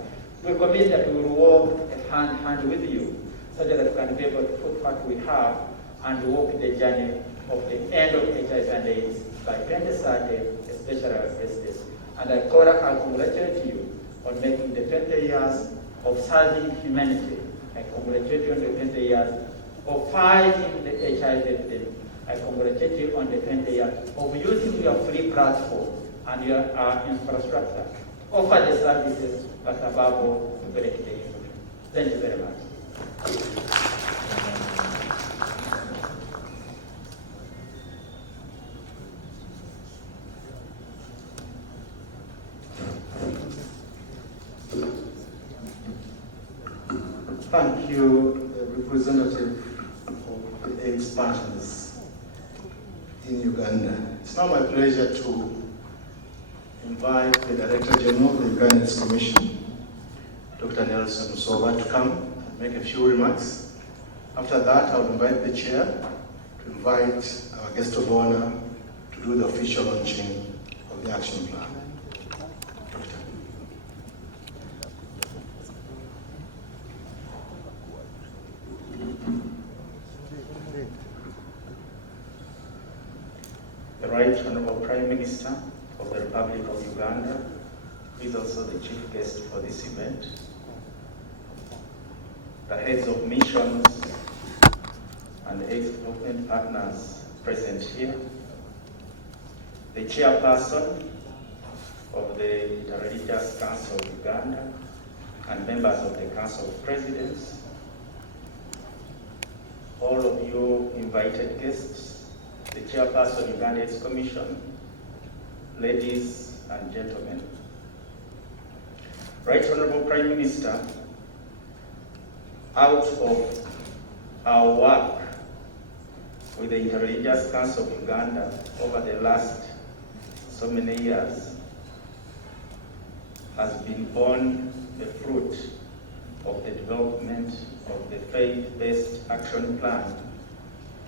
We commit that we will work hand in hand with you so that we can be able to put what we have and walk the journey of the end of HIV and AIDS by 2030, especially our justice. And I congratulate you on making the 20 years of serving humanity. I congratulate you on the 20 years of fighting the HIV epidemic. I congratulate you on the 20 years of using your free platform and your infrastructure to offer the services, but above all, to break the evil. Thank you very much. Thank you, representative of the AIDS partners in Uganda. It's now my pleasure to invite the Director General of the Uganda AIDS Commission, Dr. Nelson Musoba, to come and make a few remarks. After that, I'll invite the Chair to invite our guest of honor to do the official launching of the action plan. The Right Honorable Prime Minister of the Republic of Uganda, who is also the chief guest for this event, the heads of missions and the AIDS development partners present here, the chairperson of the Interreligious Council of Uganda, and members of the Council of Presidents, all of you invited guests, the chairperson of Uganda AIDS Commission, ladies and gentlemen. Right Honorable Prime Minister, out of our work with the Interreligious Council of Uganda over the last so many years has been born the fruit of the development of the Faith-Based Action Plan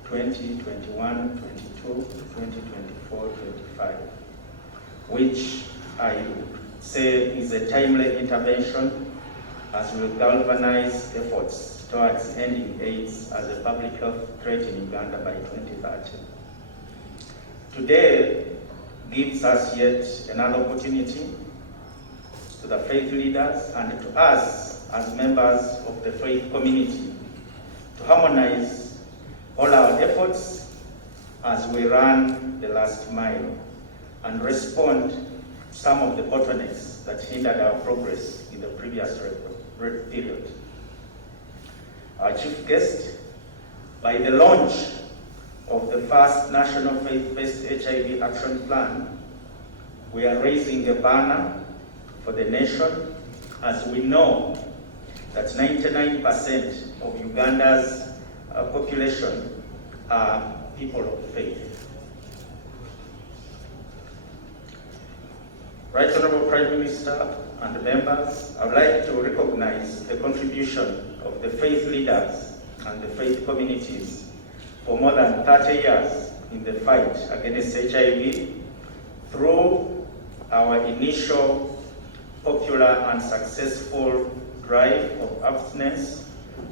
2021-22, 2024-25, which I would say is a timely intervention as we galvanize efforts towards ending AIDS as a public health threat in Uganda by 2030. Today gives us yet another opportunity to the faith leaders and to us as members of the faith community to harmonize all our efforts as we run the last mile and respond to some of the bottlenecks that hindered our progress in the previous period. Our chief guest, by the launch of the first National Faith-Based HIV Action Plan, we are raising a banner for the nation as we know that 99% of Uganda's population are people of faith. Right Honorable Prime Minister and members, I would like to recognize the contribution of the faith leaders and the faith communities for more than 30 years in the fight against HIV through our initial popular and successful drive of abstinence,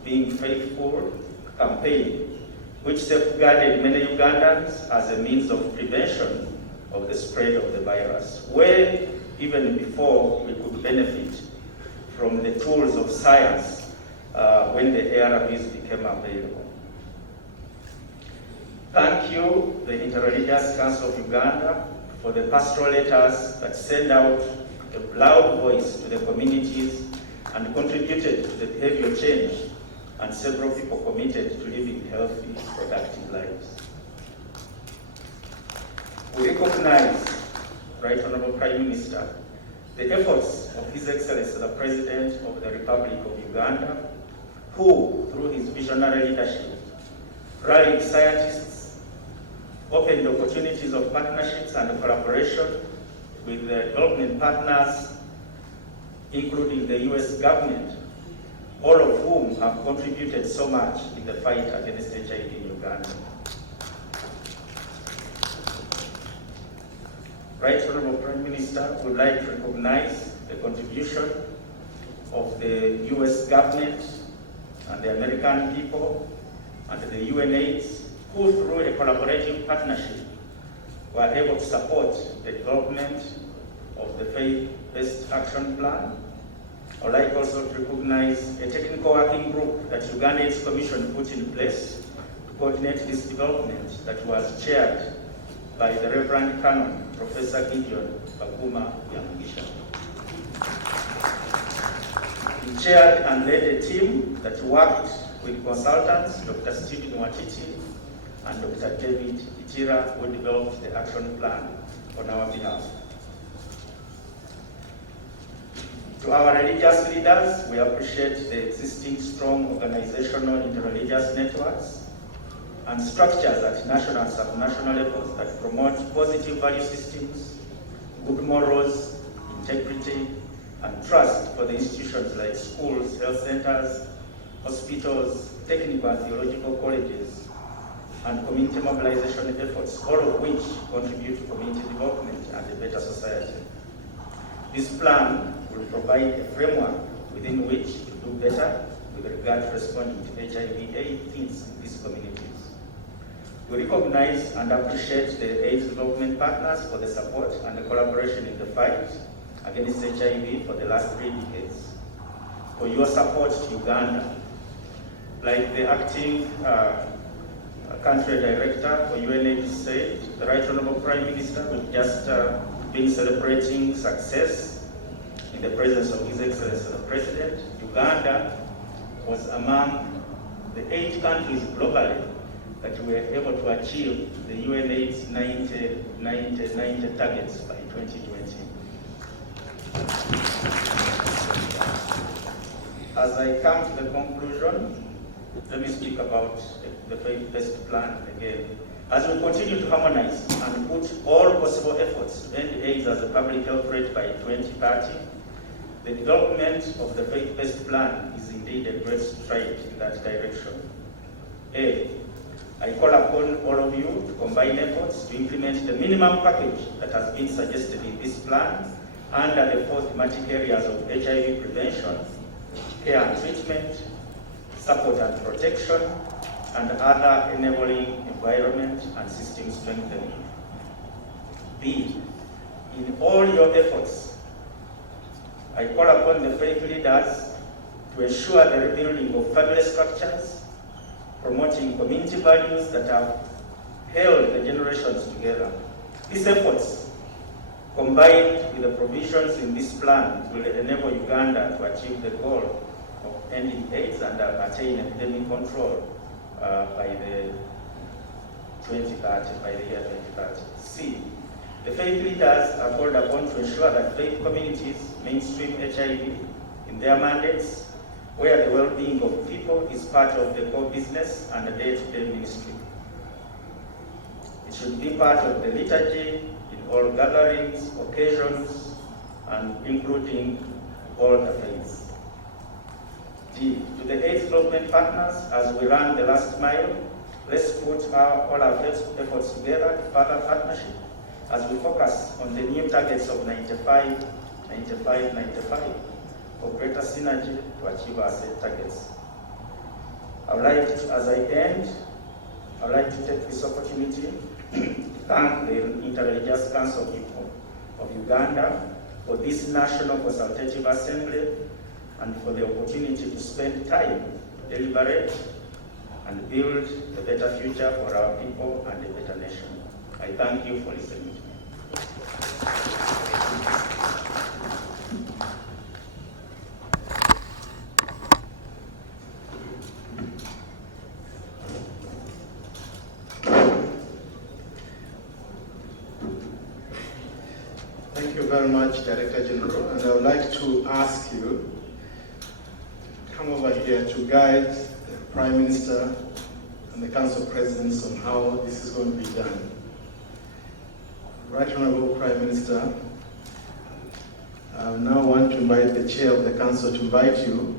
being faithful campaign, which safeguarded many Ugandans as a means of prevention of the spread of the virus, where even before we could benefit from the tools of science when the ARVs became available. Thank you, the Interreligious Council of Uganda, for the pastoral letters that send out a loud voice to the communities and contributed to the behavior change, and several people committed to living healthy, productive lives. We recognize, Right Honorable Prime Minister, the efforts of His Excellency the President of the Republic of Uganda, who, through his visionary leadership, rallied scientists, opened opportunities of partnerships and collaboration with the development partners, including the US government, all of whom have contributed so much in the fight against HIV in Uganda. Right Honorable Prime Minister would like to recognize the contribution of the US government and the American people and the UNAIDS, who through a collaborative partnership were able to support the development of the faith-based action plan. I would like also to recognize a technical working group that Uganda AIDS Commission put in place to coordinate this development that was chaired by the Reverend Canon, Professor Gideon Baguma Yamugisha. He chaired and led a team that worked with consultants, Dr. Stephen Watiti and Dr. David Itira, who developed the action plan on our behalf. To our religious leaders, we appreciate the existing strong organizational interreligious networks and structures at national and subnational levels that promote positive value systems, good morals, integrity, and trust for the institutions like schools, health centers, hospitals, technical and theological colleges, and community mobilization efforts, all of which contribute to community development and a better society. This plan will provide a framework within which to do better with regard to responding to HIV/AIDS in these communities. We recognize and appreciate the AIDS development partners for the support and the collaboration in the fight against HIV for the last 3 decades. For your support to Uganda, like the acting country director for UNAIDS said, the Right Honorable Prime Minister will just been celebrating success in the presence of His Excellency the President. Uganda was among the 8 countries globally that were able to achieve the UNAIDS 90 targets by 2020. As I come to the conclusion, let me speak about the faith-based plan again. As we continue to harmonize and put all possible efforts to end AIDS as a public health threat by 2030, the development of the faith-based plan is indeed a great stride in that direction. I call upon all of you to combine efforts to implement the minimum package that has been suggested in this plan under the 4 thematic areas of HIV prevention, care and treatment, support and protection, and other enabling environment and system strengthening. B, in all your efforts, I call upon the faith leaders to ensure the rebuilding of family structures, promoting community values that have held the generations together. These efforts, combined with the provisions in this plan, will enable Uganda to achieve the goal of ending AIDS and attain epidemic control by the year 2030. C, the faith leaders are called upon to ensure that faith communities mainstream HIV in their mandates, where the well-being of people is part of the core business and the day-to-day ministry. It should be part of the liturgy in all gatherings, occasions, and including all the faiths. D, to the AIDS development partners, as we run the last mile, let's put all our efforts together to further partnership as we focus on the new targets of 95, 95, 95, for greater synergy to achieve our set targets. I would like to, as I end, I would like to take this opportunity to thank the Interreligious Council of Uganda for this National Consultative Assembly and for the opportunity to spend time to deliberate and build a better future for our people and a better nation. I thank you for listening to me. Thank you very much, Director General, and I would like to ask you to come over here. here to guide the Prime Minister and the Council Presidents on how this is going to be done. Right Honourable Prime Minister, I now want to invite the Chair of the Council to invite you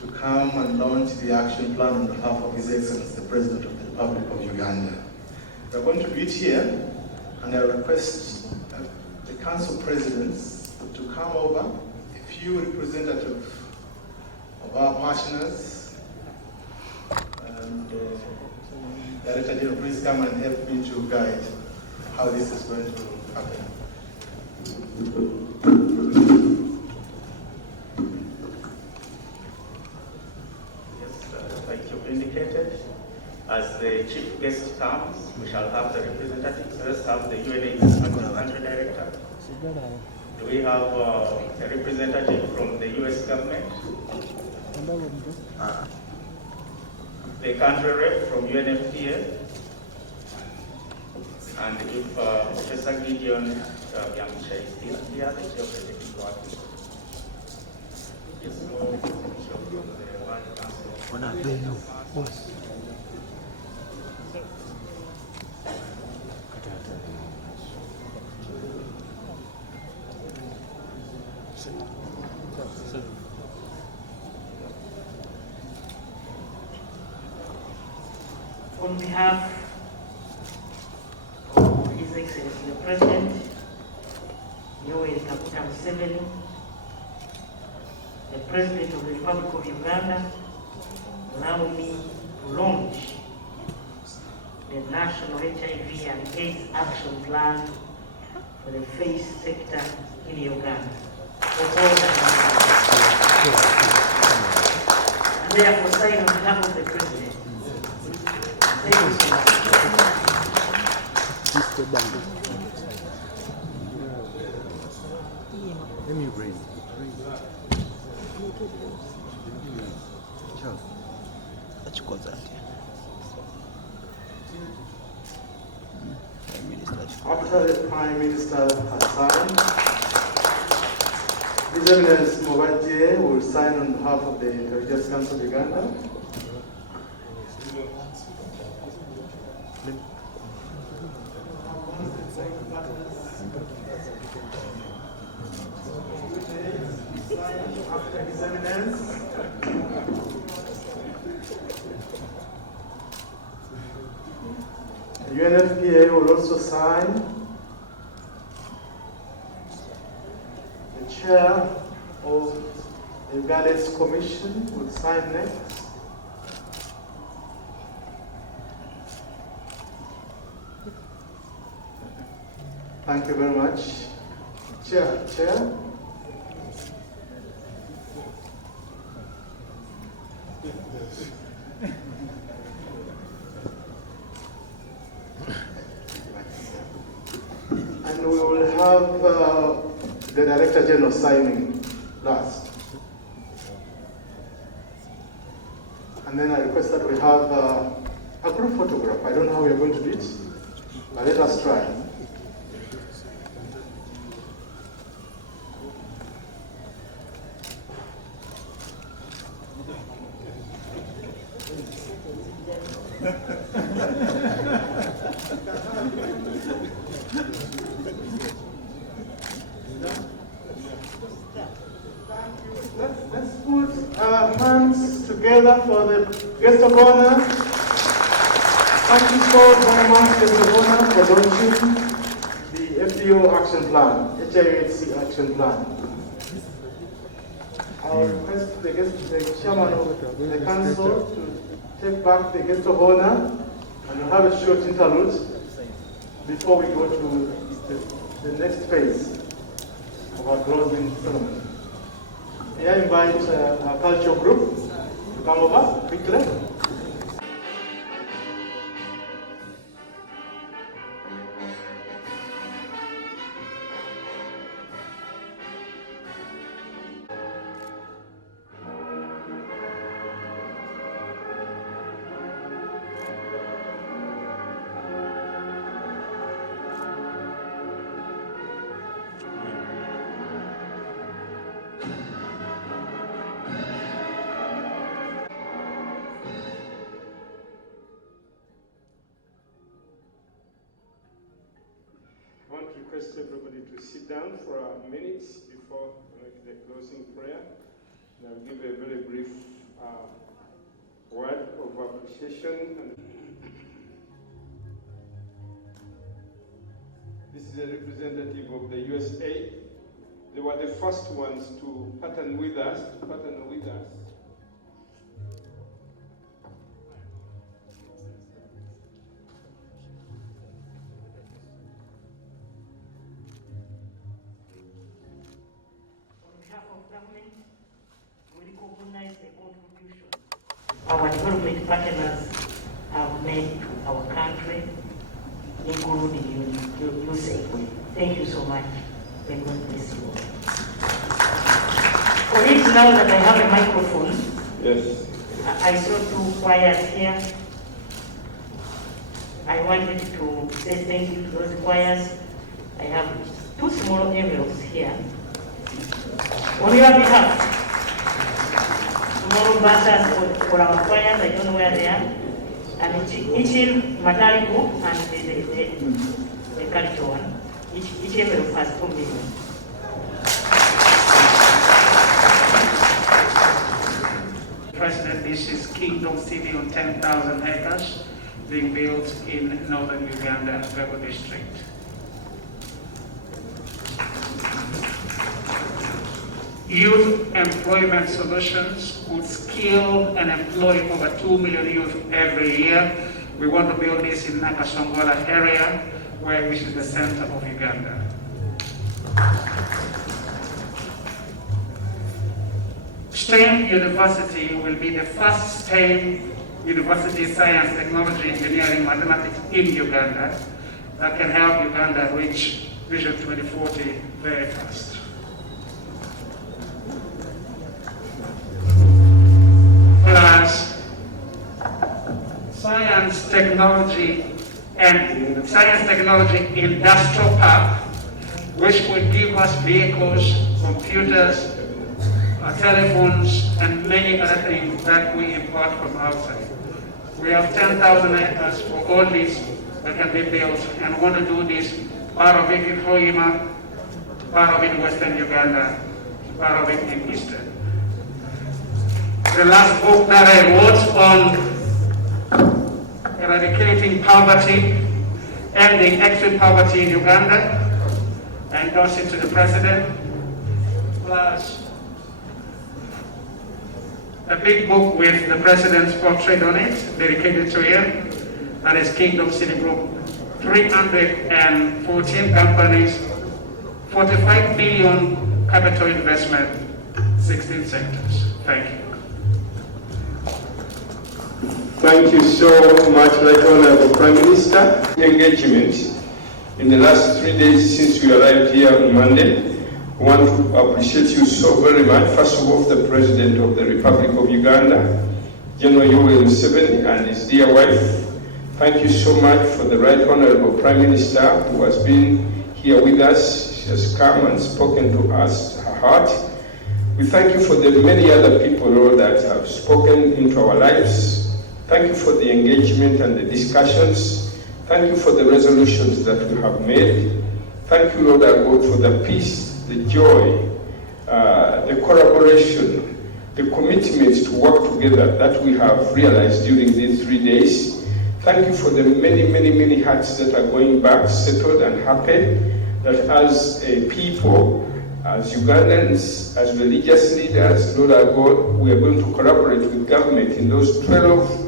to come and launch the action plan on behalf of His Excellency, the President of the Republic of Uganda. We're going to do it here, and I request the Council Presidents to come over, a few representatives of our partners, and Director General, please come and help me to guide how this is going to happen. Like you've indicated, as the chief guest comes, we shall have the representatives. Let's have the UNAIDS country director. Do we have a representative from the US government? The country rep from UNFPA? And if Professor Gideon Yamcha is still here, the chair of the technical office. Yes, more from the World Council. On behalf of His Excellency the President, Yoweri Kaguta Museveni, the President of the Republic of Uganda, allow me to launch the National HIV and AIDS Action Plan for the face sector in Uganda. And therefore sign on behalf of the President. Thank you so much. Let me read. After the Prime Minister has signed, His Eminence Mobaje will sign on behalf of the Religious Council of Uganda. After His Eminence, the UNFPA will also sign. The chair of the Uganda's Commission will sign next. Thank you very much. Chair. And we will have the Director General signing last. And then I request that we have a group photograph. I don't know how we are going to do it, but let us try. Let's put our hands together for the guest of honor. Thank you so very much, guest of honor, for launching the FDO action plan, HIV/AIDS action plan. I'll request the chairman of the council to take back the guest of honor, and we'll have a short interlude before we go to the next phase of our closing ceremony. May I invite our cultural group to come over quickly? request everybody to sit down for a minute before the closing prayer. And I'll give a very brief word of appreciation. This is a representative of the USA. They were the first ones to partner with us. Our development partners have made to our country, including USA. Thank you so much. May God bless you all. For it now that I have a microphone, yes, I saw two choirs here. I wanted to say thank you to those choirs. I have two small envelopes here. On your behalf, tomorrow buses for our choirs, I don't know where they are. And each Matarico and the culture one, each envelope has 2 million. President, this is Kingdom City on 10,000 acres being built in northern Uganda, Vego district. Youth employment solutions would skill and employ over 2 million youth every year. We want to build this in Nakasongola area, which is the center of Uganda. STEM University will be the first STEM university, science, technology, engineering, mathematics in Uganda that can help Uganda reach Vision 2040 very fast. Plus, science, technology industrial park, which will give us vehicles, computers, telephones, and many other things that we import from outside. We have 10,000 acres for all these that can be built, and want to do this, part of it in Hoima, part of it in Western Uganda, part of it in Eastern. The last book that I wrote on eradicating poverty, ending extreme poverty in Uganda, I endorsed it to the president, plus a big book with the president's portrait on it, dedicated to him, and his Kingdom City Group. 314 companies, 45 billion capital investment, 16 sectors. Thank you. Thank you so much, Right Honorable Prime Minister. Engagement in the last 3 days since we arrived here on Monday. I want to appreciate you so very much. First of all, the President of the Republic of Uganda, General Yoweri Museveni, and his dear wife. Thank you so much for the Right Honorable Prime Minister who has been here with us. She has come and spoken to us, her heart. We thank you for the many other people, Lord, that have spoken into our lives. Thank you for the engagement and the discussions. Thank you for the resolutions that we have made. Thank you, Lord our God, for the peace, the joy, the collaboration, the commitment to work together that we have realized during these 3 days. Thank you for the many, many, many hearts that are going back, settled and happy, that as a people, as Ugandans, as religious leaders, Lord our God, we are going to collaborate with government in those 12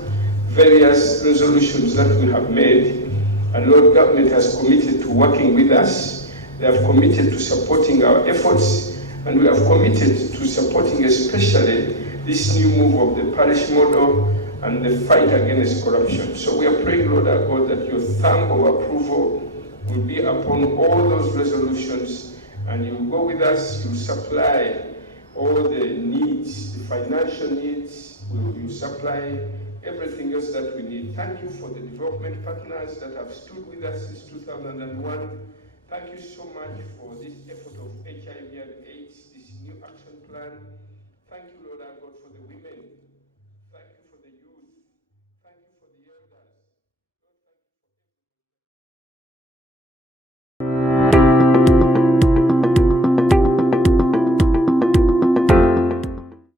various resolutions that we have made. And Lord, government has committed to working with us. They have committed to supporting our efforts, and we have committed to supporting especially this new move of the parish model and the fight against corruption. So we are praying, Lord our God, that your thumb of approval will be upon all those resolutions, and you will go with us, you will supply all the needs, the financial needs, you supply everything else that we need. Thank you for the development partners that have stood with us since 2001. Thank you so much for this effort of HIV and AIDS, this new action plan. Thank you, Lord our God, for the women